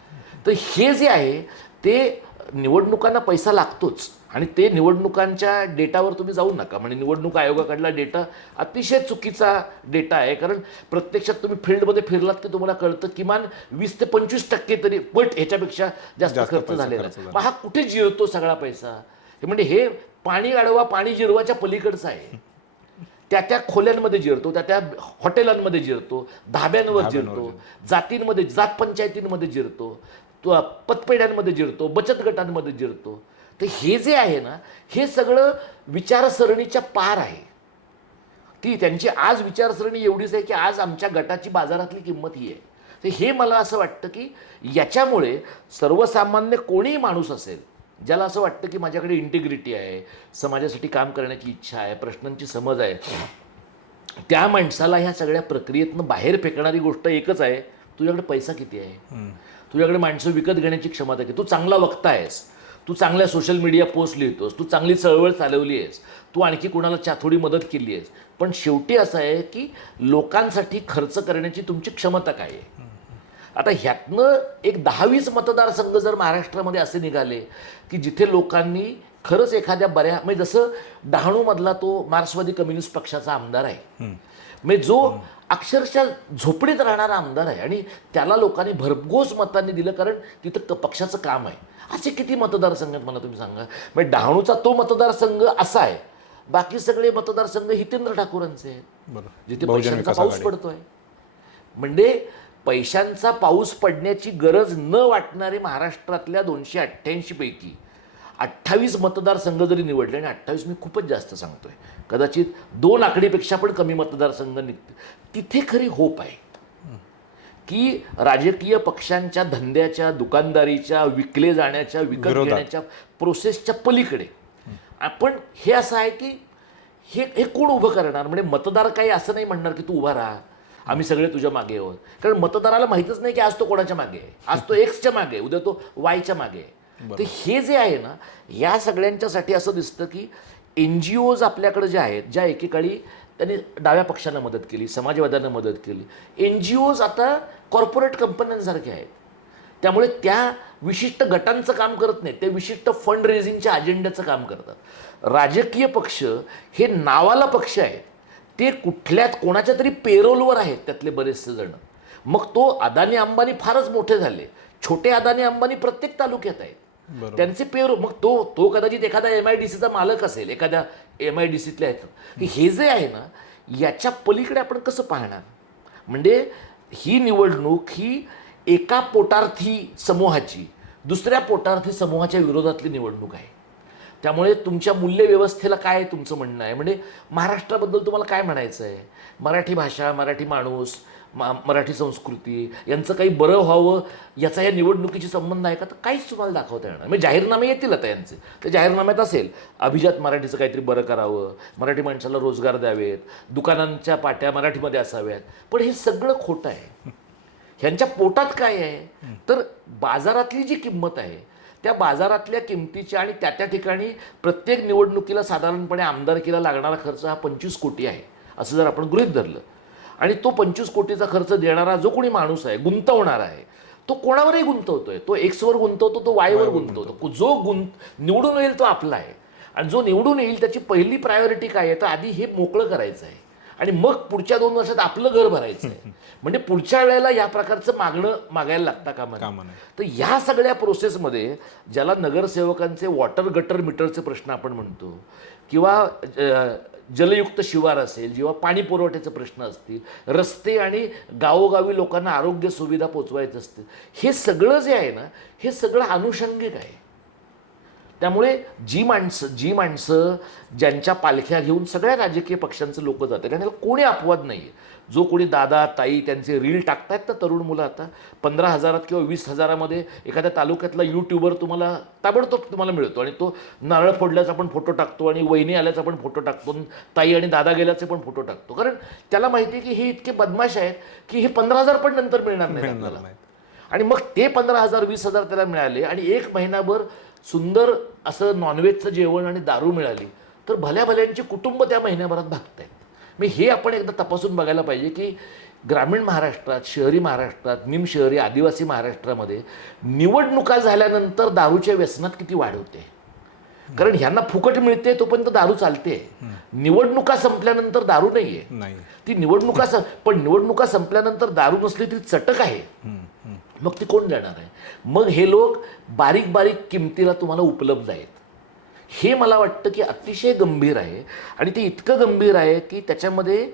तर हे जे आहे ते निवडणुकांना पैसा लागतोच, आणि ते निवडणुकांच्या डेटावर तुम्ही जाऊ नका. म्हणजे निवडणूक आयोगाकडला डेटा अतिशय चुकीचा डेटा आहे, कारण प्रत्यक्षात तुम्ही फील्डमध्ये फिरलात की तुम्हाला कळतं किमान 20 ते 25% तरी पट ह्याच्यापेक्षा जास्त खर्च झालेला आहे. मग हा कुठे जिरतो सगळा पैसा? हे म्हणजे हे पाणी अडवा पाणी जिरवाच्या पलीकडचं आहे. त्या खोल्यांमध्ये जिरतो, त्या हॉटेलांमध्ये जिरतो, धाब्यांवर जिरतो, जातींमध्ये जात पंचायतींमध्ये जिरतो, पतपेढ्यांमध्ये जिरतो, बचत गटांमध्ये जिरतो. तर हे जे आहे ना, हे सगळं विचारसरणीच्या पार आहे. ती त्यांची आज विचारसरणी एवढीच आहे की आज आमच्या गटाची बाजारातली किंमत ही आहे. तर हे मला असं वाटतं की याच्यामुळे सर्वसामान्य कोणीही माणूस असेल ज्याला असं वाटतं की माझ्याकडे इंटिग्रिटी आहे, समाजासाठी काम करण्याची इच्छा आहे, प्रश्नांची समज आहे, त्या माणसाला ह्या सगळ्या प्रक्रियेतनं बाहेर फेकणारी गोष्ट एकच आहे: तुझ्याकडे पैसा किती आहे, तुझ्याकडे माणसं विकत घेण्याची क्षमता किती, तू चांगला वक्ता आहेस, तू चांगल्या सोशल मीडिया पोस्ट लिहितोस, तू चांगली चळवळ चालवली आहेस, तू आणखी कोणाला थोडी मदत केली आहेस. पण शेवटी असं आहे की लोकांसाठी खर्च करण्याची तुमची क्षमता काय आहे. आता ह्यातनं एक 10-20 मतदारसंघ जर महाराष्ट्रामध्ये असे निघाले की जिथे लोकांनी खरंच एखाद्या बऱ्या, म्हणजे जसं डहाणूमधला तो मार्क्सवादी कम्युनिस्ट पक्षाचा आमदार आहे, म्हणजे जो अक्षरशः झोपडीत राहणारा आमदार आहे आणि त्याला लोकांनी भरघोस मतांनी दिलं, कारण तिथं पक्षाचं काम आहे. असे किती मतदारसंघ आहेत मला तुम्ही सांगा. म्हणजे डहाणूचा तो मतदारसंघ असा आहे, बाकी सगळे मतदारसंघ हितेंद्र ठाकूरांचे आहेत जिथे पैशांचा पाऊस पडतोय. म्हणजे पैशांचा पाऊस पडण्याची गरज न वाटणारे महाराष्ट्रातल्या 288 पैकी 28 मतदारसंघ जरी निवडले, आणि 28 मी खूपच जास्त सांगतोय, कदाचित 2 आकडीपेक्षा पण कमी मतदारसंघ निघते, तिथे खरी होप आहे की राजकीय पक्षांच्या धंद्याच्या, दुकानदारीच्या, विकले जाण्याच्या, विकत घेण्याच्या प्रोसेसच्या पलीकडे आपण हे असं आहे की हे कोण उभं करणार. म्हणजे मतदार काही असं नाही म्हणणार की तू उभा राहा, आम्ही सगळे तुझ्या मागे आहोत, कारण मतदाराला माहीतच नाही की आज तो कोणाच्या मागे आहे, आज तो एक्सच्या मागे आहे, उद्या तो वायच्या मागे आहे. तर हे जे आहे ना, या सगळ्यांच्यासाठी असं दिसतं की NGOज आपल्याकडे ज्या आहेत, ज्या एकेकाळी त्यांनी डाव्या पक्षांना मदत केली, समाजवाद्यांना मदत केली, NGOज आता कॉर्पोरेट कंपन्यांसारखे आहेत. त्यामुळे त्या विशिष्ट गटांचं काम करत नाहीत, ते विशिष्ट फंड रेझिंगच्या अजेंड्याचं काम करतात. राजकीय पक्ष हे नावाला पक्ष आहेत, ते कुठल्यात कोणाच्या तरी पेरोलवर आहेत त्यातले बरेचसे जण. मग तो अदानी अंबानी फारच मोठे झाले, छोटे अदानी अंबानी प्रत्येक तालुक्यात आहेत, त्यांचे पेरोल. मग तो कदाचित एखादा MIDCचा मालक असेल, एखाद्या MIDCतल्या आहेत. हे जे आहे ना, याच्या पलीकडे आपण कसं पाहणार. म्हणजे ही निवडणूक ही एका पोटार्थी समूहाची दुसऱ्या पोटार्थी समूहाच्या विरोधातली निवडणूक आहे. त्यामुळे तुमच्या मूल्यव्यवस्थेला काय तुमचं म्हणणं आहे, म्हणजे महाराष्ट्राबद्दल तुम्हाला काय म्हणायचं आहे, मराठी भाषा, मराठी माणूस, मराठी संस्कृती यांचं काही बरं व्हावं याचा या निवडणुकीची संबंध आहे का, तर काहीच तुम्हाला दाखवता येणार. म्हणजे जाहीरनामे येतील आता यांचे, तर जाहीरनाम्यात असेल अभिजात मराठीचं काहीतरी बरं करावं, मराठी माणसाला रोजगार द्यावेत, दुकानांच्या पाट्या मराठीमध्ये असाव्यात, पण हे सगळं खोटं आहे. ह्यांच्या पोटात काय आहे, तर बाजारातली जी किंमत आहे त्या बाजारातल्या किमतीच्या, आणि त्या ठिकाणी प्रत्येक निवडणुकीला साधारणपणे आमदारकीला लागणारा खर्च हा 25 कोटी आहे असं जर आपण गृहीत धरलं, आणि तो 25 कोटीचा खर्च देणारा जो कोणी माणूस आहे, गुंतवणार आहे, तो कोणावरही गुंतवतोय. तो Xवर गुंतवतो, तो Yवर गुंतवतो. जो निवडून येईल तो आपला आहे, आणि जो निवडून येईल त्याची पहिली प्रायोरिटी काय आहे, तर आधी हे मोकळं करायचं आहे, आणि मग पुढच्या 2 वर्षात आपलं घर भरायचं आहे. म्हणजे पुढच्या वेळेला या प्रकारचं मागायला लागता कामा नये. तर ह्या सगळ्या प्रोसेसमध्ये ज्याला नगरसेवकांचे वॉटर गटर मीटरचे प्रश्न आपण म्हणतो, किंवा जलयुक्त शिवार असेल, जेव्हा पाणी पुरवठ्याचे प्रश्न असतील, रस्ते आणि गावोगावी लोकांना आरोग्य सुविधा पोचवायचं असतील, हे सगळं जे आहे ना, हे सगळं आनुषंगिक आहे. त्यामुळे जी माणसं ज्यांच्या पालख्या घेऊन सगळ्या राजकीय पक्षांचे लोक जातात आणि त्याला कोणी अपवाद नाही आहे. जो कोणी दादा ताई त्यांचे रील टाकतायत ना तरुण मुलं आता 15,000 किंवा 20,000 एखाद्या तालुक्यातला यूट्यूबर तुम्हाला ताबडतोब तुम्हाला मिळतो आणि तो नारळ फोडल्याचा पण फोटो टाकतो आणि वहिनी आल्याचा पण फोटो टाकतो आणि ताई आणि दादा गेल्याचे पण फोटो टाकतो. कारण त्याला माहिती आहे की हे इतके बदमाश आहेत की हे 15,000 पण नंतर मिळणार नाही आपल्याला. आणि मग ते 15,000 20,000 त्याला मिळाले आणि 1 महिनाभर सुंदर असं नॉनव्हेजचं जेवण आणि दारू मिळाली तर भल्या भल्यांची कुटुंब त्या महिन्याभरात भागत आहेत. मी हे आपण एकदा तपासून बघायला पाहिजे की ग्रामीण महाराष्ट्रात, शहरी महाराष्ट्रात, निमशहरी आदिवासी महाराष्ट्रामध्ये निवडणुका झाल्यानंतर दारूच्या व्यसनात किती वाढ होते. कारण ह्यांना फुकट मिळते तोपर्यंत दारू चालते. निवडणुका संपल्यानंतर दारू नाहीये नाही. ती पण निवडणुका संपल्यानंतर दारू नसली तरी चटक आहे. मग ती कोण देणार आहे. मग हे लोक बारीक बारीक किमतीला तुम्हाला उपलब्ध आहेत. हे मला वाटतं की अतिशय गंभीर आहे आणि ते इतकं गंभीर आहे की त्याच्यामध्ये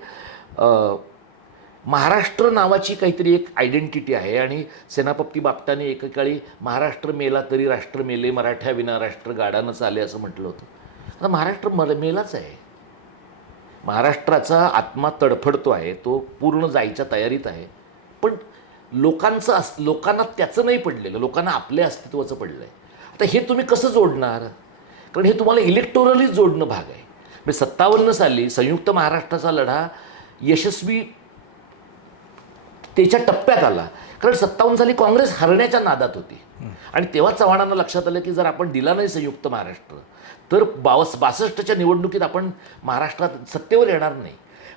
महाराष्ट्र नावाची काहीतरी एक आयडेंटिटी आहे. आणि सेनापती बापटाने एकेकाळी महाराष्ट्र मेला तरी राष्ट्र मेले, मराठ्या विना राष्ट्र गाडानं चाले असं म्हटलं होतं. आता महाराष्ट्र मेलाच आहे. महाराष्ट्राचा आत्मा तडफडतो आहे, तो पूर्ण जायच्या तयारीत आहे. पण लोकांना त्याचं नाही पडलेलं, लोकांना आपल्या अस्तित्वाचं पडलं आहे. आता हे तुम्ही कसं जोडणार. कारण हे तुम्हाला इलेक्टोरली जोडणं भाग आहे. म्हणजे 57 साली संयुक्त महाराष्ट्राचा लढा यशस्वी त्याच्या टप्प्यात आला. कारण 57 साली काँग्रेस हरण्याच्या नादात होती आणि तेव्हा चव्हाणांना लक्षात आलं की जर आपण दिला नाही संयुक्त महाराष्ट्र तर 62च्या निवडणुकीत आपण महाराष्ट्रात सत्तेवर येणार नाही.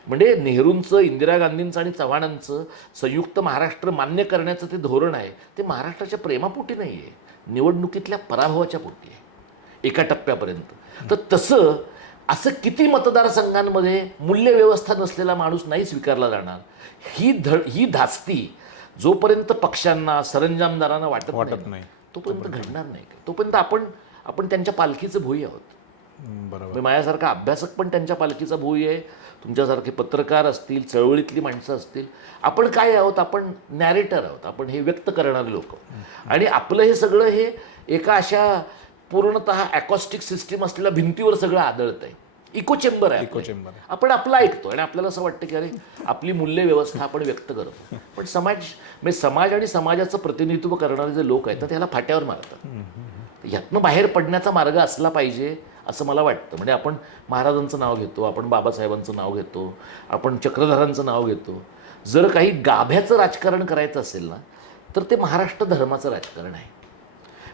म्हणजे नेहरूंचं, इंदिरा गांधींचं आणि चव्हाणांचं संयुक्त महाराष्ट्र मान्य करण्याचं ते धोरण आहे ते महाराष्ट्राच्या प्रेमापोटी नाही आहे, निवडणुकीतल्या पराभवाच्या पोटी आहे एका टप्प्यापर्यंत. तर तसं असं किती मतदारसंघांमध्ये मूल्यव्यवस्था नसलेला माणूस नाही स्वीकारला जाणार. ही धास्ती जोपर्यंत पक्षांना, सरंजामदारांना वाटत नाही तोपर्यंत घडणार नाही. तोपर्यंत आपण त्यांच्या पालखीचं भोई आहोत. बरोबर. माझ्यासारखा अभ्यासक पण त्यांच्या पालखीचा भोई आहे, तुमच्यासारखे पत्रकार असतील, चळवळीतली माणसं असतील. आपण काय आहोत, आपण नॅरेटर आहोत, आपण हे व्यक्त करणारे लोक. आणि आपलं हे सगळं हे एका अशा पूर्णतः ॲकॉस्टिक सिस्टीम असलेल्या भिंतीवर सगळं आदळत आहे. इको चेंबर आहे. आपण आपलं ऐकतो आणि आपल्याला असं वाटतं की अरे आपली मूल्य व्यवस्था आपण व्यक्त करतो. पण समाज आणि समाजाचं प्रतिनिधित्व करणारे जे लोक आहेत तर त्याला फाट्यावर मारतात. ह्यातनं बाहेर पडण्याचा मार्ग असला पाहिजे असं मला वाटतं. म्हणजे आपण महाराजांचं नाव घेतो, आपण बाबासाहेबांचं नाव घेतो, आपण चक्रधरांचं नाव घेतो. जर काही गाभ्याचं राजकारण करायचं असेल ना तर ते महाराष्ट्र धर्माचं राजकारण आहे.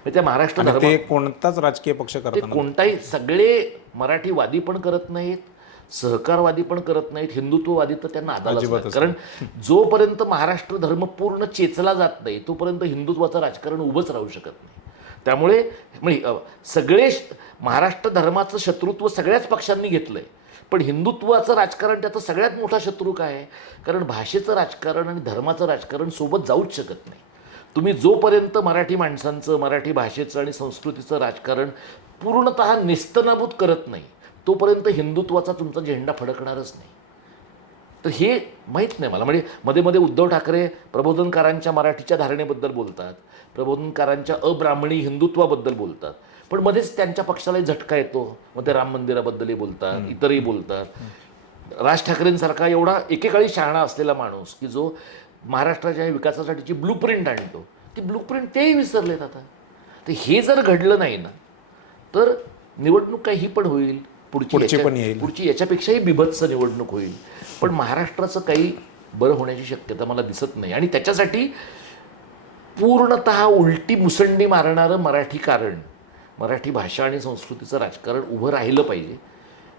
त्या महाराष्ट्र धर्म ते कोणताच राजकीय पक्ष करत कोणताही, सगळे मराठीवादी पण करत नाहीत, सहकारवादी पण करत नाहीत, हिंदुत्ववादी तर त्यांना आदालच. कारण जोपर्यंत महाराष्ट्र धर्म पूर्ण चेचला जात नाही तोपर्यंत हिंदुत्वाचं राजकारण उभंच राहू शकत नाही. त्यामुळे म्हणजे सगळे महाराष्ट्र धर्माचं शत्रुत्व सगळ्याच पक्षांनी घेतलं आहे. पण हिंदुत्वाचं राजकारण त्याचा सगळ्यात मोठा शत्रू काय आहे. कारण भाषेचं राजकारण आणि धर्माचं राजकारण सोबत जाऊच शकत नाही. तुम्ही जोपर्यंत मराठी माणसांचं, मराठी भाषेचं आणि संस्कृतीचं राजकारण पूर्णतः निस्तनाभूत करत नाही तोपर्यंत हिंदुत्वाचा तुमचा झेंडा फडकणारच नाही. तर हे माहीत नाही मला. म्हणजे मध्ये मध्ये उद्धव ठाकरे प्रबोधनकारांच्या मराठीच्या धारणेबद्दल बोलतात, प्रबोधनकारांच्या अब्राह्मणी हिंदुत्वाबद्दल बोलतात, पण मध्येच त्यांच्या पक्षालाही झटका येतो. मग ते राम मंदिराबद्दलही बोलतात, इतरही बोलतात. राज ठाकरेंसारखा एवढा एकेकाळी शहाणा असलेला माणूस की जो महाराष्ट्राच्या विकासासाठीची ब्लूप्रिंट आणतो, ती ब्लूप्रिंट तेही विसरलेत आता. तर हे जर घडलं नाही ना तर निवडणूक काही पण होईल, पुढची याच्यापेक्षाही बिभत्स निवडणूक होईल. पण महाराष्ट्राचं काही बरं होण्याची शक्यता मला दिसत नाही. आणि त्याच्यासाठी पूर्णतः उलटी मुसंडी मारणारं मराठी भाषा आणि संस्कृतीचं राजकारण उभं राहिलं पाहिजे.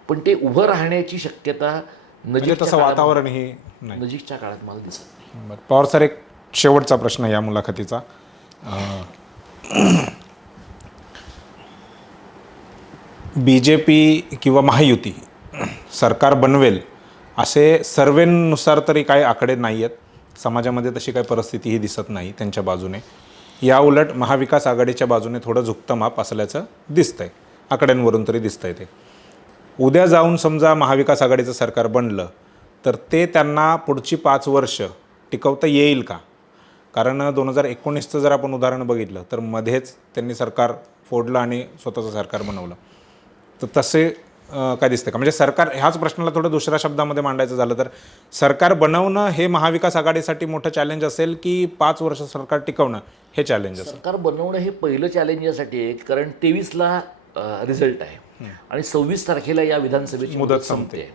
पण ते उभं राहण्याची शक्यता नजीकच्या काळात मला दिसत नाही. पवार सर, एक शेवटचा प्रश्न या मुलाखतीचा. BJP किंवा महायुती सरकार बनवेल असे सर्वेनुसार तरी काही आकडे नाही आहेत. समाजामध्ये तशी काही परिस्थितीही दिसत नाही त्यांच्या बाजूने. या उलट महाविकास आघाडीच्या बाजूने थोडं झुकतं माप असल्याचं दिसतंय, आकड्यांवरून तरी दिसतंय. ते उद्या जाऊन समजा महाविकास आघाडीचं सरकार बनलं तर ते त्यांना पुढची 5 वर्ष टिकवता येईल का. कारण 2019चं जर आपण उदाहरण बघितलं तर मध्येच त्यांनी सरकार फोडलं आणि स्वतःचं सरकार बनवलं. तर तसे काय दिसतं का? म्हणजे सरकार, ह्याच प्रश्नाला थोडं दुसऱ्या शब्दामध्ये मांडायचं झालं तर सरकार बनवणं हे महाविकास आघाडीसाठी मोठं चॅलेंज असेल की 5 वर्ष सरकार टिकवणं हे चॅलेंज असेल? सरकार बनवणं हे पहिलं चॅलेंज यासाठी आहे कारण 23ला रिझल्ट आहे आणि 26 तारखेला या विधानसभेची मुदत संपते.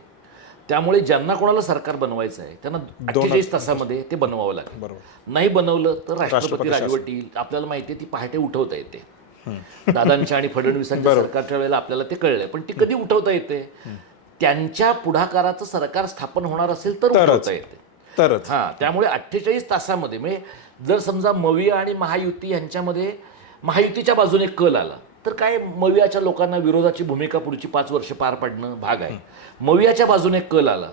त्यामुळे ज्यांना कोणाला सरकार बनवायचं आहे त्यांना 48 तासामध्ये ते बनवावं लागेल. बरोबर. नाही बनवलं तर राष्ट्रपती राजवट येईल. आपल्याला माहिती आहे ती पहाटे उठवता येते. दादांच्या आणि फडणवीसांच्या सरकारच्या वेळेला आपल्याला ते कळलंय, पण ती कधी उठवता येते? त्यांच्या पुढाकाराचं सरकार स्थापन होणार असेल तर उठवता येते. तरच. त्यामुळे 48 तासामध्ये म्हणजे जर समजा मविया आणि महायुती यांच्यामध्ये महायुतीच्या बाजूने कल आला तर काय मवियाच्या लोकांना विरोधाची भूमिका पुढची 5 वर्ष पार पाडणं भाग आहे. मवियाच्या बाजूने कल आला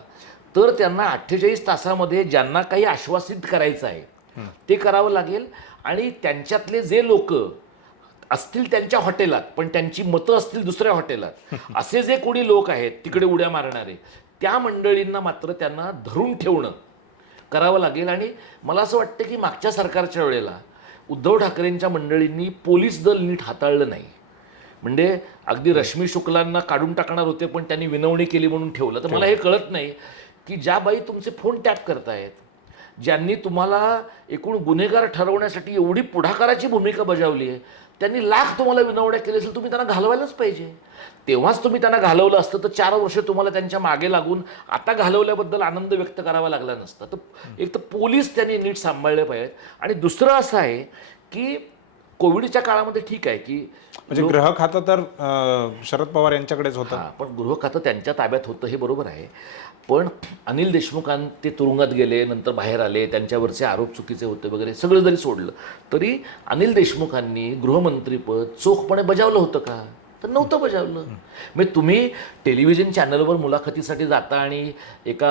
तर त्यांना 48 तासामध्ये ज्यांना काही आश्वासित करायचं आहे ते करावं लागेल आणि त्यांच्यातले जे लोक असतील त्यांच्या हॉटेलात पण त्यांची मतं असतील दुसऱ्या हॉटेलात असे जे कोणी लोक आहेत तिकडे उड्या मारणारे त्या मंडळींना मात्र त्यांना धरून ठेवणं करावं लागेल. आणि मला असं वाटतं की मागच्या सरकारच्या वेळेला उद्धव ठाकरेंच्या मंडळींनी पोलीस दल नीट हाताळलं नाही. म्हणजे अगदी रश्मी शुक्लांना काढून टाकणार होते पण त्यांनी विनवणी केली म्हणून ठेवलं. तर मला हे कळत नाही की ज्या बाई तुमचे फोन टॅप करतायत, ज्यांनी तुम्हाला एकूण गुन्हेगार ठरवण्यासाठी एवढी पुढाकाराची भूमिका बजावली आहे, त्यांनी लाख तुम्हाला विनवण्या केल्या असेल, तुम्ही त्यांना घालवायलाच पाहिजे. तेव्हाच तुम्ही त्यांना घालवलं असतं तर 4 वर्ष तुम्हाला त्यांच्या मागे लागून आता घालवल्याबद्दल आनंद व्यक्त करावा लागला नसता. तर एक तर पोलीस त्यांनी नीट सांभाळले पाहिजेत. आणि दुसरं असं आहे की कोविडच्या काळामध्ये ठीक आहे की म्हणजे गृह खातं तर शरद पवार यांच्याकडेच होतं. पण गृह खातं त्यांच्या ताब्यात होतं हे बरोबर आहे. पण अनिल देशमुखांनी ते तुरुंगात गेले, नंतर बाहेर आले, त्यांच्यावरचे आरोप चुकीचे होते वगैरे सगळं जरी सोडलं तरी अनिल देशमुखांनी गृहमंत्रीपद चोखपणे बजावलं होतं का? तर नव्हतं बजावलं. म्हणजे तुम्ही टेलिव्हिजन चॅनलवर मुलाखतीसाठी जाता आणि एका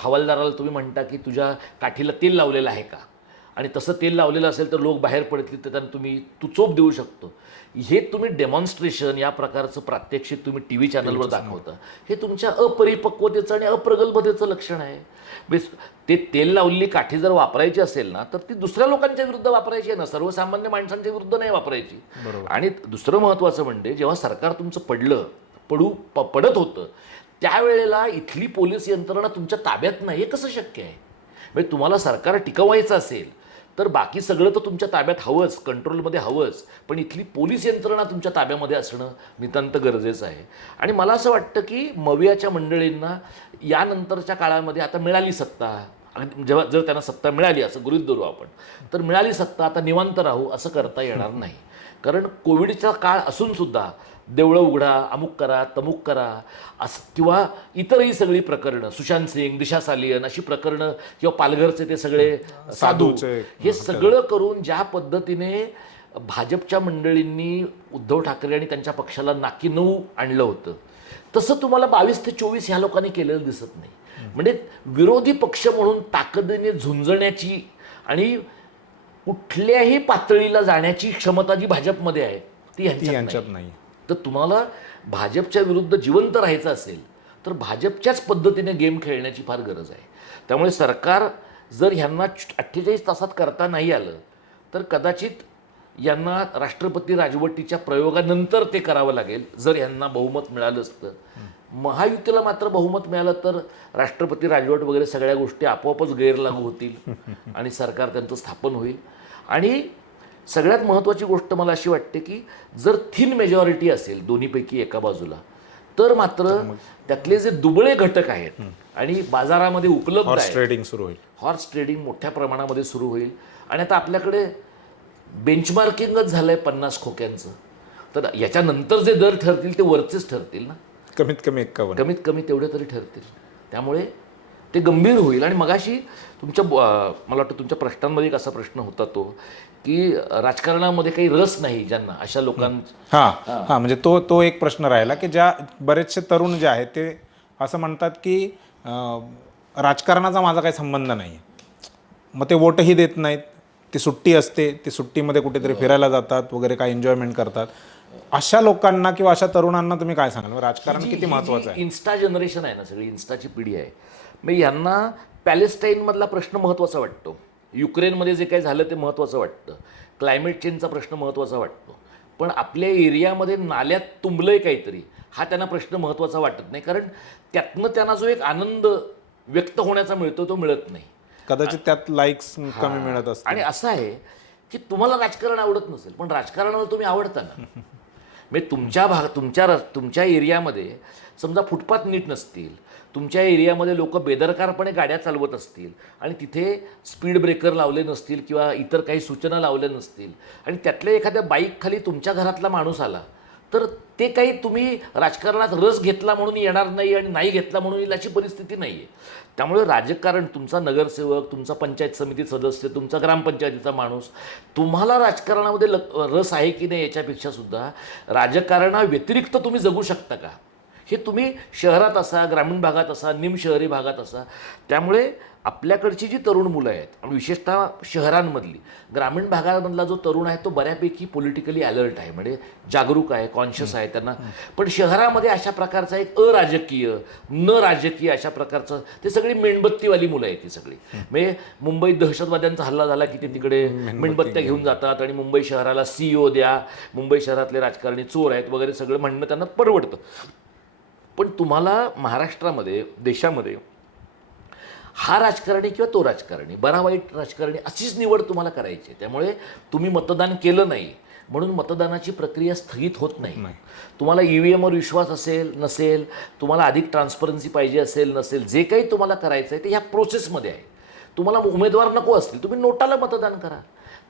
हवालदाराला तुम्ही म्हणता की तुझ्या काठीला तेल लावलेलं आहे का, आणि तसं तेल लावलेलं असेल तर लोक बाहेर पडतील तर त्यांना तू चोप देऊ शकतो. हे तुम्ही डेमॉन्स्ट्रेशन या प्रकारचं प्रात्यक्षिक तुम्ही टी व्ही चॅनलवर दाखवता, हे तुमच्या अपरिपक्वतेचं आणि अप्रगल्भतेचं लक्षण आहे. ते तेल लावलेली काठी जर वापरायची असेल ना तर ती दुसऱ्या लोकांच्या विरुद्ध वापरायची आहे ना, सर्वसामान्य माणसांच्या विरुद्ध नाही वापरायची. आणि दुसरं महत्त्वाचं म्हणजे जेव्हा सरकार तुमचं पडत होतं त्यावेळेला इथली पोलीस यंत्रणा तुमच्या ताब्यात नाही, हे कसं शक्य आहे? म्हणजे तुम्हाला सरकार टिकवायचं असेल तर बाकी सगळं तर तुमच्या ताब्यात हवंच, कंट्रोलमध्ये हवंच, पण इथली पोलीस यंत्रणा तुमच्या ताब्यामध्ये असणं नितांत गरजेचं आहे. आणि मला असं वाटतं की मवियाच्या मंडळींना यानंतरच्या काळामध्ये आता मिळाली सत्ता, जेव्हा जर त्यांना सत्ता मिळाली असं गृहीत धरू आपण, तर मिळाली सत्ता आता निवांत राहू असं करता येणार नाही. कारण कोविडचा काळ असूनसुद्धा देवळं उघडा, अमुक करा, तमुक करा असं, किंवा इतरही सगळी प्रकरणं, सुशांत सिंग, दिशा सालियन अशी प्रकरणं, किंवा पालघरचे ते सगळे साधू, हे सगळं करून ज्या पद्धतीने भाजपच्या मंडळींनी उद्धव ठाकरे आणि त्यांच्या पक्षाला नाकी नऊ आणलं होतं, तसं तुम्हाला 22 ते 24 ह्या लोकांनी केलेलं दिसत नाही. म्हणजे विरोधी पक्ष म्हणून ताकदीने झुंजण्याची आणि कुठल्याही पातळीला जाण्याची क्षमता जी भाजपमध्ये आहे ती यांच्यात नाही. तर तुम्हाला भाजपच्या विरुद्ध जिवंत राहायचं असेल तर भाजपच्याच पद्धतीने गेम खेळण्याची फार गरज आहे. त्यामुळे सरकार जर ह्यांना 48 तासात करता नाही आलं तर कदाचित यांना राष्ट्रपती राजवटीच्या प्रयोगानंतर ते करावं लागेल. जर यांना बहुमत मिळालं असतं, महायुतीला मात्र बहुमत मिळालं तर राष्ट्रपती राजवट वगैरे सगळ्या गोष्टी आपोआपच गैरलागू होतील आणि सरकार त्यांचं स्थापन होईल. आणि सगळ्यात महत्त्वाची गोष्ट मला अशी वाटते की जर थिन मेजॉरिटी असेल दोन्हीपैकी एका बाजूला तर मात्र त्यातले जे दुबळे घटक आहेत आणि बाजारामध्ये उपलब्ध आहेत, ट्रेडिंग सुरू होईल, हॉर्स ट्रेडिंग मोठ्या प्रमाणामध्ये सुरू होईल. आणि आता आपल्याकडे बेंचमार्किंगच झालंय 50 खोक्यांचं, तर याच्यानंतर जे दर ठरतील ते वरचेच ठरतील ना, कमीत कमी तेवढे तरी ठरतील. त्यामुळे ते गंभीर होईल. आणि मगाशी मला वाटतं तुमच्या प्रश्नांमध्ये एक असा प्रश्न होता तो की राजकारणामध्ये काही रस नाही ज्यांना, अशा लोकांना. हां म्हणजे तो एक प्रश्न राहिला की ज्या बरेचसे तरुण जे आहेत ते असं म्हणतात की राजकारणाचा माझा काही संबंध नाही, मग ते वोटही देत नाहीत, ती सुट्टी असते, ती सुट्टीमध्ये कुठेतरी फिरायला जातात वगैरे, काय एन्जॉयमेंट करतात. अशा लोकांना किंवा अशा तरुणांना तुम्ही काय सांगाल? राजकारण किती महत्त्वाचं आहे? इन्स्टा जनरेशन आहे ना, सगळी इन्स्टाची पिढी आहे. मग यांना पॅलेस्टाईनमधला प्रश्न महत्त्वाचा वाटतो युक्रेनमध्ये जे काही झालं ते महत्त्वाचं वाटतं, क्लायमेट चेंजचा प्रश्न महत्त्वाचा वाटतो, पण आपल्या एरियामध्ये नाल्यात तुंबलं आहे काहीतरी हा त्यांना प्रश्न महत्त्वाचा वाटत नाही, कारण त्यातनं त्यांना जो एक आनंद व्यक्त होण्याचा मिळतो तो मिळत नाही. कदाचित त्यात लाईक्स कमी मिळत असतात. आणि असं आहे की तुम्हाला राजकारण आवडत नसेल पण राजकारणाला तुम्ही आवडता ना. म्हणजे तुमच्या एरियामध्ये समजा फुटपाथ नीट नसतील, तुमच्या एरियामध्ये लोक बेदरकारपणे गाड्या चालवत असतील आणि तिथे स्पीड ब्रेकर लावले नसतील किंवा इतर काही सूचना लावल्या नसतील आणि त्यातल्या एखाद्या बाईकखाली तुमच्या घरातला माणूस आला तर ते काही तुम्ही राजकारणात रस घेतला म्हणून येणार नाही आणि नाही घेतला म्हणून येईल अशी परिस्थिती नाही आहे. त्यामुळे राजकारण, तुमचा नगरसेवक, तुमचा पंचायत समिती सदस्य, तुमचा ग्रामपंचायतीचा माणूस, तुम्हाला राजकारणामध्ये रस आहे की नाही याच्यापेक्षा सुद्धा राजकारणाव्यतिरिक्त तुम्ही जगू शकता का हे तुम्ही शहरात असा, ग्रामीण भागात असा, निमशहरी भागात असा. त्यामुळे आपल्याकडची जी तरुण मुलं आहेत आणि विशेषतः शहरांमधली, ग्रामीण भागामधला जो तरुण आहे तो बऱ्यापैकी पॉलिटिकली अलर्ट आहे, म्हणजे जागरूक आहे, कॉन्शियस आहे त्यांना. पण शहरामध्ये अशा प्रकारचा एक अराजकीय, न राजकीय अशा प्रकारचं, ते सगळी मेणबत्तीवाली मुलं आहेत ती सगळी. म्हणजे मुंबईत दहशतवाद्यांचा हल्ला झाला की ते तिकडे मेणबत्त्या घेऊन जातात आणि मुंबई शहराला CEO द्या, मुंबई शहरातले राजकारणी चोर आहेत वगैरे सगळं म्हणणं त्यांना परवडतं. पण तुम्हाला महाराष्ट्रामध्ये, देशामध्ये हा राजकारणी किंवा तो राजकारणी, बरा वाईट राजकारणी अशीच निवड तुम्हाला करायची आहे. त्यामुळे तुम्ही मतदान केलं नाही म्हणून मतदानाची प्रक्रिया स्थगित होत नाही. तुम्हाला EVMवर विश्वास असेल नसेल, तुम्हाला अधिक ट्रान्सपरन्सी पाहिजे असेल नसेल, जे काही तुम्हाला करायचं आहे ते ह्या प्रोसेसमध्ये आहे. तुम्हाला उमेदवार नको असतील, तुम्ही नोटाला मतदान करा.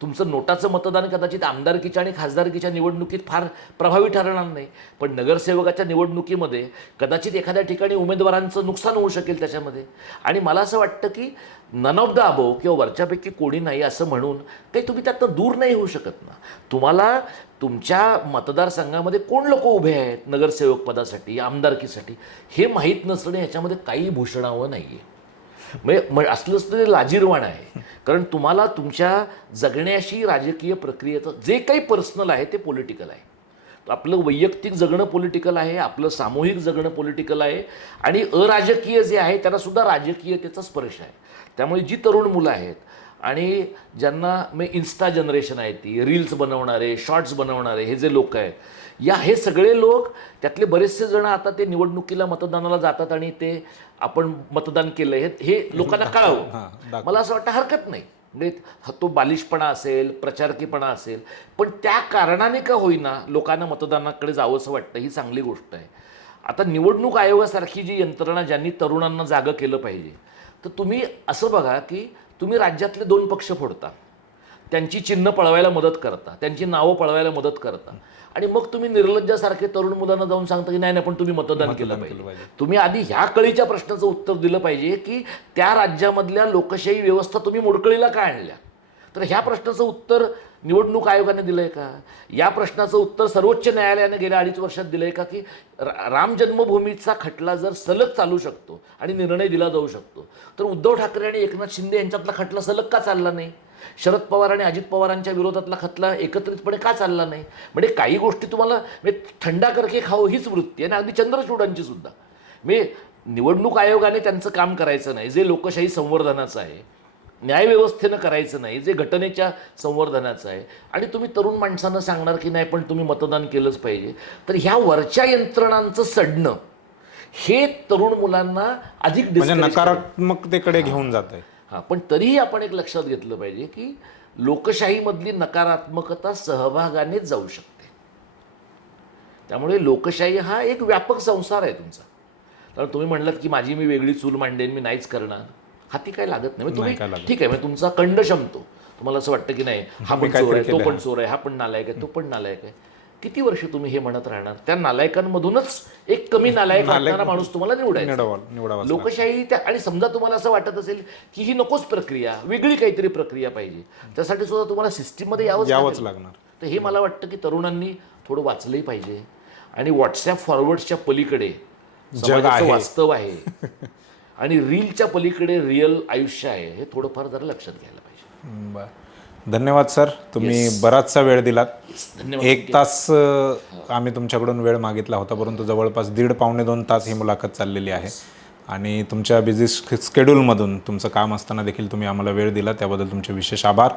तुमचं नोटाचं मतदान कदाचित आमदारकीच्या आणि खासदारकीच्या निवडणुकीत फार प्रभावी ठरणार नाही, पण नगरसेवकाच्या निवडणुकीमध्ये कदाचित एखाद्या ठिकाणी उमेदवारांचं नुकसान होऊ शकेल त्याच्यामध्ये. आणि मला असं वाटतं की नन ऑफ द अबोव किंवा वरच्यापैकी कोणी नाही असं म्हणून काही तुम्ही त्यातनं दूर नाही होऊ शकत ना. तुम्हाला तुमच्या मतदारसंघामध्ये कोण लोक उभे आहेत नगरसेवक पदासाठी, आमदारकीसाठी हे माहीत नसणं ह्याच्यामध्ये काही भूषणावं नाही आहे. म्हणजे असलंच ते लाजीरवाण आहे, कारण तुम्हाला तुमच्या जगण्याशी राजकीय प्रक्रियेचं जे काही पर्सनल आहे ते पॉलिटिकल आहे. आपलं वैयक्तिक जगणं पॉलिटिकल आहे, आपलं सामूहिक जगणं पॉलिटिकल आहे आणि अराजकीय जे आहे त्यांना सुद्धा राजकीयतेचा स्पर्श आहे. त्यामुळे जी तरुण मुलं आहेत आणि ज्यांना इन्स्टा जनरेशन आहे, ती रील्स बनवणारे, शॉर्ट्स बनवणारे हे जे लोक आहेत, हे सगळे लोक, त्यातले बरेचसे जण आता ते निवडणुकीला मतदानाला जातात आणि ते आपण मतदान केलं हे लोकांना कळावं. मला असं वाटतं हरकत नाही. म्हणजे तो बालिशपणा असेल, प्रचारकीपणा असेल, पण त्या कारणाने का होईना लोकांना मतदानाकडे जावंसं वाटतं, ही चांगली गोष्ट आहे. आता निवडणूक आयोगासारखी जी यंत्रणा ज्यांनी तरुणांना जागं केलं पाहिजे, तर तुम्ही असं बघा की तुम्ही राज्यातले 2 पक्ष फोडता, त्यांची चिन्ह पळवायला मदत करता, त्यांची नावं पळवायला मदत करता आणि मग तुम्ही निर्लज्जासारखे तरुण मुलांना जाऊन सांगता की नाही पण तुम्ही मतदान केलं पाहिजे. तुम्ही आधी ह्या कळीच्या प्रश्नाचं उत्तर दिलं पाहिजे की त्या राज्यामधल्या लोकशाही व्यवस्था तुम्ही मोडकळीला का आणल्या. तर ह्या प्रश्नाचं उत्तर निवडणूक आयोगाने दिलं आहे का? या प्रश्नाचं उत्तर सर्वोच्च न्यायालयाने गेल्या 2.5 वर्षात दिलं आहे का की राम जन्मभूमीचा खटला जर सलग चालू शकतो आणि निर्णय दिला जाऊ शकतो, तर उद्धव ठाकरे आणि एकनाथ शिंदे यांच्यातला खटला सलग का चालला नाही? शरद पवार आणि अजित पवारांच्या विरोधातला खटला एकत्रितपणे का चालला नाही? म्हणजे काही गोष्टी तुम्हाला थंडा करके खाओ हीच वृत्ती आहे ना, अगदी चंद्रचूडांची सुद्धा. निवडणूक आयोगाने त्यांचं काम करायचं नाही जे लोकशाही संवर्धनाचं आहे, न्यायव्यवस्थेनं करायचं नाही जे घटनेच्या संवर्धनाचं आहे, आणि तुम्ही तरुण माणसांना सांगणार की नाही पण तुम्ही मतदान केलंच पाहिजे. तर ह्या वरच्या यंत्रणांचं सडणं हे तरुण मुलांना अधिक नकारात्मकतेकडे घेऊन जात आहे. पण तरीही आपण एक लक्षात घेतलं पाहिजे की लोकशाहीमधली नकारात्मकता सहभागानेच जाऊ शकते. त्यामुळे लोकशाही हा एक व्यापक संसार आहे तुमचा. तर तुम्ही म्हणलात की माझी मी वेगळी चूल मांडेन, मी नाहीच करणार, हाती काय लागत नाही. तुम्ही ठीक आहे, तुमचा कंड शमतो, तुम्हाला असं वाटतं की नाही हा पण चोर आहे, तो पण चोर आहे, हा पण नालायक आहे, तो पण नालायक आहे. किती वर्ष तुम्ही हे म्हणत राहणार? त्या नालायकांमधूनच एक कमी नालायक वाटणारा माणूस तुम्हाला निवडायचा. लोकशाही आणि समजा तुम्हाला असं वाटत असेल की ही नकोच प्रक्रिया, वेगळी काहीतरी प्रक्रिया पाहिजे, त्यासाठी सुद्धा तुम्हाला सिस्टीममध्ये यावंच लागणार. तर हे मला वाटतं की तरुणांनी थोडं वाचलंही पाहिजे आणि व्हॉट्सॲप फॉरवर्ड्सच्या पलीकडे जगाचं वास्तव आहे आणि रीलच्या पलीकडे रिअल आयुष्य आहे, हे थोडंफार जरा लक्षात घ्यायला पाहिजे. धन्यवाद सर, तुम्ही बराचसा वेळ दिलात. 1 तास आम्ही तुमच्याकडून वेळ मागितला होता, परंतु जवळपास 1.5-2 तास ही मुलाखत चाललेली आहे. आणि तुमच्या बिझी स्केड्यूलमधून तुमचं काम असताना देखील तुम्ही आम्हाला वेळ दिला, त्याबद्दल तुमचे विशेष आभार.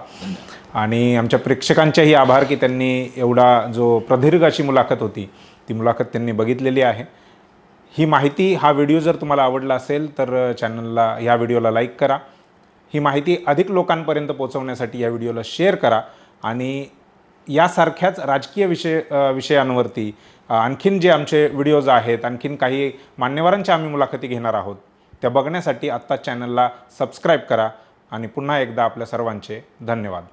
आणि आमच्या प्रेक्षकांचेही आभार की त्यांनी एवढा जो प्रदीर्घ अशी मुलाखत होती ती मुलाखत त्यांनी बघितलेली आहे. ही माहिती, हा व्हिडिओ जर तुम्हाला आवडला असेल तर चॅनलला, ह्या व्हिडिओला लाईक करा. ही माहिती अधिक लोकांपर्यंत पोहोचवण्यासाठी या व्हिडिओला शेअर करा. आणि यासारख्याच राजकीय विषयांवरती आणखीन जे आमचे व्हिडिओज आहेत, आणखीन काही मान्यवरांच्या आम्ही मुलाखती घेणार आहोत, त्या बघण्यासाठी आत्ताच चॅनलला सबस्क्राईब करा. आणि पुन्हा एकदा आपल्या सर्वांचे धन्यवाद.